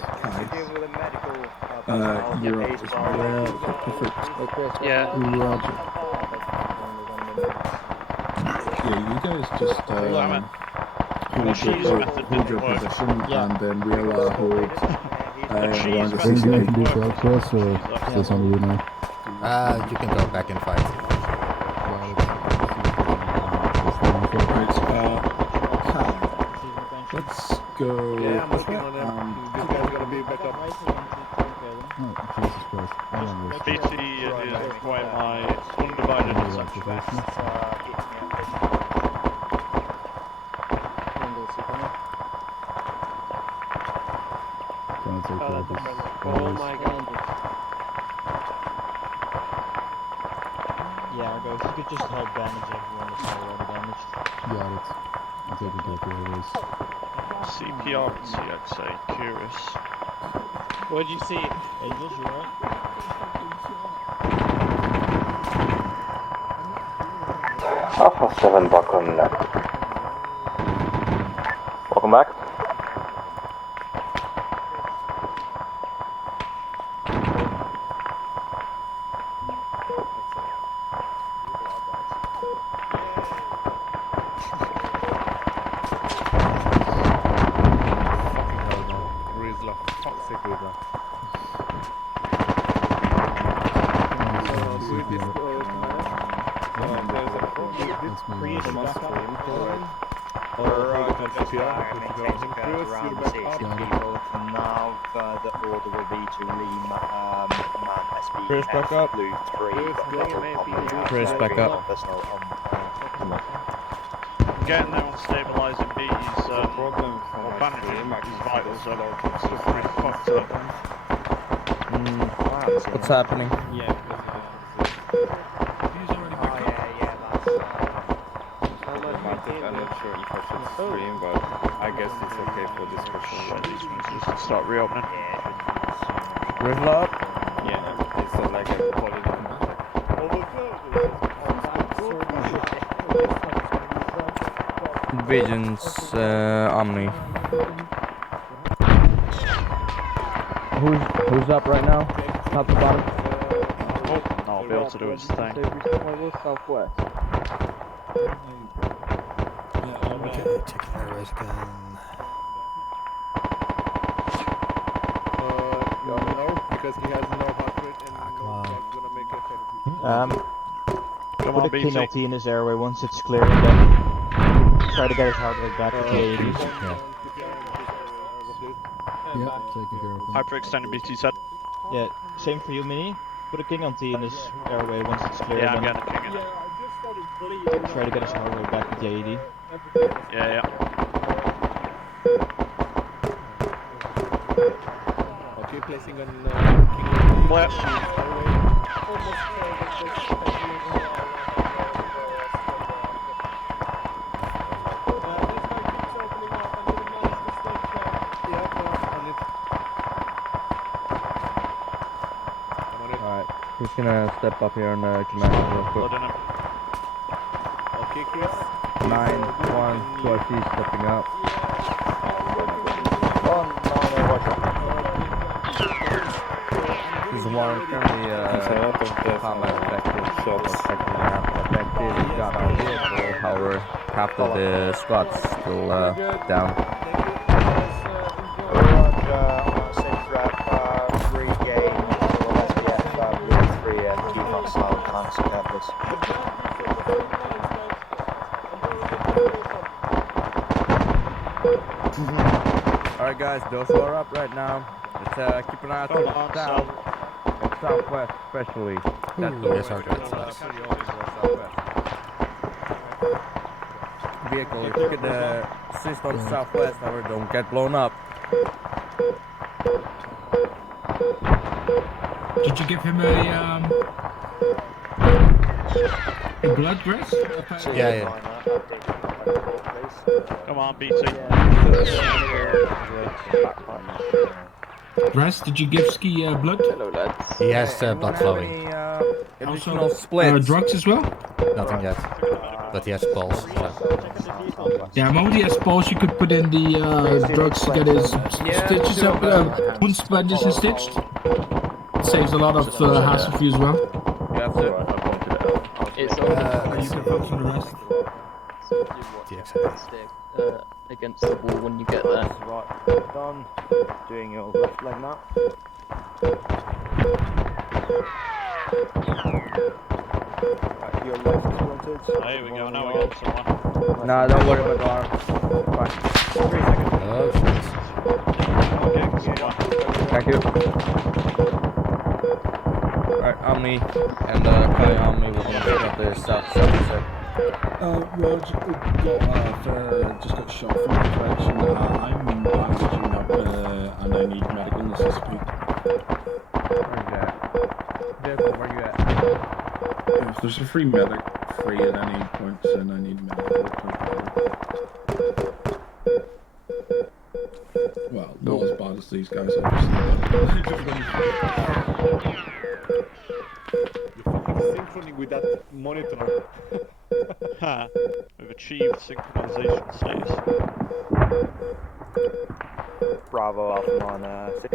You're up as well. Perfect. Yeah. Roger. Yeah, you guys just hold your position, and then we'll hold around the Anything I can do 60. to help us, or is this on you now? you can go back and fight. Right, let's go. Yeah, I'm working on them. These guys gotta be back up. Oh, Jesus Christ. I don't know. BT is why my undivided attention. Gonna take care of this. Oh my god. Yeah, Argo, if you could just help bandage everyone that's already damaged. Got it. I'm taking care of this. CPR and CXA, curious. What'd you see? Angels, you alright? Alpha 7 back on net. Welcome back. Chris, back up. Chris, back up. Getting there on stabilising B, he's or bandaging his vitals are still pretty fucked up. What's happening? I'm not sure if I should stream, but I guess it's okay for discussion. These ones just start reopening. Rivel up. Yeah, it's like a polygon. Visions, Omni. Who's up right now? Top to bottom? I'll be able to do his thing. Southwest. Okay, taking airways again. Because he has no heart rate and that's gonna make it. Come on, Put a BT. penalty in his airway once it's clear, and then try to get his heart rate back to the 80s. Yeah, taking care of him. Hyperextended BT set. Yeah, same for you, Mini. Put a king on T in his airway once it's clear, Yeah, I'm then getting a king in it. try to get his heart rate back to the 80. Yeah. Okay, placing on Clear. Alright, who's gonna step up here on the command real quick? Blood in him. Okay, Chris. 9-1, 2RT stepping up. This is Warren currently combat effective. Effective, we got our vehicle, however, half of the squad's still down. Mm-hmm. guys, those who are up right now, let's keep an eye out to the south and southwest, especially. That door is pretty open to the southwest. Vehicle, if you could assist on the southwest, however, don't get blown up. Did you give him a blood dress? Yeah. Come on, BT. Dress, did you give Ski blood? Hello, lads. He has blood flowing. Also, splits. drugs as well? Nothing yet. But he has pulse. So. Yeah, moment he has pulse, you could put in the drugs to get his stitches up, wounds bandaged and stitched. It saves a lot of hassle for you as well. You have to. It's you can focus on the rest. Against the wall when you get there. Right, done. Doing your left leg now. Right, your left is wanted. There we go, now we got someone. Nah, don't worry about the arm. Fine. 3 seconds. Oh, shit. Thank you. Alright, on me. And Kai on me, we're gonna pick up the south side. Rog, just got shot from the direction. I'm bandaging up and I need medical necessity. Where you at? If there's a free medic free at any point, then I need medical. Well, not as bad as these guys, obviously. Synchrony with that monitor. Ha! We've achieved synchronization status. Bravo, Alpha 9, 6.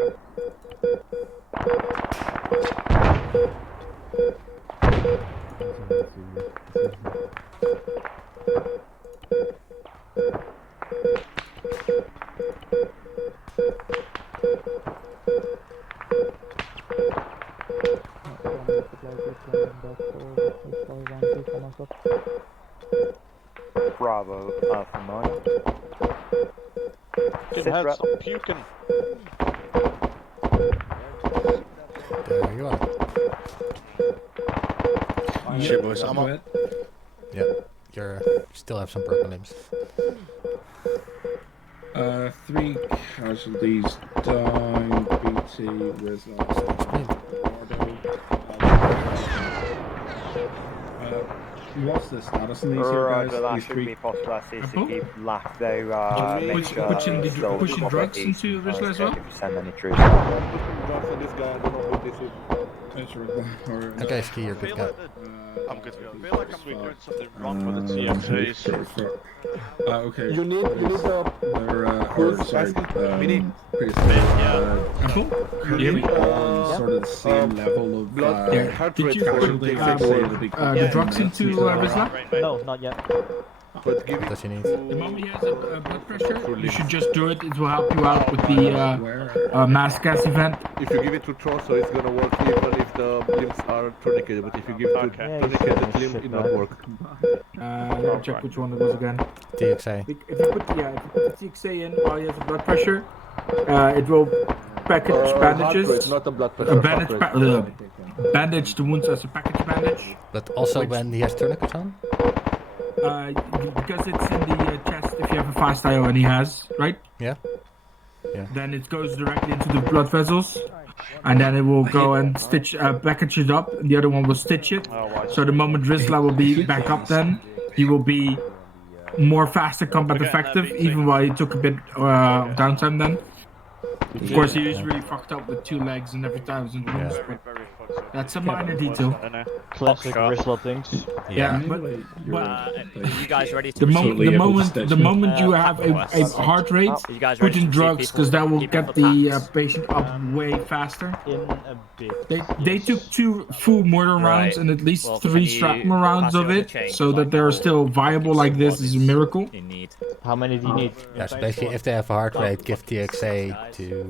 Bravo, Alpha 9. Good head, stop puking. There you are. Shit, boys, I'm up. Yep, you still have some broken limbs. 3 casualties down. BT with what's the status in these here guys? That These should 3 be possible. I see CSIP left though. Pushing drugs into Rizla as well? If you send any troops. Okay, Ski, you're good guy. I'm good to go. I feel like I'm doing something wrong with the TFTs. Okay. You need the sort of the same level of heart Did rate you put the drugs into Rizla? No, not yet. But give What does he need? The moment he has a blood pressure, you should just do it. It will help you out with the mass gas event. If you give it to Trosso, it's gonna work even if the limbs are tourniqueted. But if you give it to tourniqueted limb, it won't work. Let me check which one it was again. TXA. If you put the TXA in while he has a blood pressure, it will package bandages. Rate, not a blood pressure. Bandage the wounds as a package bandage. But also when he has tourniquets on? Because it's in the chest, if you have a fast IO and he has, right? Yeah. Yeah. Then it goes directly into the blood vessels, and then it will go and stitch, package it up, and the other one will stitch it. So the moment Rizla will be back up then, he will be more faster combat effective, even while he took a bit of downtime then. Of course, he is really fucked up with 2 legs and every time in wounds, but that's a minor detail. Classic Rizla things. Yeah, but you guys ready to the moment you have a heart rate, put in drugs because that will get the patient up way faster. In a bit. They took 2 full mortar rounds and at least 3 shrapnel rounds of it, so that they're still viable like this is a miracle. How many do you need? Yeah, so basically if they have a heart rate, give TXA to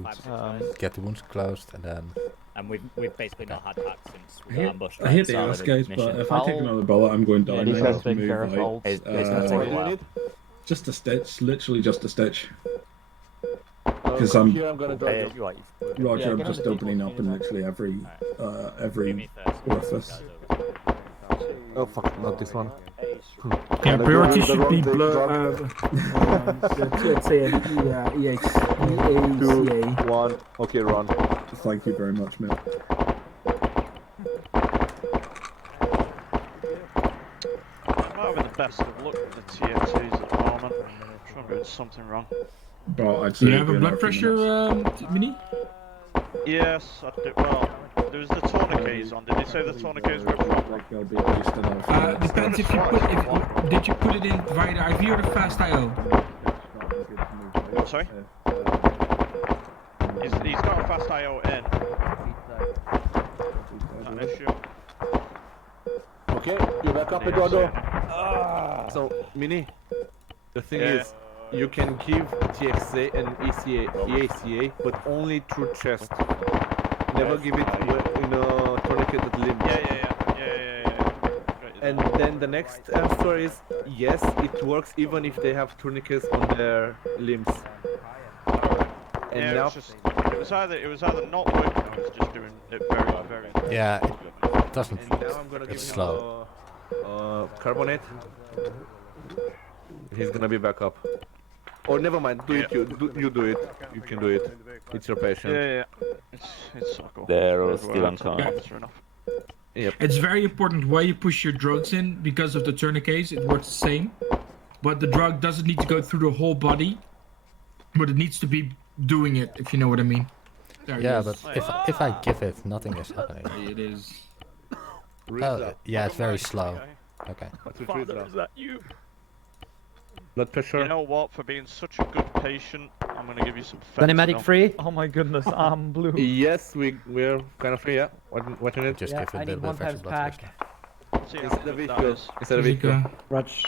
get the wounds closed, and then... And we've basically not had that since we got ambushed. I hate the ass guys, but if I take another bullet, I'm going down. These I guys have to take care of all. move out. Just a stitch, literally just a stitch. Because come I'm here, I'm gonna drive you. Roger. I'm just opening up in literally every orifice. Oh fuck, not this one. Yeah, priority should be let's say an EACA. 2, 1. Okay, run. Thank you very much, Mill. I'm not having the best of luck with the TXAs at the moment. I'm sure I'm doing something wrong. Well, I'd Do say you have a blood pressure, Mini? Yes, I do. Well, there was the tourniquets on. Did they say the tourniquets were proper? They'll be at least enough. Depends if you put. Did you put it in via the IV or the fast IO? Sorry? He's got a fast IO in. Not an issue. Okay, you're back up, Eduardo. So, Mini, the thing is, you can give TXA and EACA, but only through chest. Never give it in a tourniqueted limb. Yeah. And then the next answer is, yes, it works even if they have tourniquets on their limbs. And yeah, now... it was either not working or it was just doing it very. Yeah, it doesn't. And now I'm gonna give It's him slow. carbonate. He's gonna be back up. Or never mind, do it. You do it. You can do it. It's your patient. Yeah. It's so cool. They're still unconscious. Yep. It's very important where you push your drugs in because of the tourniquets. It works the same, but the drug doesn't need to go through the whole body, but it needs to be doing it. If you know what I mean. Yeah, but if I give it, nothing is happening. It is. Oh, yeah, it's very slow. Okay. Father, is that you? Blood pressure. You know what? For being such a good patient, I'm gonna give you some. Medic free? Oh my goodness, I'm blue. Yes, we're kind of free. Yeah. What you need? Just give it a little bit of blood pressure. It's the vehicle. It's the vehicle. Raj.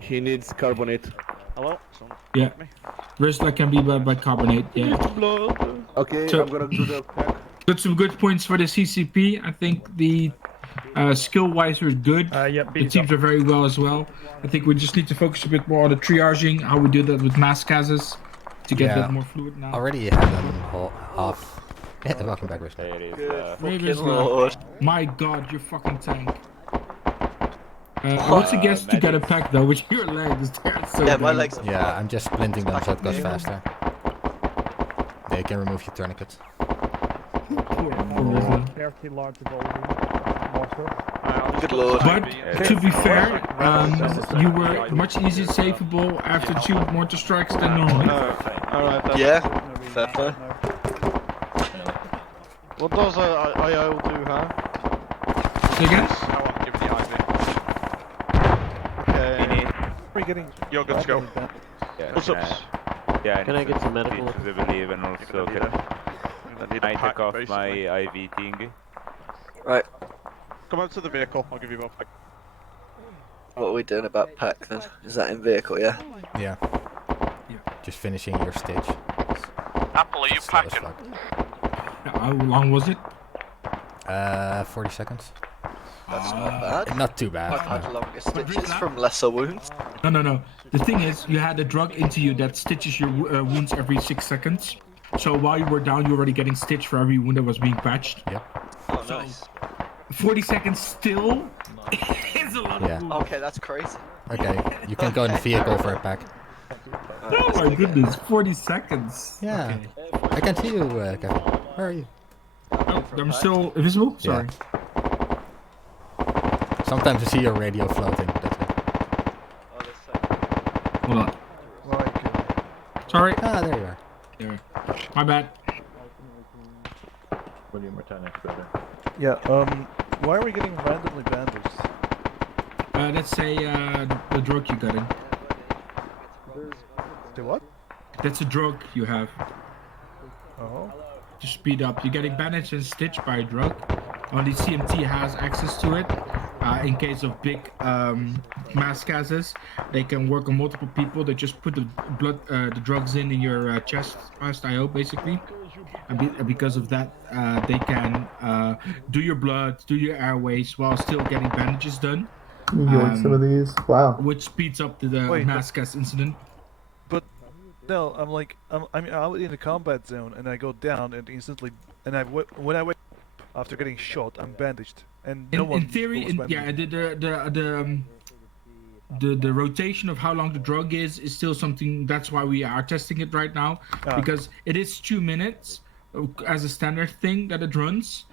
He needs carbonate. Hello. Yeah. Wristlock can be by carbonate. Yeah. Okay, So- I'm gonna do the pack. Got some good points for the CCP. I think the skill-wise are good. The teams are very well as well. I think we just need to focus a bit more on the triaging, how we do that with mass gases to get a bit more fluid now. Already had them off. Yeah, welcome back, Rich. My God, your fucking tank. What's a guess to get a pack though with your legs? So Yeah, my legs. Yeah, I'm just splinting them so it goes faster. They can remove your tourniquets. Good lord. But to be fair, you were much easier savable after 2 mortar strikes than normally. Alright. Yeah. Fair. What does IO do, huh? Say again? How I'm giving the IV. Okay. You're good to go. Push-ups. Yeah, Can I get some medical? I believe, and also I take off my IV thing. Right. Come out to the vehicle. I'll give you both. What are we doing about pack then? Is that in vehicle? Yeah. Yeah. Just finishing your stage. Apple, are you packing? How long was it? 40 seconds. That's not bad. Not too bad. I've had longer stitches from lesser wounds. No. The thing is, you had a drug into you that stitches your wounds every 6 seconds. So while you were down, you were already getting stitched for every wound that was being patched. Yep. Oh, nice. 40 seconds still is a lot of wounds. Okay, that's crazy. Okay, you can go in the vehicle for a pack. Oh my goodness, 40 seconds. Yeah. Okay. I can see you, Kevin. Where are you? Oh, I'm still invisible? Sorry. Yeah. Sometimes I see your radio floating. That's it. Hold on. Sorry. Ah, there you are. There. My bad. William Returning brother. Yeah, why are we getting randomly bandaged? Let's say the drug you got in. The what? That's a drug you have. Oh. To speed up. You're getting bandaged and stitched by a drug. Only CMT has access to it. In case of big mass gases, they can work on multiple people. They just put the drugs in your chest, fast IO basically. And because of that, they can do your blood, do your airways while still getting bandages done. Some of these. Wow. Which speeds up the mass gas incident. But no, I'm like, I'm out in the combat zone, and I go down, and instantly, and when I wake up after getting shot, I'm bandaged, and in theory, the rotation of how long the drug is still something. That's why we are testing it right now, because it is 2 minutes as a standard thing that it runs.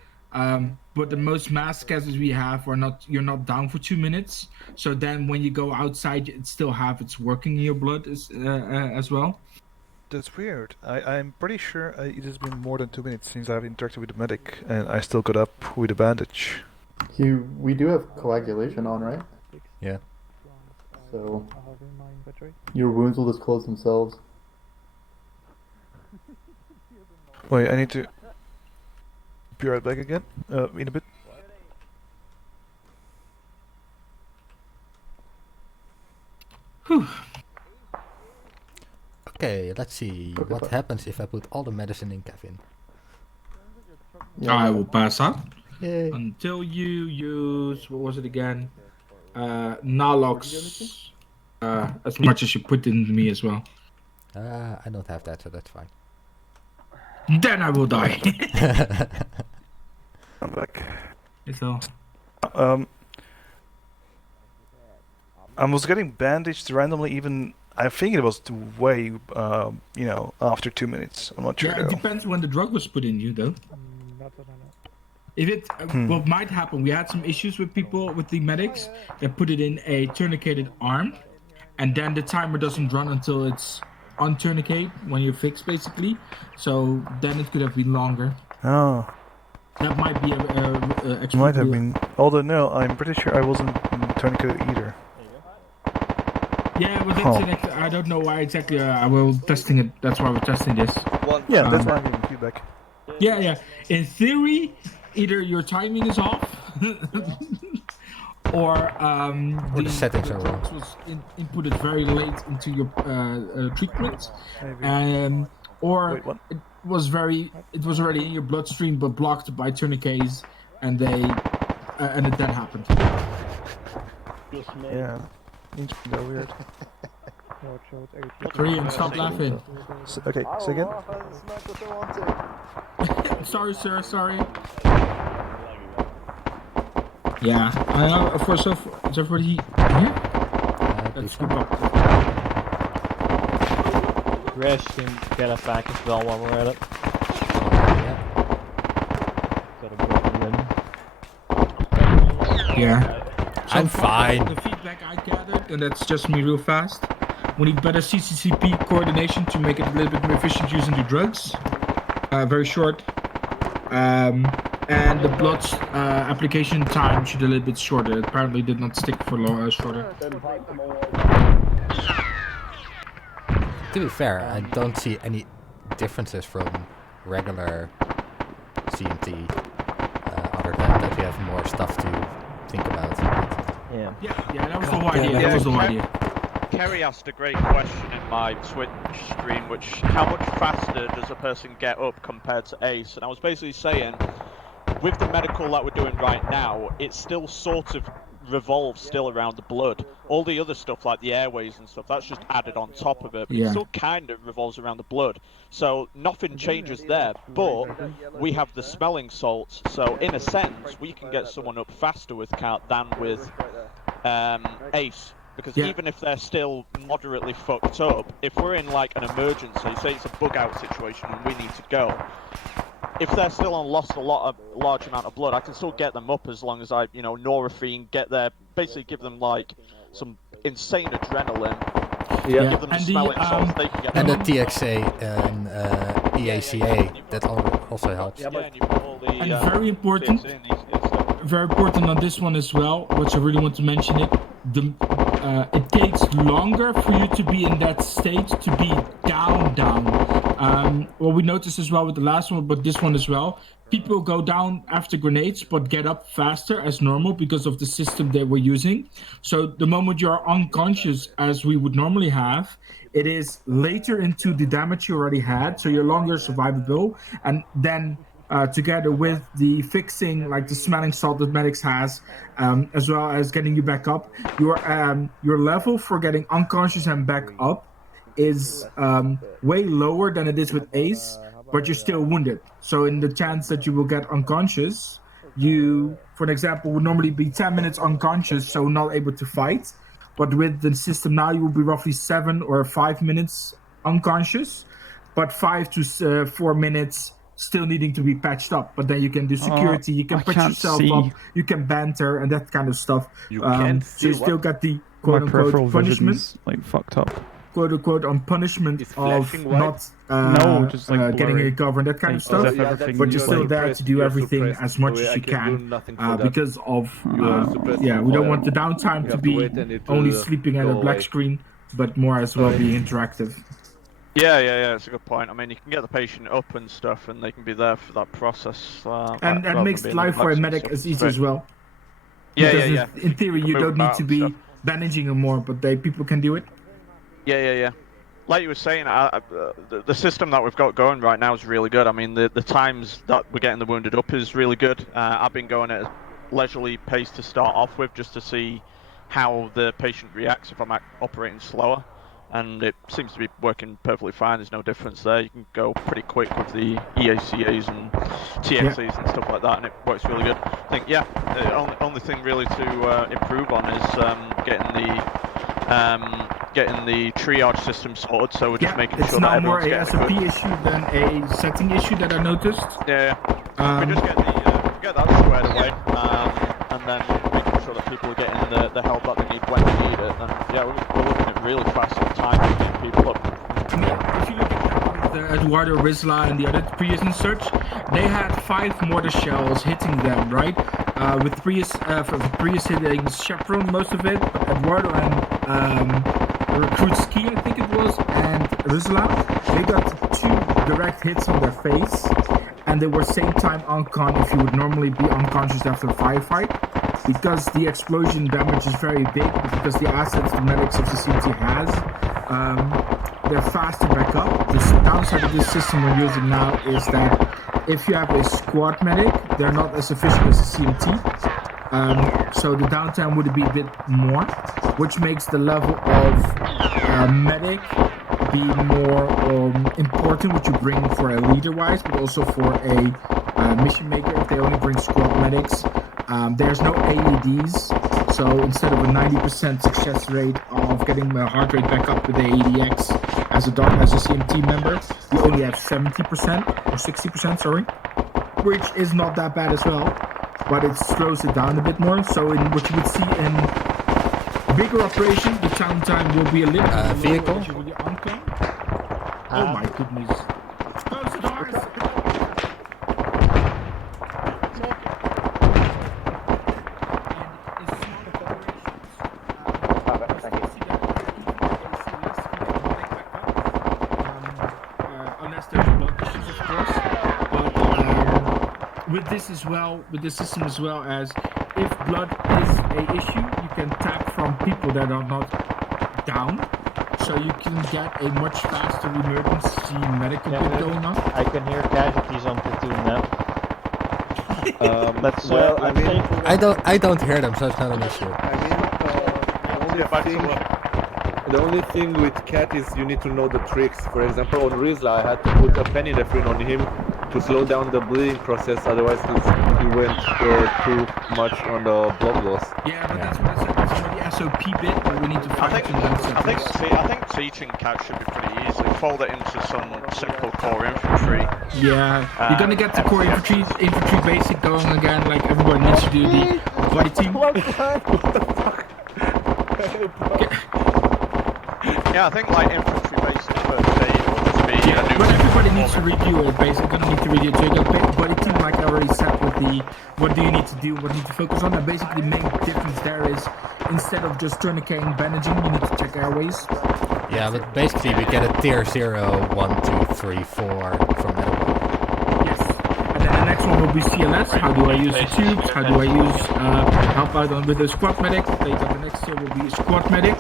But the most mass cases we have you're not down for 2 minutes. So then when you go outside, it still have its working in your blood as well. That's weird. I'm pretty sure it has been more than 2 minutes since I've interacted with the medic, and I still got up with a bandage. We do have coagulation on, right? Yeah. So your wounds will just close themselves. Wait, I need to be right back again. In a bit. Whew. Okay, let's see what happens if I put all the medicine in Kevin. I will pass out. Yay. Until you use, what was it again? Nalox. As much as you put in me as well. I don't have that, so that's fine. Then I will die. I'm back. So. I was getting bandaged randomly, even I think it was way, after 2 minutes. I'm not sure. Yeah, it depends when the drug was put in you, though. If it, what might happen, we had some issues with people, with the medics, that put it in a tourniqueted arm, and then the timer doesn't run until it's on tourniquet, when you're fixed, basically. So then it could have been longer. Oh. That might be It might have been. Although, no, I'm pretty sure I wasn't tourniqueted either. Yeah, well, that's I don't know why exactly. We're testing it. That's why we're testing this. Yeah, that's why I'm giving feedback. Yeah. In theory, either your timing is off, or the settings are wrong. Was inputted very late into your treatment, or it was already in your bloodstream but blocked by tourniquets, and it then happened. Yeah. They're weird. Korean, stop laughing. Okay, say again. Sorry, sir. Sorry. Yeah, I know. Of course, is everybody here? Let's scoop up. Crash can get us back as well while we're at it. Yeah. I'm fine. The feedback I gathered, and that's just me real fast. We need better CCCP coordination to make it a little bit more efficient using the drugs. Very short. And the blood application time should be a little bit shorter. It apparently did not stick for shorter. To be fair, I don't see any differences from regular CMT, other than that we have more stuff to think about. Yeah, that was the whole idea. That was the whole idea. Kerry asked a great question in my Twitch stream, how much faster does a person get up compared to Ace? And I was basically saying, with the medical that we're doing right now, it still sort of revolves still around the blood. All the other stuff like the airways and stuff, that's just added on top of it. But it still kind of revolves around the blood. So nothing changes there, but we have the smelling salts. So in a sense, we can get someone up faster with Cat than with Ace. Because even if they're still moderately fucked up, if we're in like an emergency, say it's a bug out situation and we need to go, if they're still on lost a large amount of blood, I can still get them up as long as I, norethine, get there, basically give them like some insane adrenaline. Yeah. Give them the smelling salts, they can get and the up. TXA and EACA, that also helps. Yeah, and you've got all the, And very important on this one as well, which I really want to mention it. It takes longer for you to be in that state to be down. Well, we noticed as well with the last one, but this one as well. People go down after grenades, but get up faster as normal because of the system that we're using. So the moment you're unconscious, as we would normally have, it is later into the damage you already had, so you're longer survivable. And then together with the fixing, like the smelling salt that medics has, as well as getting you back up, your level for getting unconscious and back up is way lower than it is with ACE, but you're still wounded. So in the chance that you will get unconscious, you, for an example, would normally be 10 minutes unconscious, so not able to fight. But with the system now, you will be roughly 7 or 5 minutes unconscious, but 5 to 4 minutes still needing to be patched up. But then you can do security, you can I patch can't yourself see. up, you can banter and that kind of stuff. You can't So see you still what? got the My peripheral quote-unquote punishment, vision's like fucked up. quote-unquote on punishment It's of flashing white? not No, just like getting blurry. a cover and that kind of Like, stuff. as if everything But you're is still like- there to do You're everything suppressed, as much so as I you can do can nothing for that. because of You are suppressed we don't forever. want the downtime You to have to be wait and it only will sleeping at go a black away. screen, but more as well being interactive. Yeah, it's a good point. I mean, you can get the patient up and stuff, and they can be there for that process. And that makes life for a medic as easy as well. Yeah, Because yeah. in theory, can you move don't need about to and be stuff. bandaging them more, but people can do it. Yeah. Like you were saying, the system that we've got going right now is really good. I mean, the times that we're getting the wounded up is really good. I've been going at a leisurely pace to start off with, just to see how the patient reacts if I'm operating slower. And it seems to be working perfectly fine. There's no difference there. You can go pretty quick with the EACAs and TXAs and stuff like that, and it works really good. I think, the only thing really to improve on is getting the triage system sorted. So we're just making it's sure now that more everyone's a getting SOP issue than a setting issue that I noticed. Yeah. We just get that squared away, and then making sure that people are getting the help that they need when they need it. And we're looking at really fast time to get people up. I mean, if you look at that with Eduardo Rizla and the other Prius and such, they had 5 mortar shells hitting them, right? With Prius, for the Prius hitting Chevron most of it, but Eduardo and Recruit Ski, I think it was, and Rizla, they got 2 direct hits on their face, and they were same time uncon if you would normally be unconscious after a firefight, because the explosion damage is very big, because the assets the medics of the CMT has, they're faster back up. The downside of this system we're using now is that if you have a squad medic, they're not as efficient as a CMT. So the downtime would be a bit more, which makes the level of medic be more important, which you bring for a leader-wise, but also for a mission maker if they only bring squad medics. There's no AEDs, so instead of a 90% success rate of getting the heart rate back up with the AEDX as a CMT member, you only have 70% or 60%, sorry, which is not that bad as well, but it slows it down a bit more. So in what you would see in bigger operations, the downtime will be a little bit vehicle. lower, which is really uncon. Oh my goodness! Close the doors. With this system as well, as if blood is a issue, you can tap from people that are not down, so you can get a much faster emergency medical bit going on. I can hear casualties on platoon now. I don't hear them, so it's not an issue. The only thing with Cat is you need to know the tricks. For example, on Rizla, I had to put a epinephrine on him to slow down the bleeding process, otherwise he went too much on the blood loss. Yeah, but that's what I said. That's for the SOP bit where we need to fine tune those settings. I think teaching Cat should be pretty easy. Fold it into some simple core infantry. Yeah, you're gonna get the core infantry basic going again, like everyone needs to do the body team. Yeah, I think like infantry basic first aid will just be but everybody needs to review it, basically. Gonna need to review it. So you got body team, like I already said, with the what do you need to do, what you need to focus on. And basically the main difference there is instead of just tourniqueting, bandaging, you need to check airways. Yeah, but basically we get a tier 0, 1, 2, 3, 4 from everyone. Yes. And then the next one will be CLS. How do I use the tubes? How do I use help out on with the squad medic? The next tier will be squad medic.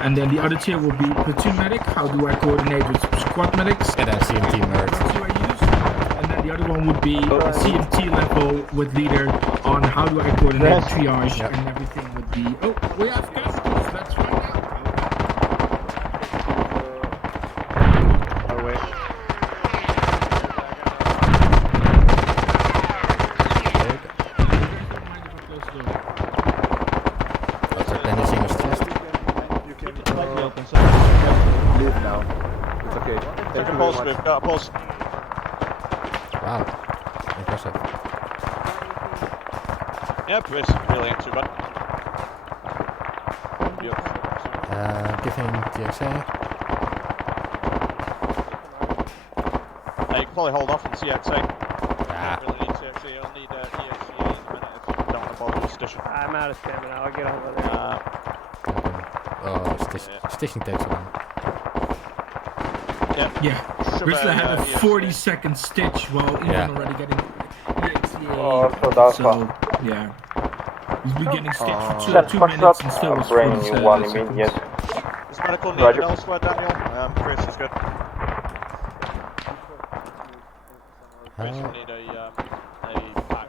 And then the other tier will be platoon medic. How do I coordinate with squad medics? And then CMT nerd. That's who I use. And then the other one would be CMT level with leader on how do I coordinate triage and everything would be. Oh, we have casualties. Let's find out. without a pulse. Wow. Impressive. Yeah, Chris, really ain't too bad. Giving TXA. You can probably hold off on TXA. Ah. You don't really need TXA, you'll need EXA in a minute if you don't want to bother with Station. I'm out of stamina, I'll get over there. Oh, station takes a while. Yeah. Grizzly had a 40-second stitch while even already getting EXA. So, yeah. He's been getting stitched for 2 minutes and still was 40 seconds. Is medical needed elsewhere, Daniel? Chris is good. Chris will need a pack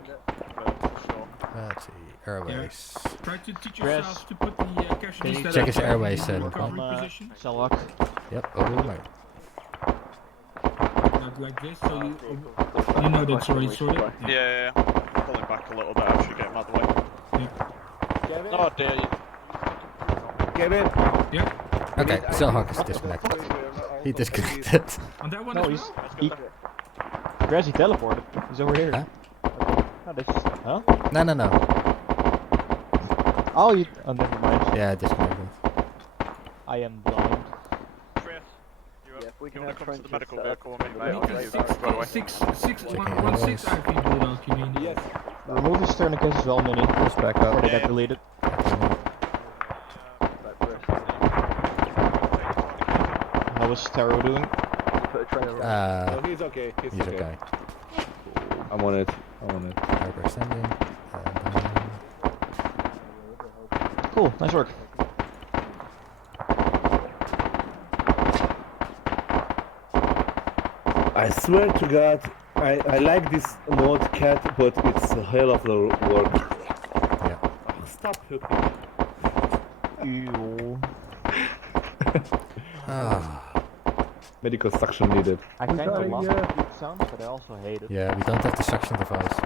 for sure. Let's see, airways. Try to teach yourself to put the cash Check his airways in. Cell lock. Yep, oh my. Not like this, so you know that's already sorted. Yeah. Pull him back a little bit, actually get him out of the way. Oh dear you. Get in. Yeah. Okay, Selhawk is disconnected. He disconnected. On that one No, as he teleported. He's over here. Huh? Oh, that's just, huh? No. Oh, you. Oh, never mind. Yeah, disconnected. I am blind. Chris, you want to come to the medical vehicle and Right away. 616 IP build-out you need. Yes. Remove his tourniquets as well, Mini. Just back up. Before they get deleted. How is Taro doing? He's okay. He's okay. I'm on it. Hyperextending. Cool, nice work. I swear to God, I like this mod cat, but it's a hell of a work. Yeah. Stop hooking. Ew. Medical suction needed. I kind of love the beep sound, but I also hate it. Yeah, we don't have the suction device.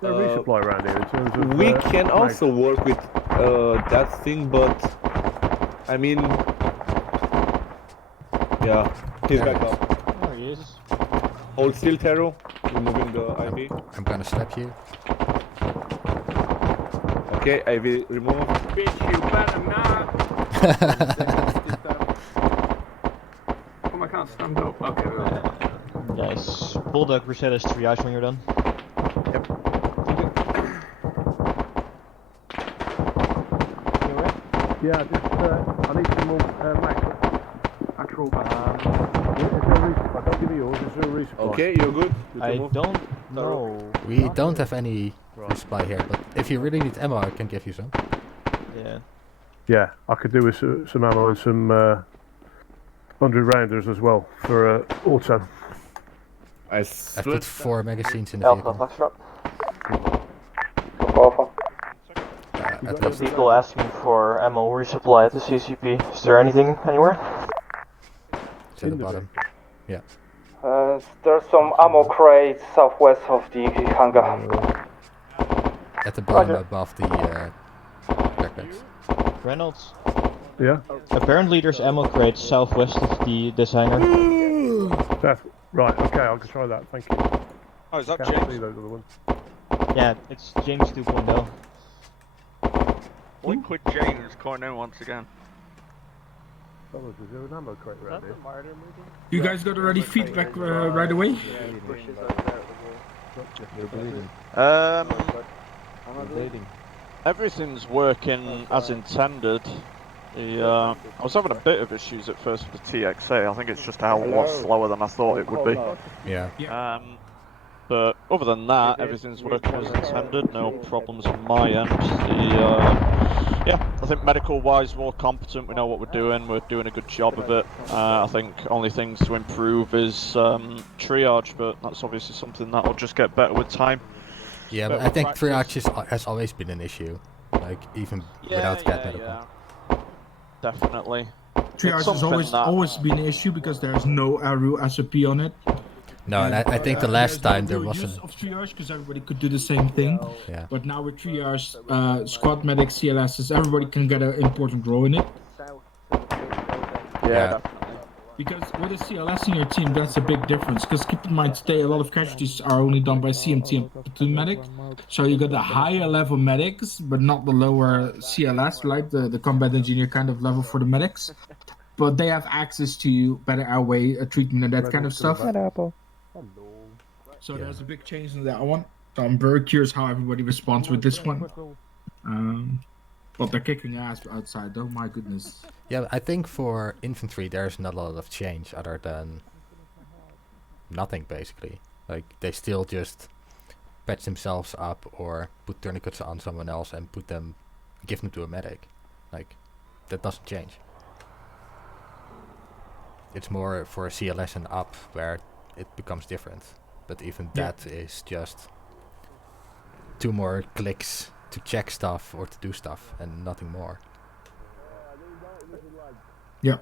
There resupply around here in terms of. We can also work with that thing, but I mean, yeah, he's back up. There he is. Hold still, Taro. Removing the IV. I'm gonna slap you. Okay, IV remove. Bitch, you better not! Oh, I can't stand up. Okay, Nice. Bulldog reset as triage when you're done. Yep. Yeah, just I need some more actual. Don't give me yours. Is there a resupply? Okay, you're good. I don't know. We don't have any resupply here, but if you really need ammo, I can give you some. Yeah. Yeah, I could do with some ammo and some 100 rounders as well for auto. I've put 4 magazines in the vehicle. At least. People asking for ammo resupply at the CSIP. Is there anything anywhere? It's at the bottom. Yeah. There's some ammo crates southwest of the hangar. At the bottom above the backpacks. Reynolds. Yeah. Apparently there's ammo crates southwest of this hangar. Right, okay, I'll try that, thank you. Oh, is that Can't James? see those other ones. Yeah, it's James 2.0. Liquid James calling in once again. Fellas, is there an ammo crate around here? You guys got already feedback right away? You're bleeding. Everything's working as intended. I was having a bit of issues at first with the TXA. I think it's just a lot slower than I thought it would be. Yeah. But other than that, everything's working as intended. No problems on my end. Yeah, I think medical-wise, we're more competent. We know what we're doing. We're doing a good job of it. I think only things to improve is triage, but that's obviously something that will just get better with time. Yeah, but I think triage has always been an issue. Like even without cat medical. Yeah. Definitely. Triage has always been an issue because there's no ARU SOP on it. No, and I think the last time there wasn't. Of triage because everybody could do the same thing. Yeah. But now with triage, squad medics, CLSs, everybody can get an important role in it. Yeah. Because with a CLS in your team, that's a big difference. Because keep in mind, today a lot of casualties are only done by CMT and platoon medic. So you got the higher level medics, but not the lower CLS, right? The combat engineer kind of level for the medics. But they have access to better airway treatment and that kind of stuff. So there's a big change in that one. So I'm very curious how everybody responds with this one. But they're kicking ass outside, though. My goodness. Yeah, I think for infantry there's not a lot of change other than nothing basically. Like they still just patch themselves up or put tourniquets on someone else and give them to a medic. Like that doesn't change. It's more for a CLS and up where it becomes different. But even that is just 2 more clicks to check stuff or to do stuff and nothing more. Yeah.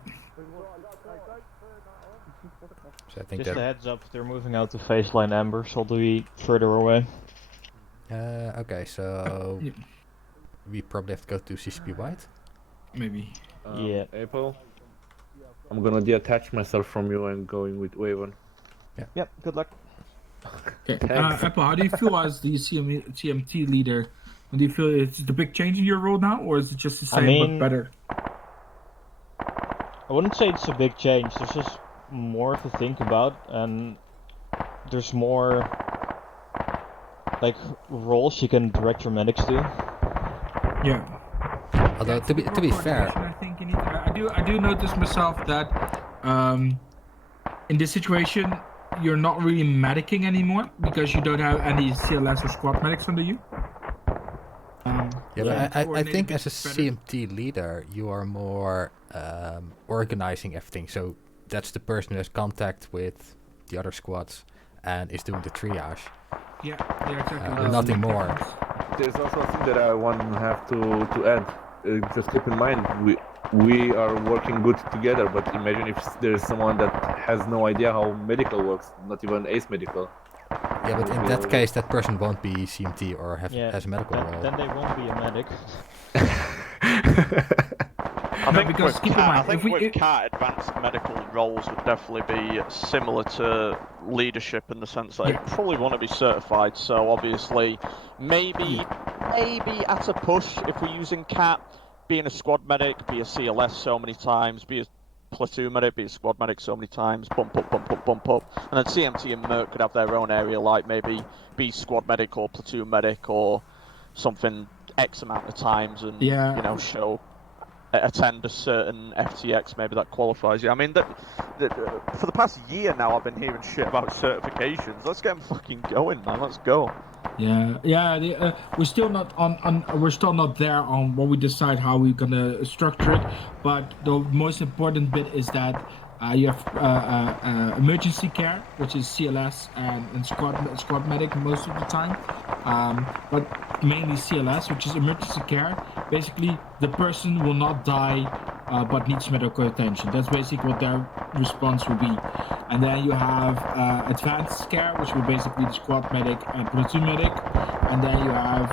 So I think just a heads up, they're moving out to Faceline Amber, so they'll be further away. Okay, so we probably have to go to CCP White? Maybe. Yeah. April? I'm gonna detach myself from you and going with Waven. Yeah. Yep, good luck. Okay. Apple, how do you feel as the CMT leader? Do you feel it's the big change in your role now, or is it just the same but better? I wouldn't say it's a big change. There's just more to think about, and there's more like roles you can direct your medics to. Yeah. Although to be fair, I think you need. I do notice myself that in this situation you're not really medicing anymore because you don't have any CLS or squad medics under you. But I think as a CMT leader, you are more organizing everything. So that's the person who has contact with the other squads and is doing the triage. Yeah, exactly. Nothing more. There's also a thing that I want to have to add. Just keep in mind, we are working good together, but imagine if there's someone that has no idea how medical works, not even ace medical. Yeah, but in that case, that person won't be CMT or has a medical role. Then they won't be a medic. I think with CAT, advanced medical roles would definitely be similar to leadership in the sense that you probably want to be certified. So obviously, maybe at a push, if we're using CAT, being a squad medic, be a CLS so many times, be a platoon medic, be a squad medic so many times, bump up. And then CMT and Merc could have their own area, like maybe be squad medic or platoon medic or something X amount of times and, you know, attend a certain FTX, maybe that qualifies you. I mean, for the past year now, I've been hearing shit about certifications. Let's get them fucking going, man. Let's go. We're still not we're still not there on what we decide how we're gonna structure it. But the most important bit is that you have emergency care, which is CLS and squad medic most of the time, but mainly CLS, which is emergency care. Basically, the person will not die but needs medical attention. That's basically what their response will be. And then you have advanced care, which will basically the squad medic and platoon medic. And then you have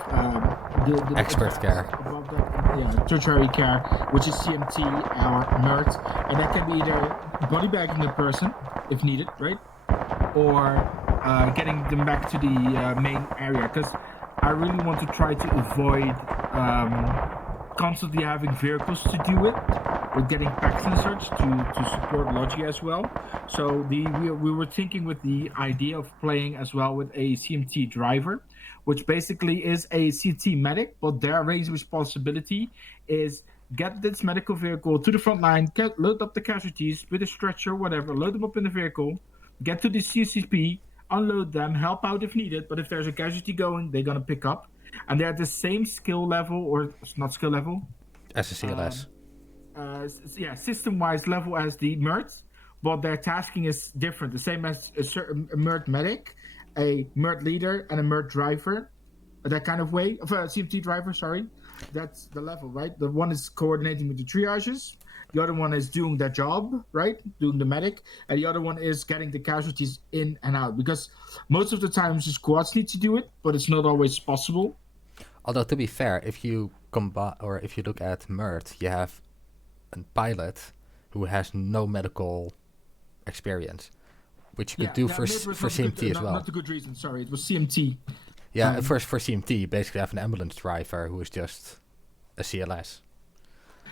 the expert care. Above that, tertiary care, which is CMT or MERT. And that can be either body bagging a person if needed, right? Or getting them back to the main area. Because I really want to try to avoid constantly having vehicles to do it, with getting packs and such to support Logi as well. So we were thinking with the idea of playing as well with a CMT driver, which basically is a CT medic, but their main responsibility is get this medical vehicle to the front line, load up the casualties with a stretcher, whatever, load them up in the vehicle, get to the CCP, unload them, help out if needed, but if there's a casualty going, they're gonna pick up. And they're at the same skill level, or not skill level, as a CLS. System-wise level as the MERT, but their tasking is different. The same as a MERT medic, a MERT leader, and a MERT driver. That kind of way of a CMT driver. Sorry, that's the level, right? The one is coordinating with the triages. The other one is doing their job, right? Doing the medic, and the other one is getting the casualties in and out. Because most of the times the squads need to do it, but it's not always possible. Although to be fair, if you look at MERT, you have a pilot who has no medical experience, which you could do for CMT as well. Not a good reason. Sorry, it was CMT. Yeah, for CMT, basically have an ambulance driver who is just a CLS.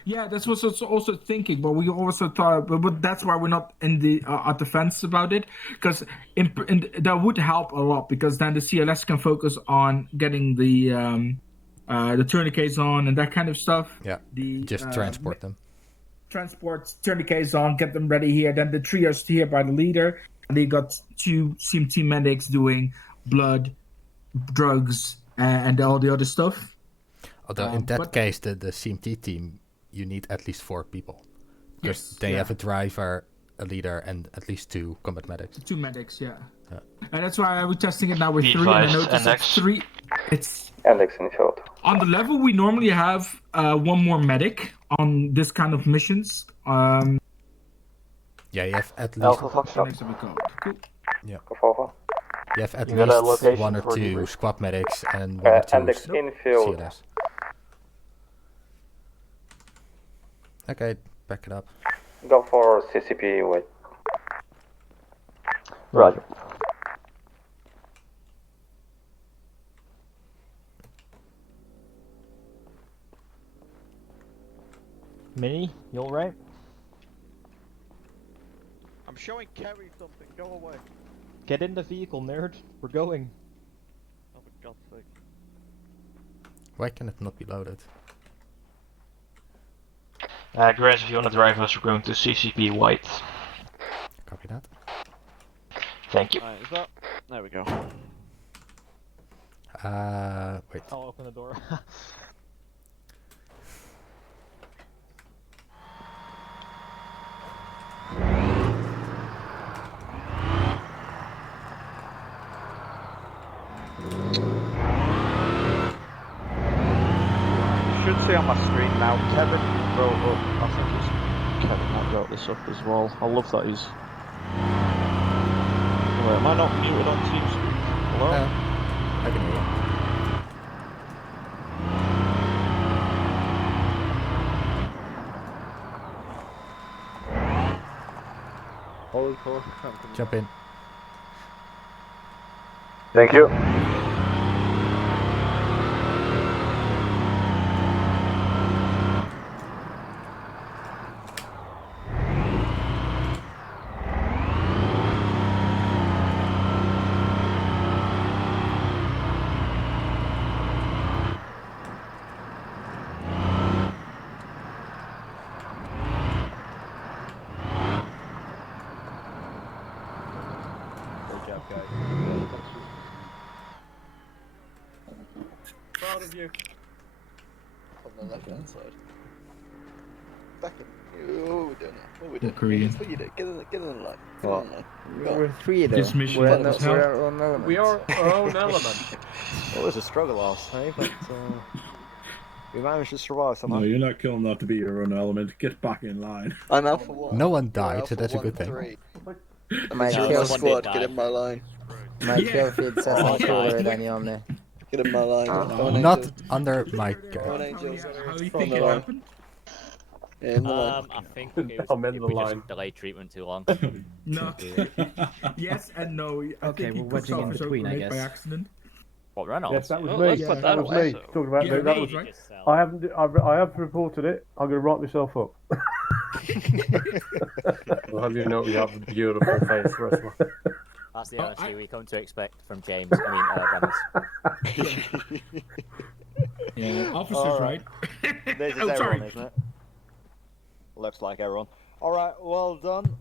Yeah, that's what I was also thinking, but we also thought, but that's why we're not in the at the fence about it, because that would help a lot, because then the CLS can focus on getting the tourniquets on and that kind of stuff. Yeah, just transport them. Transport tourniquets on, get them ready here. Then the trio's here by the leader, and they got 2 CMT medics doing blood, drugs, and all the other stuff. Although in that case, the CMT team, you need at least 4 people. Because they have a driver, a leader, and at least 2 combat medics. 2 medics, yeah. And that's why we're testing it now with 3, and I noticed it's 3. It's LX in short. On the level we normally have 1 more medic on this kind of missions. Yeah, you have at least. Alpha Foxtrot. Cool. Yeah. Alpha. You have at least 1 or 2 squad medics and 1 or 2 LX infield. CLS. Okay, back it up. Go for CCP, wait. Roger. Mini, you alright? I'm showing Kerry something, go away. Get in the vehicle, nerd. We're going. Oh, for God's sake. Why can it not be loaded? Grace, if you want to drive us, we're going to CCP White. Copy that. Thank you. Right, is that? There we go. Wait. I'll open the door. You should see on my screen now, Kevin wrote up, I think it's Kevin that wrote this up as well. I love that he's... Wait, am I not muted on TeamSpeak? Hello? I can hear you. Hold for Jump in. Thank you. Proud of you. On the left hand side. Back in. What are we doing now? What are we doing? Korean. What are you doing? Get in the line. Get in the line. We're 3 though. This mission we're was our own element. We are our own element. It was a struggle last time, but we managed to survive somehow. No, you're not killing that to be your own element. Get back in line. I'm Alpha 1. No one died, so that's a good thing. My Kill kill squad, get in my line. My kill feed says I'm cooler than you on there. Get in my line. Not under my Phone angels. How do you Phone think the it line. happened? In the line. I think it was I'm in the we line. just delayed treatment too long. No. Yes and no. Okay, we're wedging in between, I guess. By accident. What, Reynolds? Yes, that was let's me. put That that was away, me. so. Talking about Yeah, that was. right. I haven't. I have reported it. I'm going to write myself up. We'll have you know you have a beautiful face, Russell. That's the honesty we come to expect from James. Reynolds. Yeah, officer's right. This is Oh, everyone, sorry. isn't it? Looks like everyone. Alright, well done.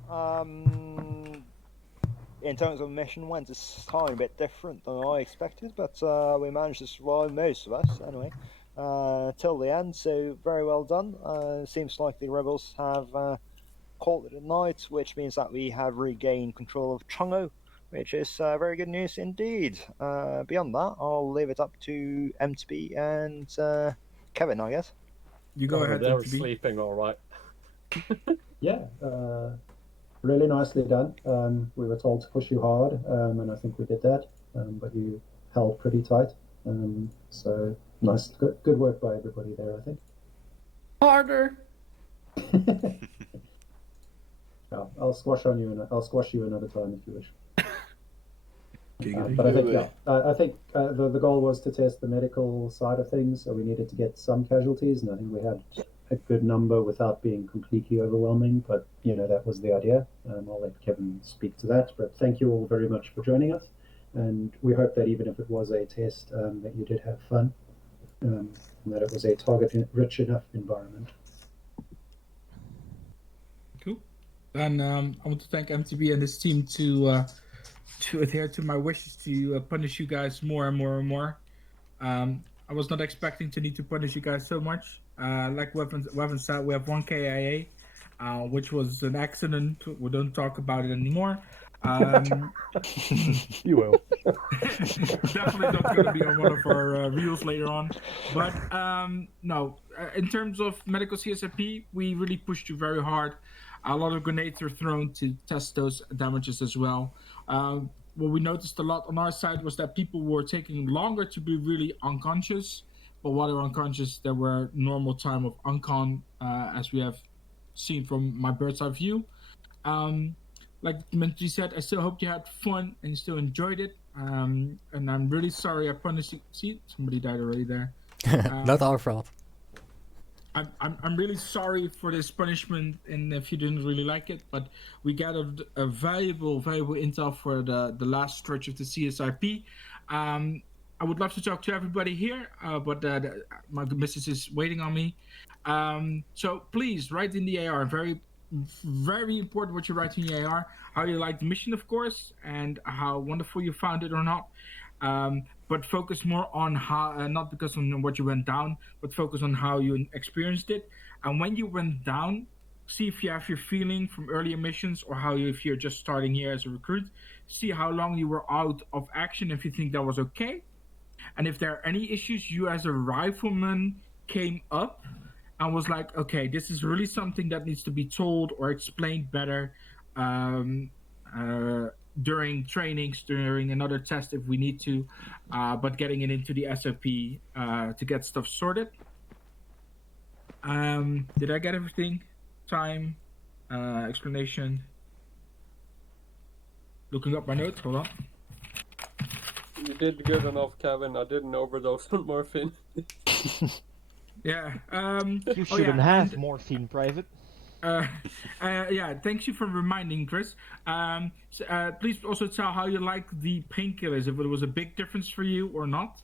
In terms of mission, went a tiny bit different than I expected, but we managed to survive, most of us, anyway, till the end, so very well done. Seems like the rebels have called it a night, which means that we have regained control of Chongo, which is very good news indeed. Beyond that, I'll leave it up to MTB and Kevin, I guess. You go ahead, They were MTB. sleeping all right. Yeah, really nicely done. We were told to push you hard, and I think we did that, but you held pretty tight. So nice, good work by everybody there, I think. Harder. I'll squash you another time if you wish. But I think, I think the goal was to test the medical side of things, so we needed to get some casualties, and I think we had a good number without being completely overwhelming, but, that was the idea. I'll let Kevin speak to that, but thank you all very much for joining us, and we hope that even if it was a test, that you did have fun, and that it was a target-rich enough environment. Cool. And I want to thank MTB and his team to adhere to my wishes to punish you guys more and more and more. I was not expecting to need to punish you guys so much. Like Weapon said, we have one KIA, which was an accident. We don't talk about it anymore. You will. Definitely not going to be on one of our reels later on. But no, in terms of medical CSIP, we really pushed you very hard. A lot of grenades were thrown to test those damages as well. What we noticed a lot on our side was that people were taking longer to be really unconscious. But while they're unconscious, there were normal time of uncon, as we have seen from my bird's eye view. Like Mentry said, I still hope you had fun and you still enjoyed it. And I'm really sorry I punished you. See, somebody died already there. Not our fault. I'm really sorry for this punishment, and if you didn't really like it, but we gathered a valuable intel for the last stretch of the CSIP. I would love to talk to everybody here, but my missus is waiting on me. So please write in the AR. Very important what you write in the AR. How you like the mission, of course, and how wonderful you found it or not. But focus more on how, not because of what you went down, but focus on how you experienced it. And when you went down, see if you have your feeling from earlier missions, or if you're just starting here as a recruit, see how long you were out of action, if you think that was okay. And if there are any issues, you as a rifleman came up and was like, okay, this is really something that needs to be told or explained better during trainings, during another test if we need to, but getting it into the SOP to get stuff sorted. Did I get everything? Time, explanation. Looking up my notes, hold on. You did good enough, Kevin. I didn't overdose on morphine. Yeah. You shouldn't have morphine, Private. Yeah, thanks you for reminding, Chris. Please also tell how you like the painkillers, if it was a big difference for you or not.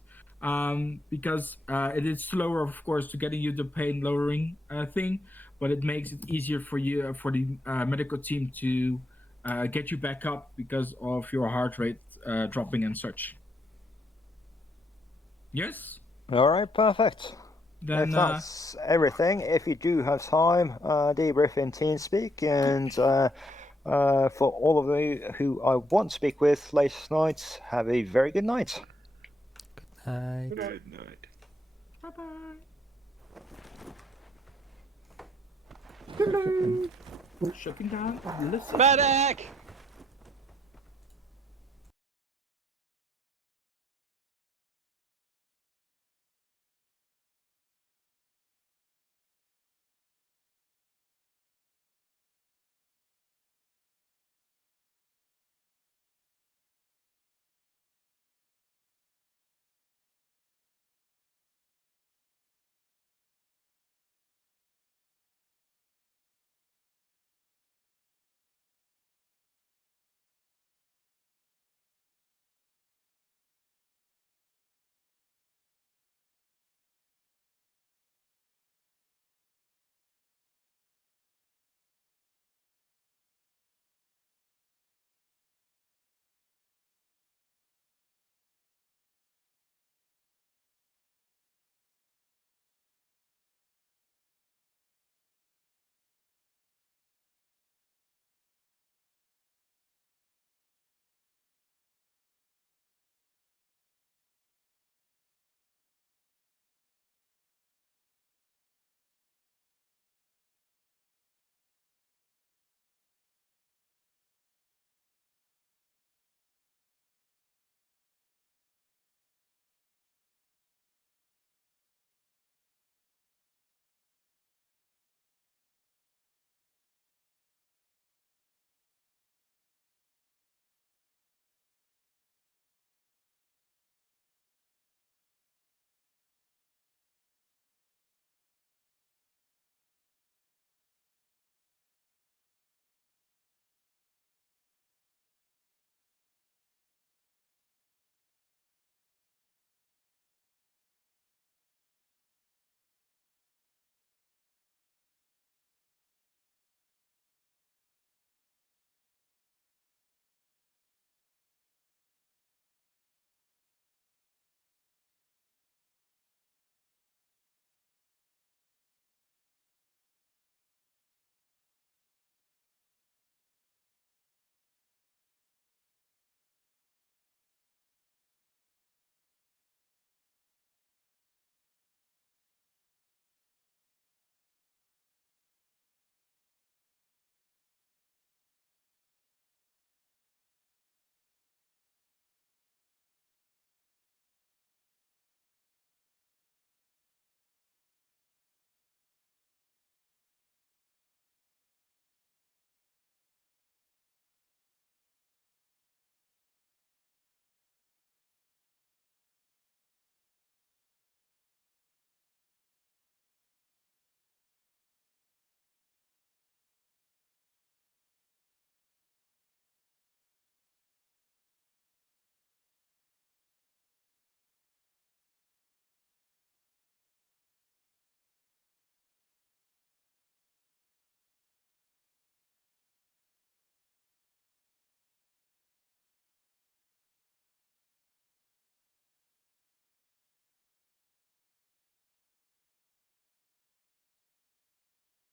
Because it is slower, of course, to getting you the pain lowering thing, but it makes it easier for you, for the medical team to get you back up because of your heart rate dropping and such. Yes? All right, perfect. Then, if that's everything, if you do have time, debrief in TeamSpeak, and for all of you who I won't speak with later tonight, have a very good night. Good night. Bye-bye. Shutting down. Listen. Medic!